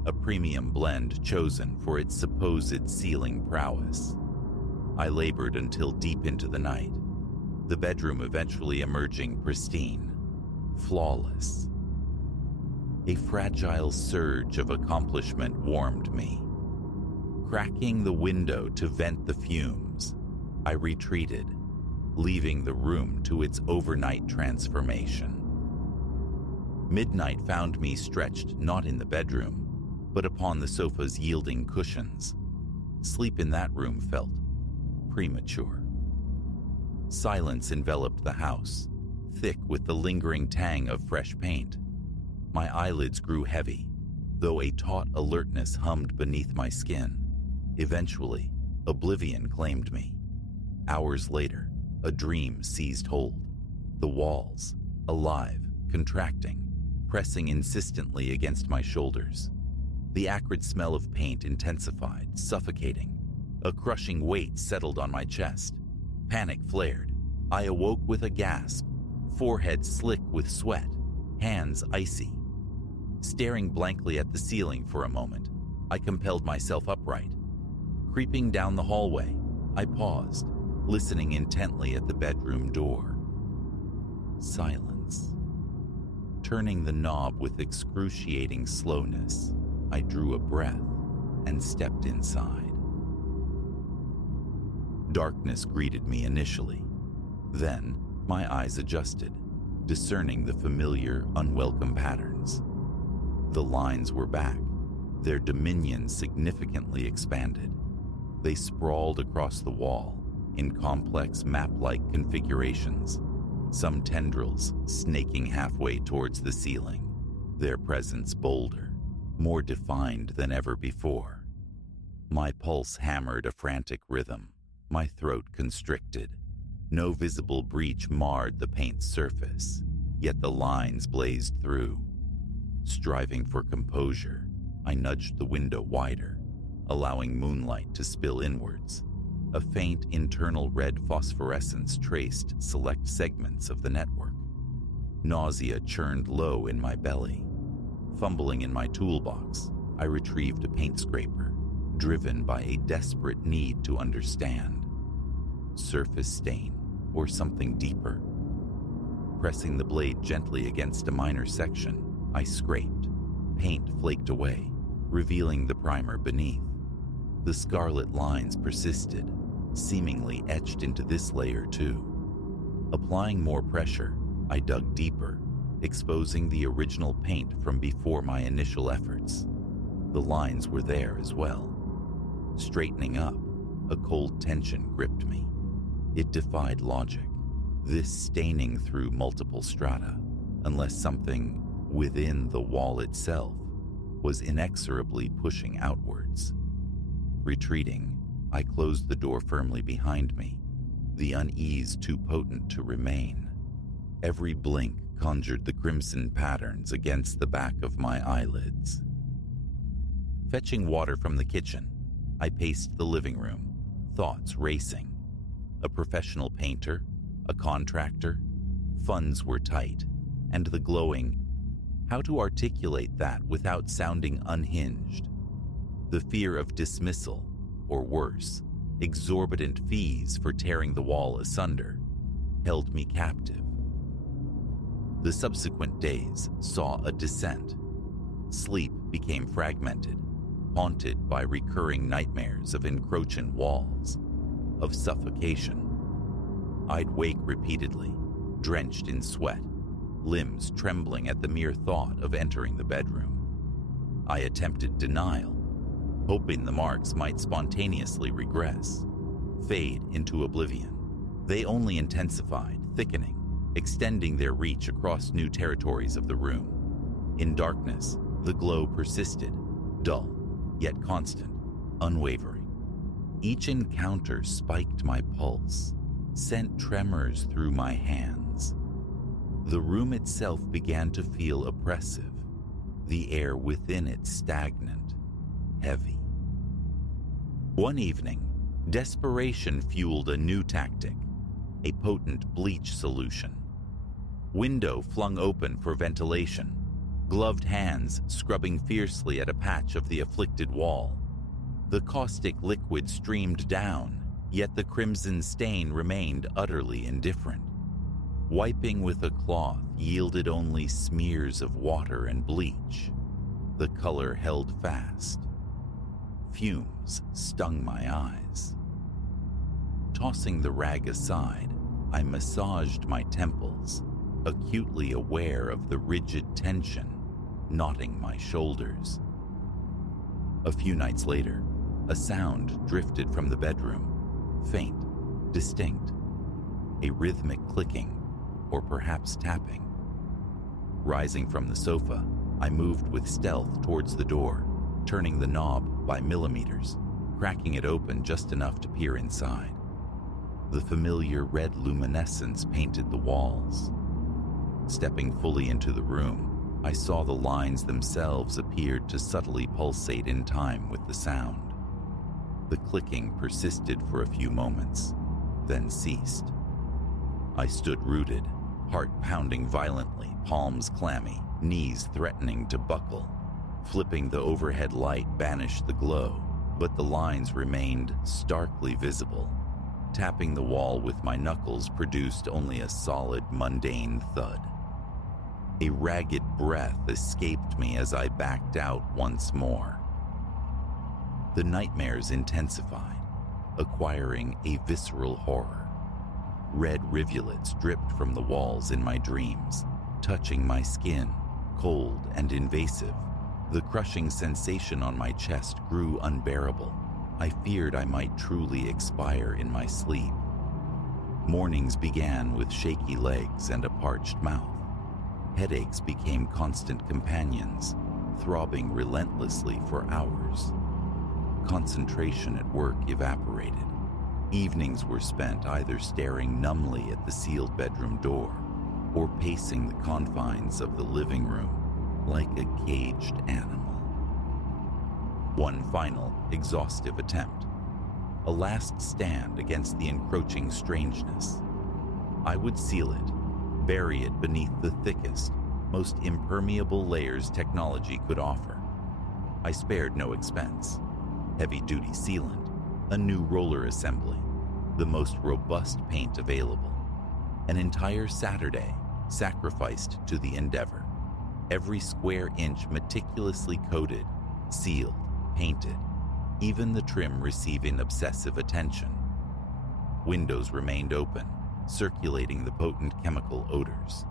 a premium blend chosen for its supposed sealing prowess. I labored until deep into the night, the bedroom eventually emerging pristine, flawless. A fragile surge of accomplishment warmed me. Cracking the window to vent the fumes, I retreated, leaving the room to its overnight transformation. Midnight found me stretched not in the bedroom, but upon the sofa's yielding cushions. Sleep in that room felt premature. Silence enveloped the house, thick with the lingering tang of fresh paint. My eyelids grew heavy, though a taut alertness hummed beneath my skin. Eventually, oblivion claimed me. Hours later, a dream seized hold. The walls, alive, contracting, pressing insistently against my shoulders. The acrid smell of paint intensified, suffocating. A crushing weight settled on my chest. Panic flared. I awoke with a gasp, forehead slick with sweat, hands icy. Staring blankly at the ceiling for a moment, I compelled myself upright. Creeping down the hallway, I paused, listening intently at the bedroom door. Silence. Turning the knob with excruciating slowness, I drew a breath and stepped inside. Darkness greeted me initially. Then, my eyes adjusted, discerning the familiar, unwelcome patterns. The lines were back, their dominion significantly expanded. They sprawled across the wall in complex map-like configurations, some tendrils snaking halfway towards the ceiling, their presence bolder, more defined than ever before. My pulse hammered a frantic rhythm, my throat constricted. No visible breach marred the paint's surface, yet the lines blazed through. Striving for composure, I nudged the window wider, allowing moonlight to spill inwards. A faint internal red phosphorescence traced select segments of the network. Nausea churned low in my belly. Fumbling in my toolbox, I retrieved a paint scraper, driven by a desperate need to understand. Surface stain, or something deeper. Pressing the blade gently against a minor section, I scraped. Paint flaked away, revealing the primer beneath. The scarlet lines persisted, seemingly etched into this layer too. Applying more pressure, I dug deeper, exposing the original paint from before my initial efforts. The lines were there as well. Straightening up, a cold tension gripped me. It defied logic, this staining through multiple strata, unless something within the wall itself was inexorably pushing outwards. Retreating, I closed the door firmly behind me, the unease too potent to remain. Every blink conjured the crimson patterns against the back of my eyelids. Fetching water from the kitchen, I paced the living room, thoughts racing. A professional painter, a contractor, funds were tight, and the glowing, how to articulate that without sounding unhinged? The fear of dismissal, or worse, exorbitant fees for tearing the wall asunder, held me captive. The subsequent days saw a descent. Sleep became fragmented, haunted by recurring nightmares of encroaching walls, of suffocation. I'd wake repeatedly, drenched in sweat, limbs trembling at the mere thought of entering the bedroom. I attempted denial, hoping the marks might spontaneously regress, fade into oblivion. They only intensified, thickening, extending their reach across new territories of the room. In darkness, the glow persisted, dull, yet constant, unwavering. Each encounter spiked my pulse, sent tremors through my hands. The room itself began to feel oppressive, the air within it stagnant, heavy. One evening, desperation fueled a new tactic, a potent bleach solution. Window flung open for ventilation, gloved hands scrubbing fiercely at a patch of the afflicted wall. The caustic liquid streamed down, yet the crimson stain remained utterly indifferent. Wiping with a cloth yielded only smears of water and bleach. The color held fast. Fumes stung my eyes. Tossing the rag aside, I massaged my temples, acutely aware of the rigid tension knotting my shoulders. A few nights later, a sound drifted from the bedroom, faint, distinct, a rhythmic clicking, or perhaps tapping. Rising from the sofa, I moved with stealth towards the door, turning the knob by millimeters, cracking it open just enough to peer inside. The familiar red luminescence painted the walls. Stepping fully into the room, I saw the lines themselves appeared to subtly pulsate in time with the sound. The clicking persisted for a few moments, then ceased. I stood rooted, heart pounding violently, palms clammy, knees threatening to buckle. Flipping the overhead light banished the glow, but the lines remained starkly visible. Tapping the wall with my knuckles produced only a solid, mundane thud. A ragged breath escaped me as I backed out once more. The nightmares intensified, acquiring a visceral horror. Red rivulets dripped from the walls in my dreams, touching my skin, cold and invasive. The crushing sensation on my chest grew unbearable, I feared I might truly expire in my sleep. Mornings began with shaky legs and a parched mouth. Headaches became constant companions, throbbing relentlessly for hours. Concentration at work evaporated. Evenings were spent either staring numbly at the sealed bedroom door or pacing the confines of the living room like a caged animal. One final, exhaustive attempt. A last stand against the encroaching strangeness. I would seal it, bury it beneath the thickest, most impermeable layers technology could offer. I spared no expense. Heavy-duty sealant, a new roller assembly, the most robust paint available. An entire Saturday sacrificed to the endeavor. Every square inch meticulously coated, sealed, painted, even the trim receiving obsessive attention. Windows remained open, circulating the potent chemical odors.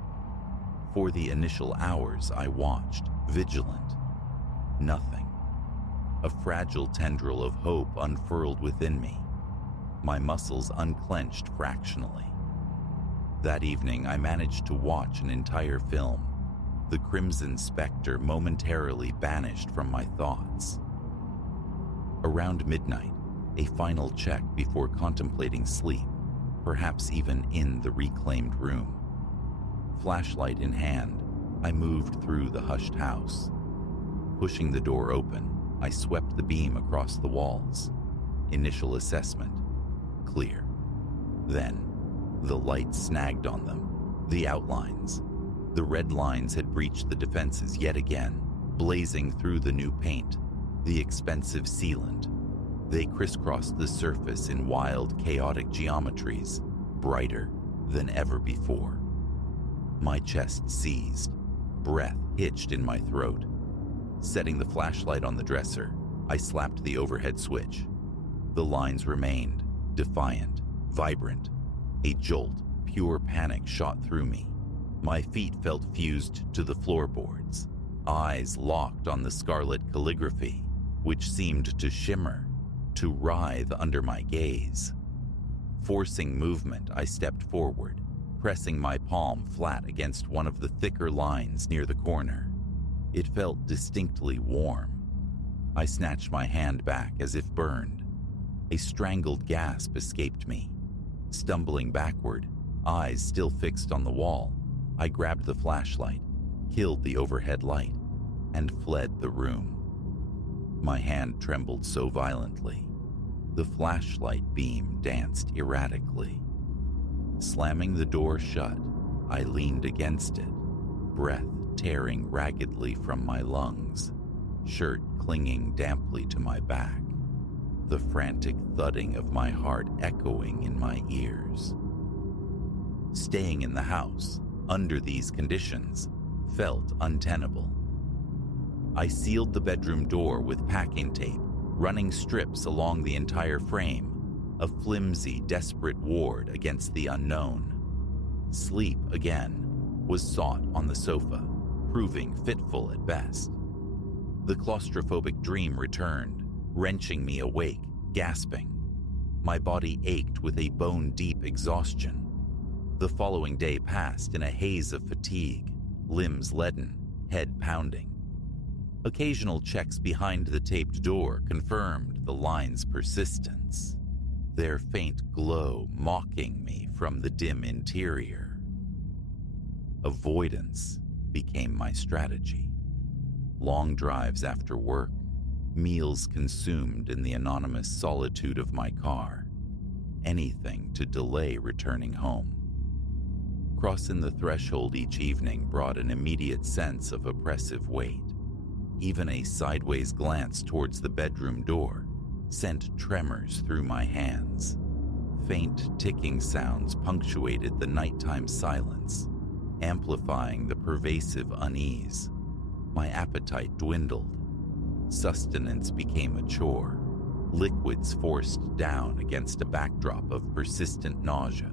For the initial hours, I watched, vigilant. Nothing. A fragile tendril of hope unfurled within me. My muscles unclenched fractionally. That evening, I managed to watch an entire film, the Crimson Spectre momentarily banished from my thoughts. Around midnight, a final check before contemplating sleep, perhaps even in the reclaimed room. Flashlight in hand, I moved through the hushed house. Pushing the door open, I swept the beam across the walls. Initial assessment, clear. Then, the light snagged on them, the outlines. The red lines had breached the defenses yet again, blazing through the new paint, the expensive sealant. They crisscrossed the surface in wild, chaotic geometries, brighter than ever before. My chest seized, breath hitched in my throat. Setting the flashlight on the dresser, I slapped the overhead switch. The lines remained, defiant, vibrant. A jolt, pure panic shot through me. My feet felt fused to the floorboards, eyes locked on the scarlet calligraphy, which seemed to shimmer, to writhe under my gaze. Forcing movement, I stepped forward, pressing my palm flat against one of the thicker lines near the corner. It felt distinctly warm. I snatched my hand back as if burned. A strangled gasp escaped me. Stumbling backward, eyes still fixed on the wall, I grabbed the flashlight, killed the overhead light, and fled the room. My hand trembled so violently, the flashlight beam danced erratically. Slamming the door shut, I leaned against it, breath tearing raggedly from my lungs, shirt clinging damply to my back, the frantic thudding of my heart echoing in my ears. Staying in the house, under these conditions, felt untenable. I sealed the bedroom door with packing tape, running strips along the entire frame, a flimsy, desperate ward against the unknown. Sleep, again, was sought on the sofa, proving fitful at best. The claustrophobic dream returned, wrenching me awake, gasping. My body ached with a bone-deep exhaustion. The following day passed in a haze of fatigue, limbs leaden, head pounding. Occasional checks behind the taped door confirmed the line's persistence, their faint glow mocking me from the dim interior. Avoidance became my strategy. Long drives after work, meals consumed in the anonymous solitude of my car, anything to delay returning home. Crossing the threshold each evening brought an immediate sense of oppressive weight. Even a sideways glance towards the bedroom door sent tremors through my hands. Faint ticking sounds punctuated the nighttime silence, amplifying the pervasive unease. My appetite dwindled. Sustenance became a chore, liquids forced down against a backdrop of persistent nausea.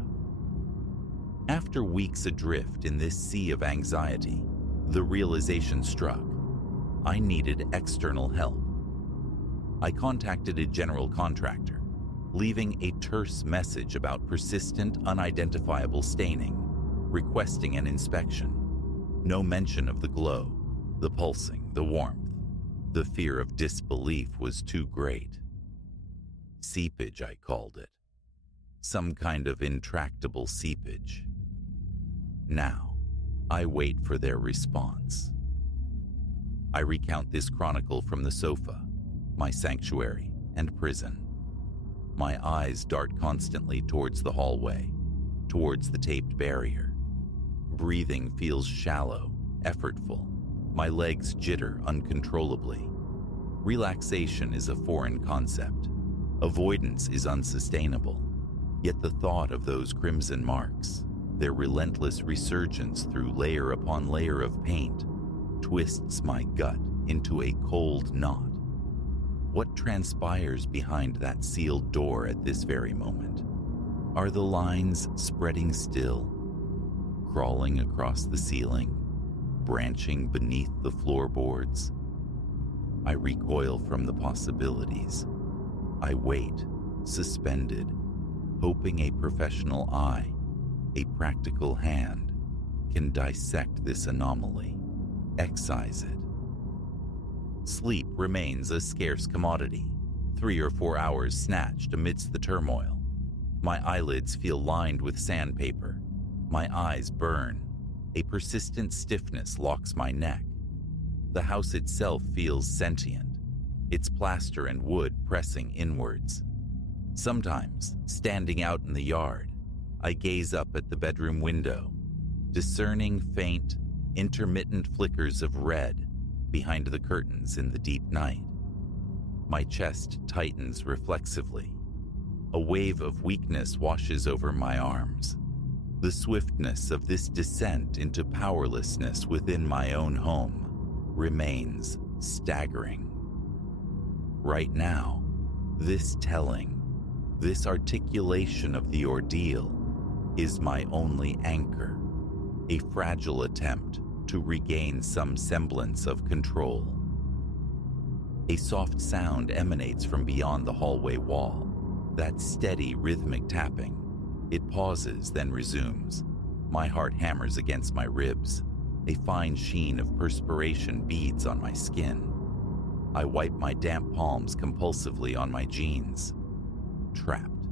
After weeks adrift in this sea of anxiety, the realization struck. I needed external help. I contacted a general contractor, leaving a terse message about persistent, unidentifiable staining, requesting an inspection. No mention of the glow, the pulsing, the warmth. The fear of disbelief was too great. Seepage, I called it. Some kind of intractable seepage. Now, I wait for their response. I recount this chronicle from the sofa, my sanctuary and prison. My eyes dart constantly towards the hallway, towards the taped barrier. Breathing feels shallow, effortful. My legs jitter uncontrollably. Relaxation is a foreign concept. Avoidance is unsustainable. Yet the thought of those crimson marks, their relentless resurgence through layer upon layer of paint, twists my gut into a cold knot. What transpires behind that sealed door at this very moment? Are the lines spreading still, crawling across the ceiling, branching beneath the floorboards? I recoil from the possibilities. I wait, suspended, hoping a professional eye, a practical hand, can dissect this anomaly, excise it. Sleep remains a scarce commodity, 3 or 4 hours snatched amidst the turmoil. My eyelids feel lined with sandpaper. My eyes burn. A persistent stiffness locks my neck. The house itself feels sentient, its plaster and wood pressing inwards. Sometimes, standing out in the yard, I gaze up at the bedroom window, discerning faint, intermittent flickers of red behind the curtains in the deep night. My chest tightens reflexively. A wave of weakness washes over my arms. The swiftness of this descent into powerlessness within my own home remains staggering. Right now, this telling, this articulation of the ordeal is my only anchor, a fragile attempt to regain some semblance of control. A soft sound emanates from beyond the hallway wall, that steady rhythmic tapping. It pauses, then resumes. My heart hammers against my ribs. A fine sheen of perspiration beads on my skin. I wipe my damp palms compulsively on my jeans. Trapped.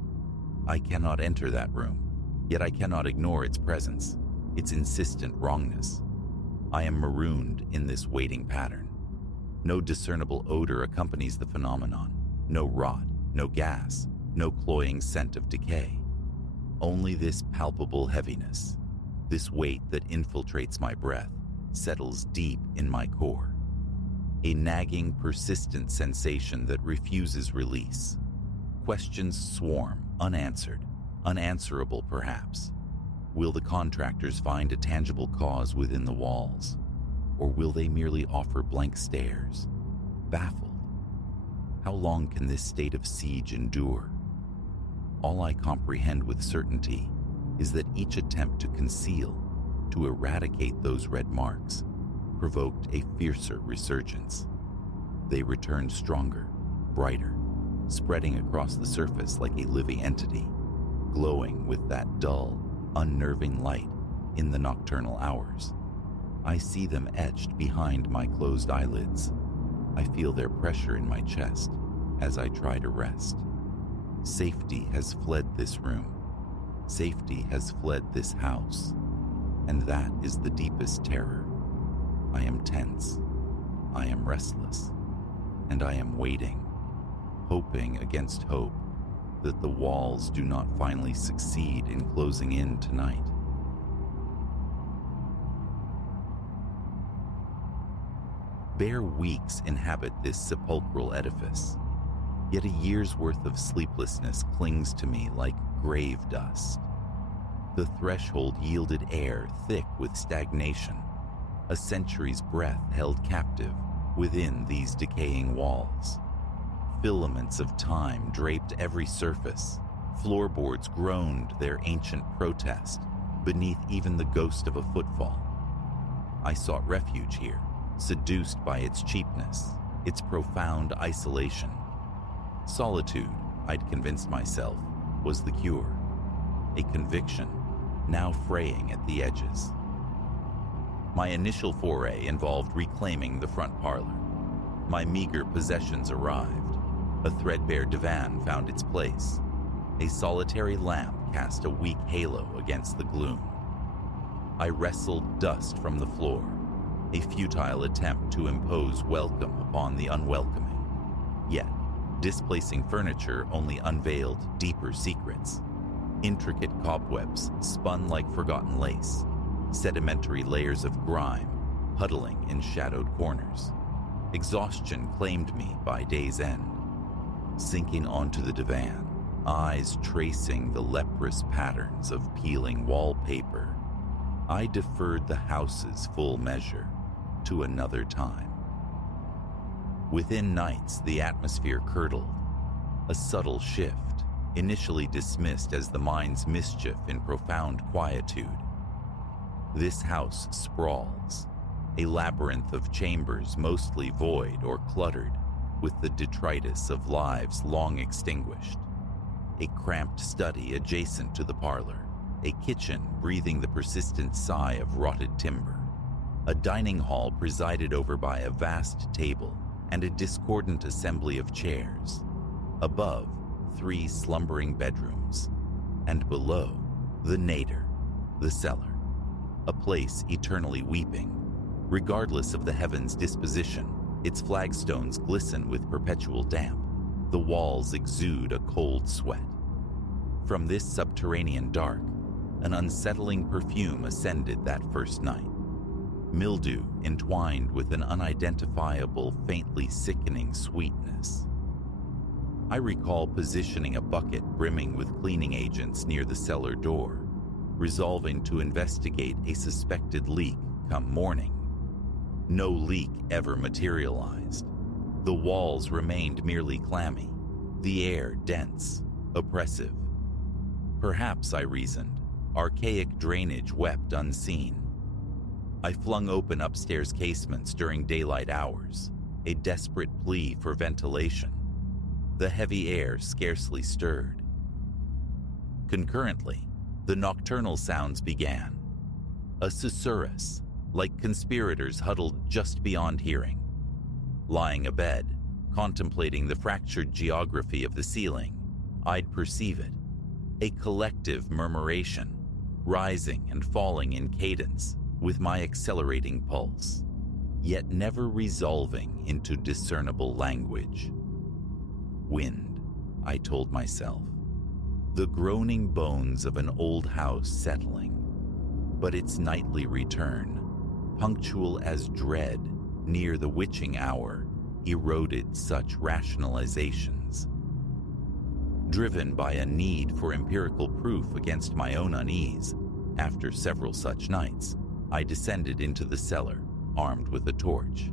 I cannot enter that room, yet I cannot ignore its presence, its insistent wrongness. I am marooned in this waiting pattern. No discernible odor accompanies the phenomenon. No rot, no gas, no cloying scent of decay. Only this palpable heaviness, this weight that infiltrates my breath, settles deep in my core. A nagging, persistent sensation that refuses release. Questions swarm, unanswered, unanswerable perhaps. Will the contractors find a tangible cause within the walls? Or will they merely offer blank stares, baffled? How long can this state of siege endure? All I comprehend with certainty is that each attempt to conceal, to eradicate those red marks, provoked a fiercer resurgence. They returned stronger, brighter, spreading across the surface like a living entity, glowing with that dull, unnerving light in the nocturnal hours. I see them etched behind my closed eyelids. I feel their pressure in my chest as I try to rest. Safety has fled this room. Safety has fled this house. And that is the deepest terror. I am tense. I am restless. And I am waiting, hoping against hope that the walls do not finally succeed in closing in tonight. Bare weeks inhabit this sepulchral edifice, yet a year's worth of sleeplessness clings to me like grave dust. The threshold yielded air thick with stagnation, a century's breath held captive within these decaying walls. Filaments of time draped every surface. Floorboards groaned their ancient protest beneath even the ghost of a footfall. I sought refuge here, seduced by its cheapness, its profound isolation. Solitude, I'd convinced myself, was the cure. A conviction now fraying at the edges. My initial foray involved reclaiming the front parlor. My meager possessions arrived. A threadbare divan found its place. A solitary lamp cast a weak halo against the gloom. I wrestled dust from the floor, a futile attempt to impose welcome upon the unwelcoming. Yet, displacing furniture only unveiled deeper secrets. Intricate cobwebs spun like forgotten lace, sedimentary layers of grime huddling in shadowed corners. Exhaustion claimed me by day's end. Sinking onto the divan, eyes tracing the leprous patterns of peeling wallpaper, I deferred the house's full measure to another time. Within nights, the atmosphere curdled, a subtle shift, initially dismissed as the mind's mischief in profound quietude. This house sprawls, a labyrinth of chambers mostly void or cluttered with the detritus of lives long extinguished. A cramped study adjacent to the parlor, a kitchen breathing the persistent sigh of rotted timber, a dining hall presided over by a vast table and a discordant assembly of chairs. Above, 3 slumbering bedrooms, and below, the nadir, the cellar, a place eternally weeping. Regardless of the heaven's disposition, its flagstones glisten with perpetual damp. The walls exude a cold sweat. From this subterranean dark, an unsettling perfume ascended that first night. Mildew entwined with an unidentifiable, faintly sickening sweetness. I recall positioning a bucket brimming with cleaning agents near the cellar door, resolving to investigate a suspected leak come morning. No leak ever materialized. The walls remained merely clammy, the air dense, oppressive. Perhaps, I reasoned, archaic drainage wept unseen. I flung open upstairs casements during daylight hours, a desperate plea for ventilation. The heavy air scarcely stirred. Concurrently, the nocturnal sounds began. A susurrus, like conspirators huddled just beyond hearing. Lying abed, contemplating the fractured geography of the ceiling, I'd perceive it. A collective murmuration, rising and falling in cadence with my accelerating pulse, yet never resolving into discernible language. Wind, I told myself. The groaning bones of an old house settling, but its nightly return, punctual as dread near the witching hour, eroded such rationalizations. Driven by a need for empirical proof against my own unease, after several such nights, I descended into the cellar, armed with a torch.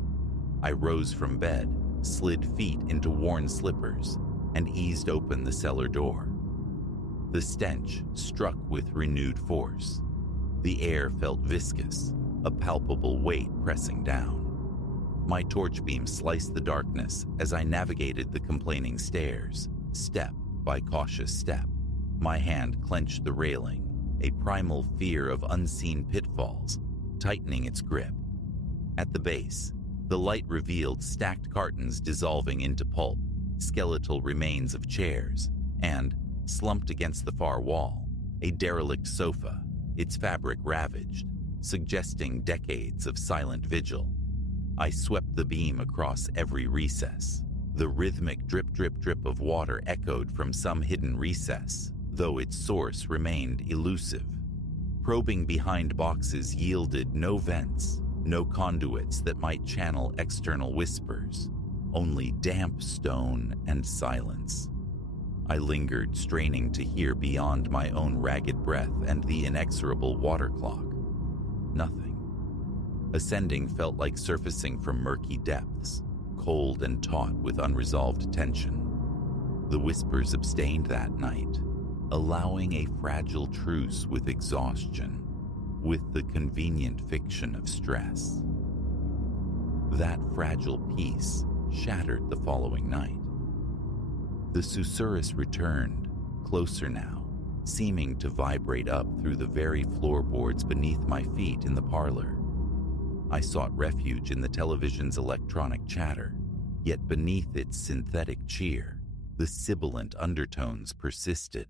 I rose from bed, slid feet into worn slippers, and eased open the cellar door. The stench struck with renewed force. The air felt viscous, a palpable weight pressing down. My torch beam sliced the darkness as I navigated the complaining stairs, step by cautious step. My hand clenched the railing, a primal fear of unseen pitfalls, tightening its grip. At the base, the light revealed stacked cartons dissolving into pulp, skeletal remains of chairs, and, slumped against the far wall, a derelict sofa, its fabric ravaged, suggesting decades of silent vigil. I swept the beam across every recess. The rhythmic drip of water echoed from some hidden recess, though its source remained elusive. Probing behind boxes yielded no vents, no conduits that might channel external whispers, only damp stone and silence. I lingered, straining to hear beyond my own ragged breath and the inexorable water clock. Nothing. Ascending felt like surfacing from murky depths, cold and taut with unresolved tension. The whispers abstained that night, allowing a fragile truce with exhaustion, with the convenient fiction of stress. That fragile peace shattered the following night. The susurrus returned, closer now, seeming to vibrate up through the very floorboards beneath my feet in the parlor. I sought refuge in the television's electronic chatter, yet beneath its synthetic cheer, the sibilant undertones persisted.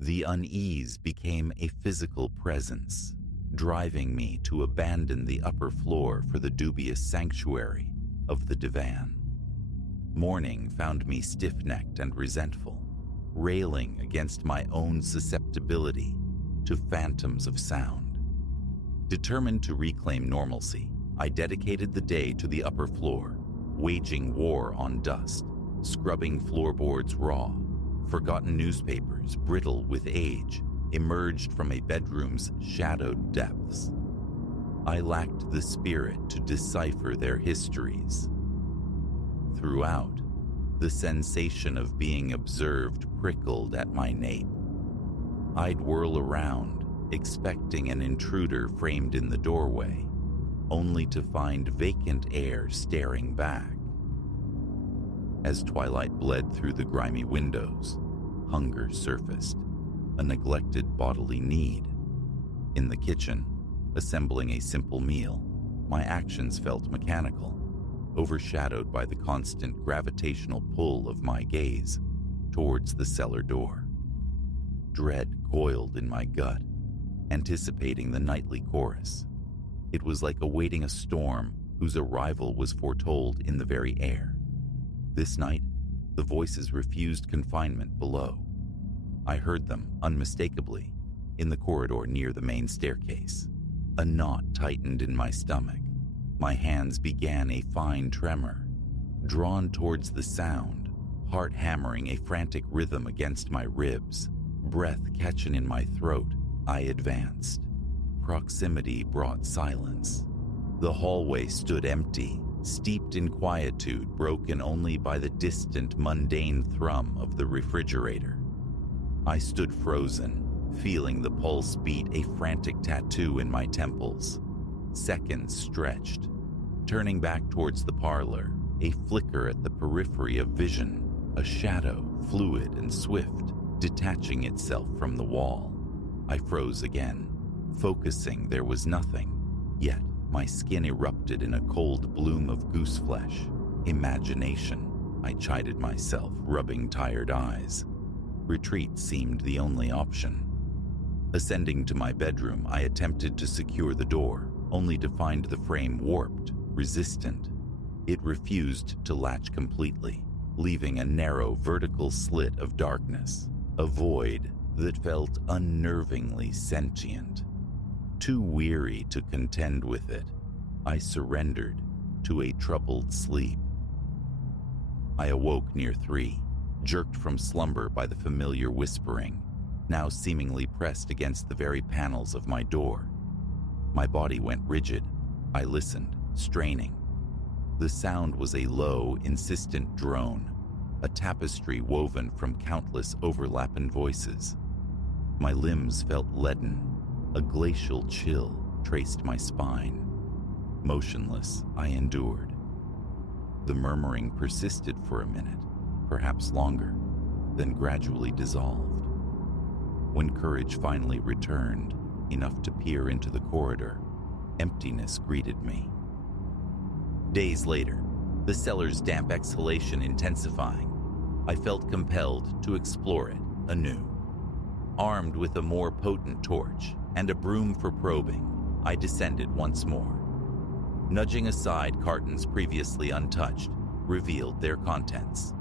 The unease became a physical presence, driving me to abandon the upper floor for the dubious sanctuary of the divan. Morning found me stiff-necked and resentful, railing against my own susceptibility to phantoms of sound. Determined to reclaim normalcy, I dedicated the day to the upper floor, waging war on dust, scrubbing floorboards raw. Forgotten newspapers, brittle with age, emerged from a bedroom's shadowed depths. I lacked the spirit to decipher their histories. Throughout, the sensation of being observed prickled at my nape. I'd whirl around, expecting an intruder framed in the doorway, only to find vacant air staring back. As twilight bled through the grimy windows, hunger surfaced, a neglected bodily need. In the kitchen, assembling a simple meal, my actions felt mechanical, overshadowed by the constant gravitational pull of my gaze towards the cellar door. Dread coiled in my gut, anticipating the nightly chorus. It was like awaiting a storm whose arrival was foretold in the very air. This night, the voices refused confinement below. I heard them, unmistakably, in the corridor near the main staircase. A knot tightened in my stomach. My hands began a fine tremor. Drawn towards the sound, heart hammering a frantic rhythm against my ribs, breath catching in my throat, I advanced. Proximity brought silence. The hallway stood empty, steeped in quietude broken only by the distant, mundane thrum of the refrigerator. I stood frozen, feeling the pulse beat a frantic tattoo in my temples. Seconds stretched. Turning back towards the parlor, a flicker at the periphery of vision, a shadow, fluid and swift, detaching itself from the wall. I froze again. Focusing, there was nothing. Yet, my skin erupted in a cold bloom of goose flesh. Imagination, I chided myself, rubbing tired eyes. Retreat seemed the only option. Ascending to my bedroom, I attempted to secure the door, only to find the frame warped, resistant. It refused to latch completely, leaving a narrow vertical slit of darkness, a void that felt unnervingly sentient. Too weary to contend with it, I surrendered to a troubled sleep. I awoke near 3, jerked from slumber by the familiar whispering, now seemingly pressed against the very panels of my door. My body went rigid. I listened, straining. The sound was a low, insistent drone, a tapestry woven from countless overlapping voices. My limbs felt leaden. A glacial chill traced my spine. Motionless, I endured. The murmuring persisted for a minute, perhaps longer, then gradually dissolved. When courage finally returned, enough to peer into the corridor, emptiness greeted me. Days later, the cellar's damp exhalation intensifying, I felt compelled to explore it anew. Armed with a more potent torch and a broom for probing, I descended once more. Nudging aside cartons previously untouched, revealed their contents.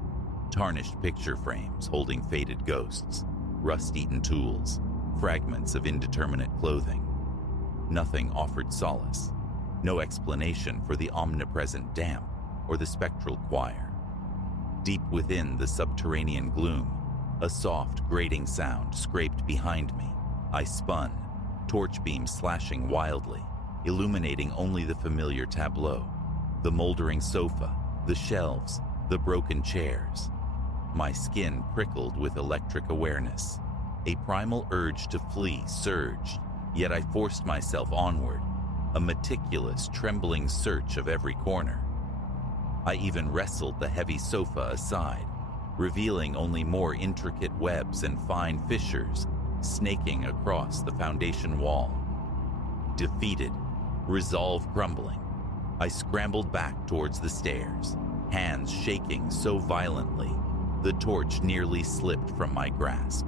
Tarnished picture frames holding faded ghosts, rust-eaten tools, fragments of indeterminate clothing. Nothing offered solace. No explanation for the omnipresent damp or the spectral choir. Deep within the subterranean gloom, a soft, grating sound scraped behind me. I spun, torch beams slashing wildly, illuminating only the familiar tableau, the moldering sofa, the shelves, the broken chairs. My skin prickled with electric awareness. A primal urge to flee surged, yet I forced myself onward, a meticulous, trembling search of every corner. I even wrestled the heavy sofa aside, revealing only more intricate webs and fine fissures snaking across the foundation wall. Defeated, resolve crumbling, I scrambled back towards the stairs, hands shaking so violently the torch nearly slipped from my grasp.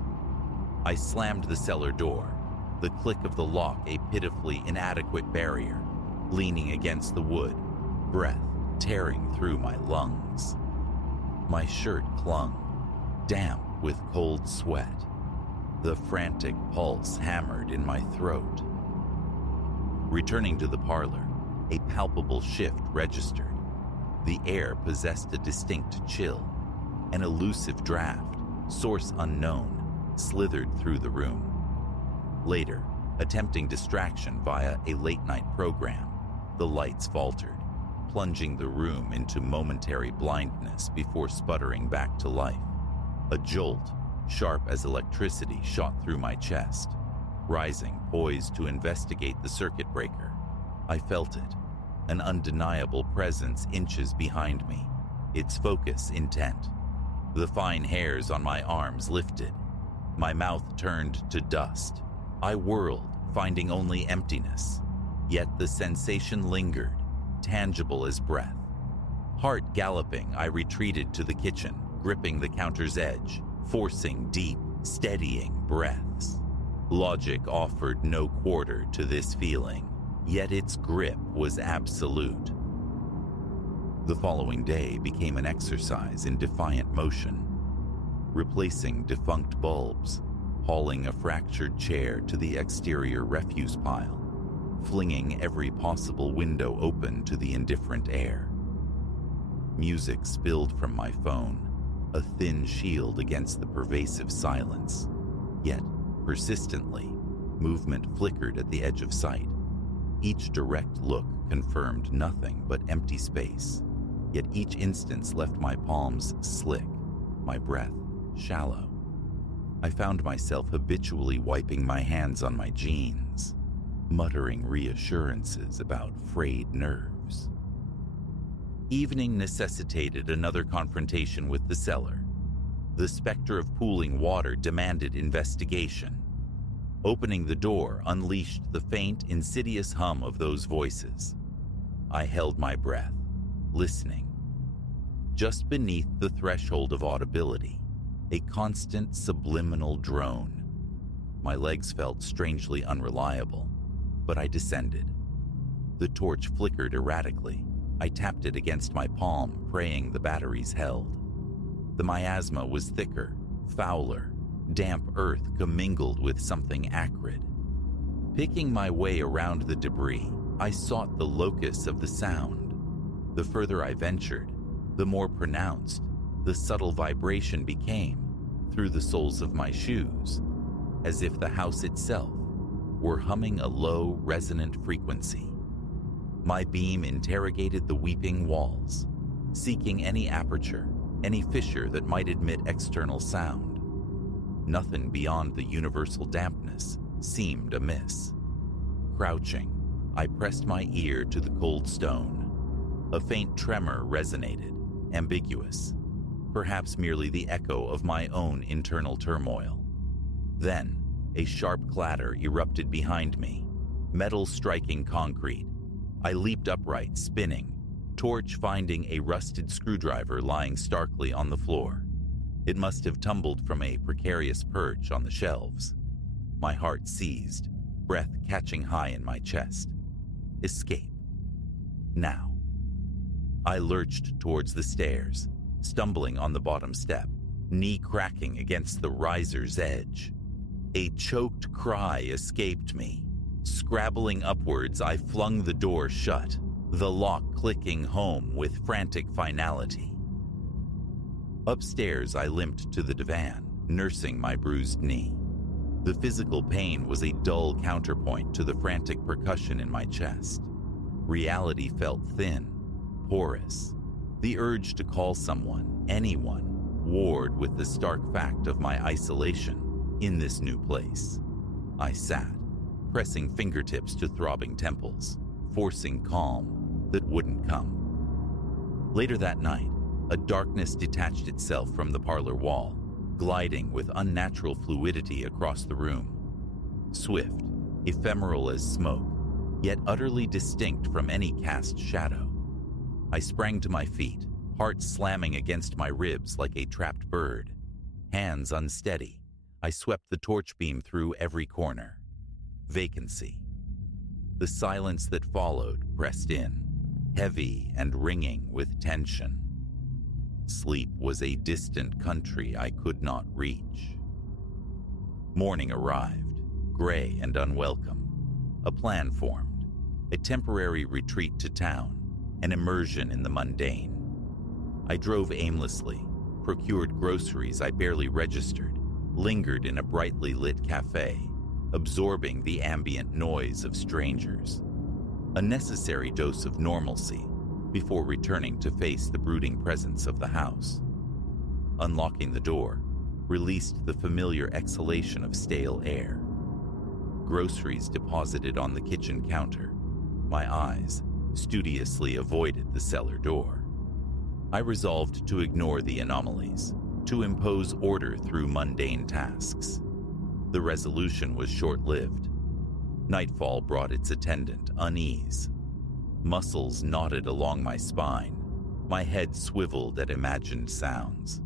I slammed the cellar door, the click of the lock a pitifully inadequate barrier, leaning against the wood, breath tearing through my lungs. My shirt clung, damp with cold sweat. The frantic pulse hammered in my throat. Returning to the parlor, a palpable shift registered. The air possessed a distinct chill. An elusive draft, source unknown, slithered through the room. Later, attempting distraction via a late-night program, the lights faltered, plunging the room into momentary blindness before sputtering back to life. A jolt, sharp as electricity, shot through my chest. Rising, poised to investigate the circuit breaker, I felt it, an undeniable presence inches behind me, its focus intent. The fine hairs on my arms lifted. My mouth turned to dust. I whirled, finding only emptiness. Yet the sensation lingered, tangible as breath. Heart galloping, I retreated to the kitchen, gripping the counter's edge, forcing deep, steadying breaths. Logic offered no quarter to this feeling, yet its grip was absolute. The following day became an exercise in defiant motion, replacing defunct bulbs, hauling a fractured chair to the exterior refuse pile, flinging every possible window open to the indifferent air. Music spilled from my phone, a thin shield against the pervasive silence. Yet, persistently, movement flickered at the edge of sight. Each direct look confirmed nothing but empty space, yet each instance left my palms slick, my breath shallow. I found myself habitually wiping my hands on my jeans, muttering reassurances about frayed nerves. Evening necessitated another confrontation with the cellar. The specter of pooling water demanded investigation. Opening the door unleashed the faint, insidious hum of those voices. I held my breath, listening. Just beneath the threshold of audibility, a constant subliminal drone. My legs felt strangely unreliable, but I descended. The torch flickered erratically. I tapped it against my palm, praying the batteries held. The miasma was thicker, fouler, damp earth commingled with something acrid. Picking my way around the debris, I sought the locus of the sound. The further I ventured, the more pronounced the subtle vibration became through the soles of my shoes, as if the house itself were humming a low, resonant frequency. My beam interrogated the weeping walls, seeking any aperture, any fissure that might admit external sound. Nothing beyond the universal dampness seemed amiss. Crouching, I pressed my ear to the cold stone. A faint tremor resonated, ambiguous, perhaps merely the echo of my own internal turmoil. Then, a sharp clatter erupted behind me, metal striking concrete. I leaped upright, spinning, torch finding a rusted screwdriver lying starkly on the floor. It must have tumbled from a precarious perch on the shelves. My heart seized, breath catching high in my chest. Escape. Now. I lurched towards the stairs, stumbling on the bottom step, knee cracking against the riser's edge. A choked cry escaped me. Scrabbling upwards, I flung the door shut, the lock clicking home with frantic finality. Upstairs, I limped to the divan, nursing my bruised knee. The physical pain was a dull counterpoint to the frantic percussion in my chest. Reality felt thin, porous. The urge to call someone, anyone, warred with the stark fact of my isolation in this new place. I sat, pressing fingertips to throbbing temples, forcing calm that wouldn't come. Later that night, A darkness detached itself from the parlor wall, gliding with unnatural fluidity across the room. Swift, ephemeral as smoke, yet utterly distinct from any cast shadow. I sprang to my feet, heart slamming against my ribs like a trapped bird. Hands unsteady, I swept the torch beam through every corner. Vacancy. The silence that followed pressed in, heavy and ringing with tension. Sleep was a distant country I could not reach. Morning arrived, gray and unwelcome. A plan formed, a temporary retreat to town, an immersion in the mundane. I drove aimlessly, procured groceries I barely registered, lingered in a brightly lit cafe, absorbing the ambient noise of strangers. A necessary dose of normalcy before returning to face the brooding presence of the house. Unlocking the door, released the familiar exhalation of stale air. Groceries deposited on the kitchen counter, my eyes studiously avoided the cellar door. I resolved to ignore the anomalies, to impose order through mundane tasks. The resolution was short-lived. Nightfall brought its attendant unease. Muscles knotted along my spine, my head swiveled at imagined sounds.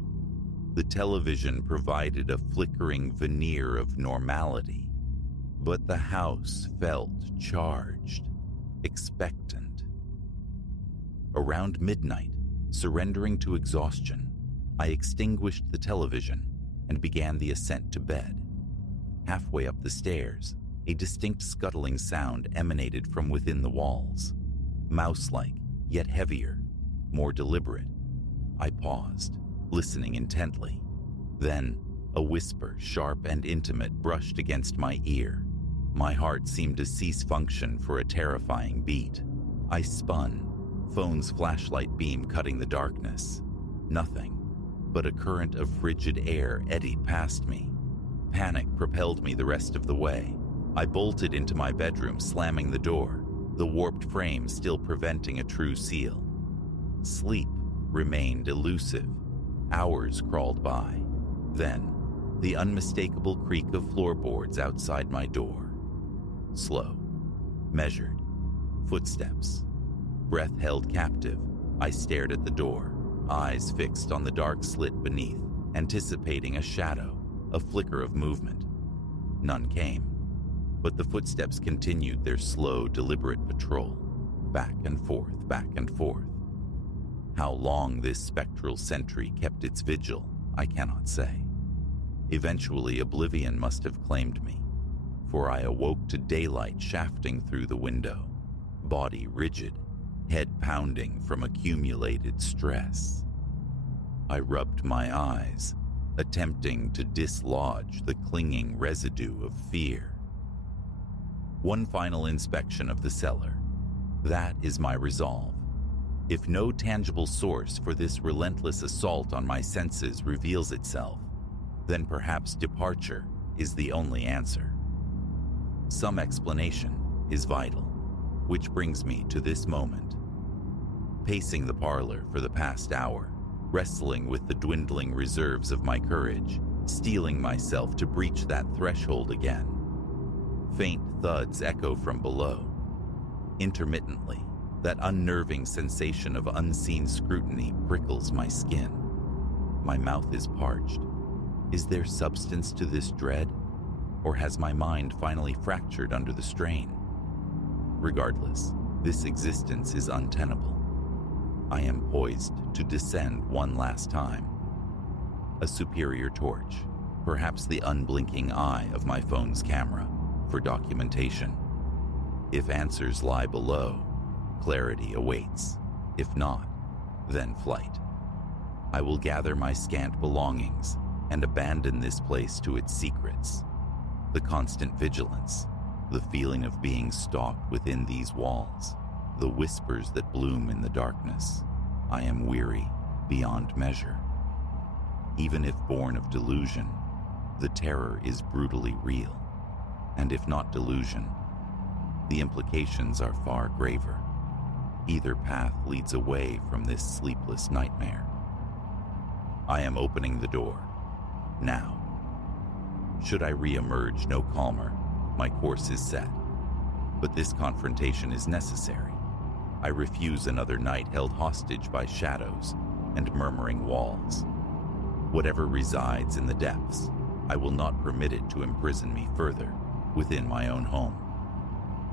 The television provided a flickering veneer of normality, but the house felt charged, expectant. Around midnight, surrendering to exhaustion, I extinguished the television and began the ascent to bed. Halfway up the stairs, a distinct scuttling sound emanated from within the walls. Mouse-like, yet heavier, more deliberate. I paused, listening intently. Then, a whisper, sharp and intimate, brushed against my ear. My heart seemed to cease function for a terrifying beat. I spun, phone's flashlight beam cutting the darkness. Nothing, but a current of frigid air eddied past me. Panic propelled me the rest of the way. I bolted into my bedroom, slamming the door, the warped frame still preventing a true seal. Sleep remained elusive. Hours crawled by. Then, the unmistakable creak of floorboards outside my door. Slow, measured, footsteps. Breath held captive, I stared at the door, eyes fixed on the dark slit beneath, anticipating a shadow, a flicker of movement. None came, but the footsteps continued their slow, deliberate patrol, back and forth, back and forth. How long this spectral sentry kept its vigil, I cannot say. Eventually, oblivion must have claimed me, for I awoke to daylight shafting through the window, body rigid, head pounding from accumulated stress. I rubbed my eyes, attempting to dislodge the clinging residue of fear. One final inspection of the cellar. That is my resolve. If no tangible source for this relentless assault on my senses reveals itself, then perhaps departure is the only answer. Some explanation is vital, which brings me to this moment. Pacing the parlor for the past hour, wrestling with the dwindling reserves of my courage, steeling myself to breach that threshold again. Faint thuds echo from below. Intermittently, that unnerving sensation of unseen scrutiny prickles my skin. My mouth is parched. Is there substance to this dread? Or has my mind finally fractured under the strain? Regardless, this existence is untenable. I am poised to descend one last time. A superior torch, perhaps the unblinking eye of my phone's camera, for documentation. If answers lie below, clarity awaits. If not, then flight. I will gather my scant belongings and abandon this place to its secrets. The constant vigilance, the feeling of being stalked within these walls, the whispers that bloom in the darkness. I am weary beyond measure. Even if born of delusion, the terror is brutally real. And if not delusion, the implications are far graver. Either path leads away from this sleepless nightmare. I am opening the door. Now. Should I re-emerge no calmer, my course is set. But this confrontation is necessary. I refuse another night held hostage by shadows and murmuring walls. Whatever resides in the depths, I will not permit it to imprison me further within my own home.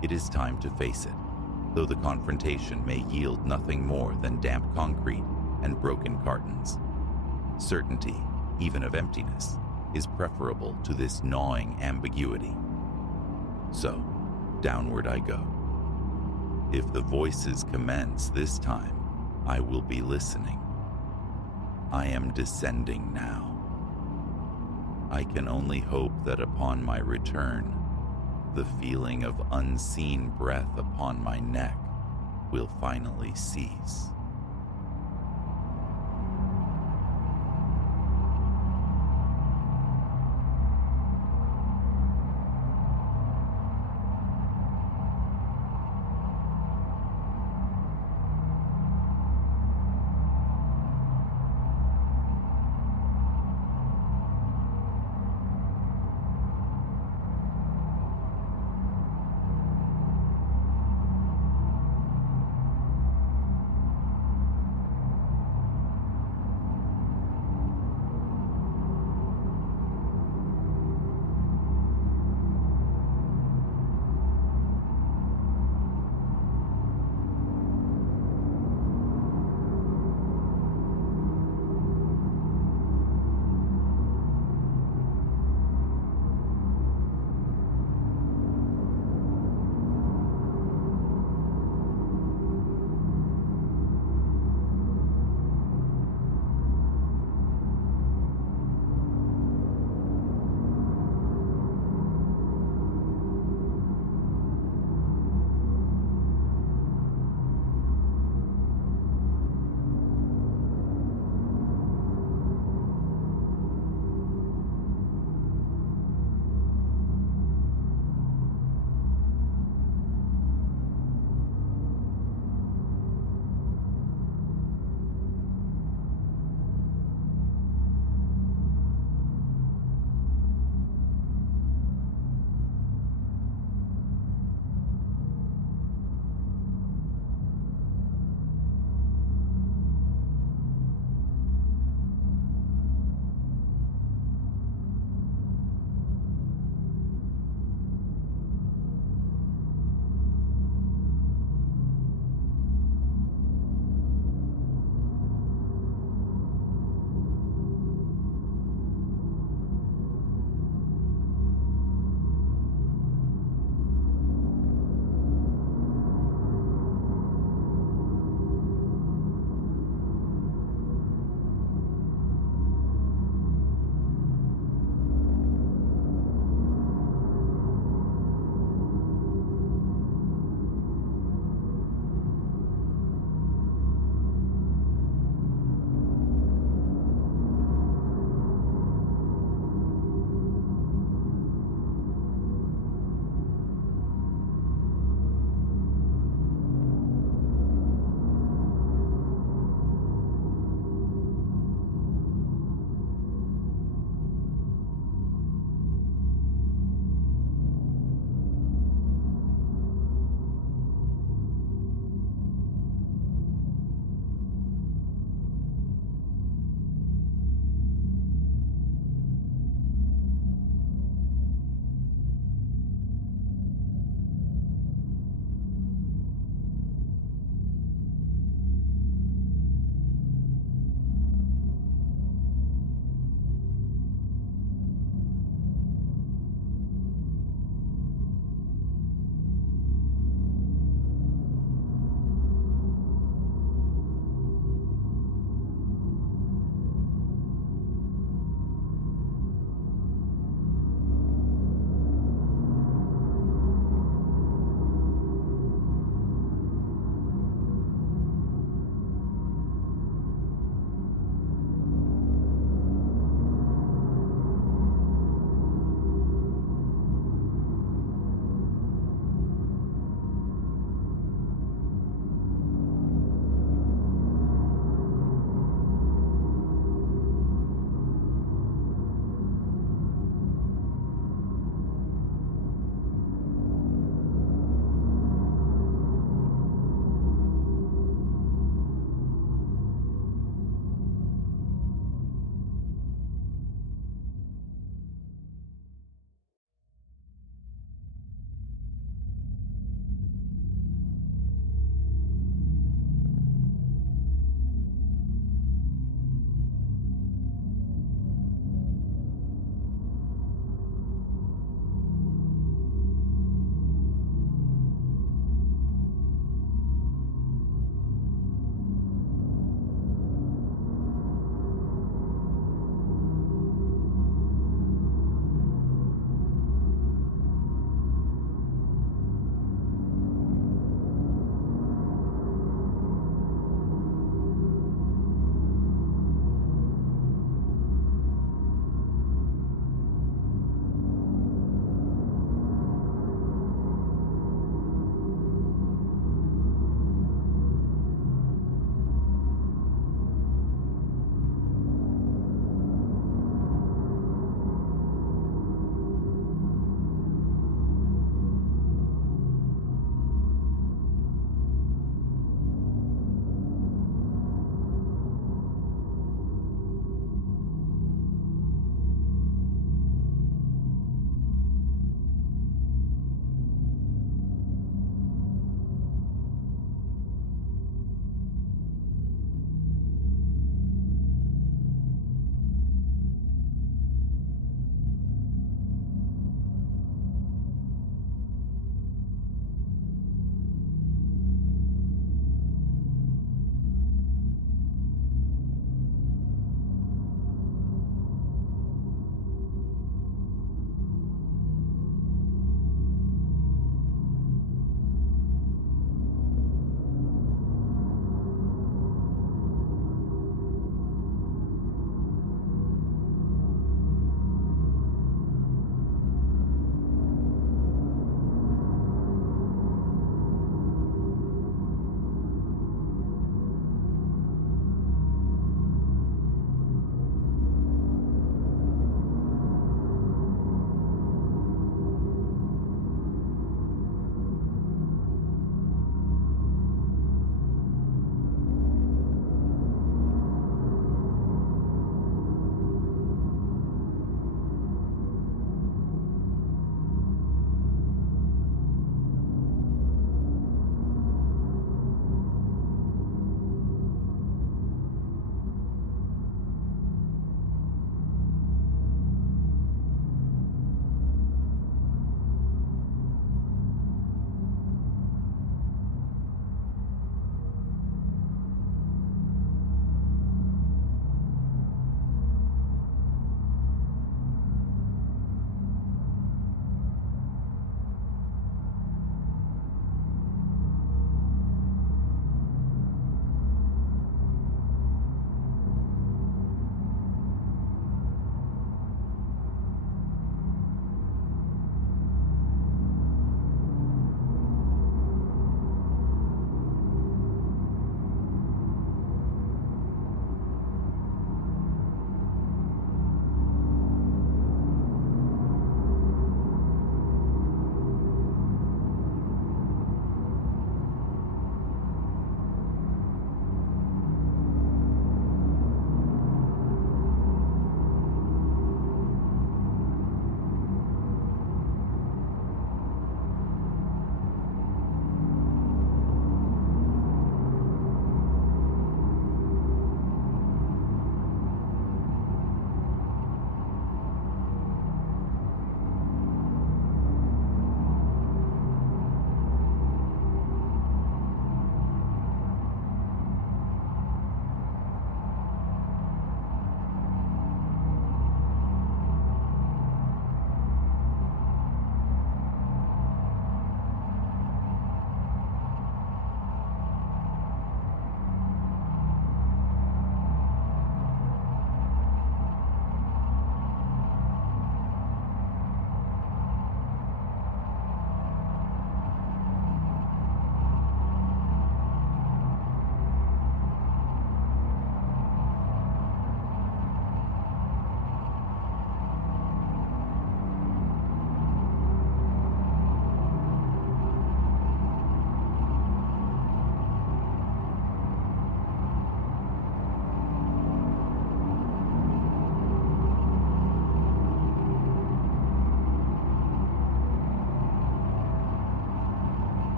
It is time to face it, though the confrontation may yield nothing more than damp concrete and broken cartons. Certainty, even of emptiness, is preferable to this gnawing ambiguity. So, downward I go. If the voices commence this time, I will be listening. I am descending now. I can only hope that upon my return, the feeling of unseen breath upon my neck will finally cease.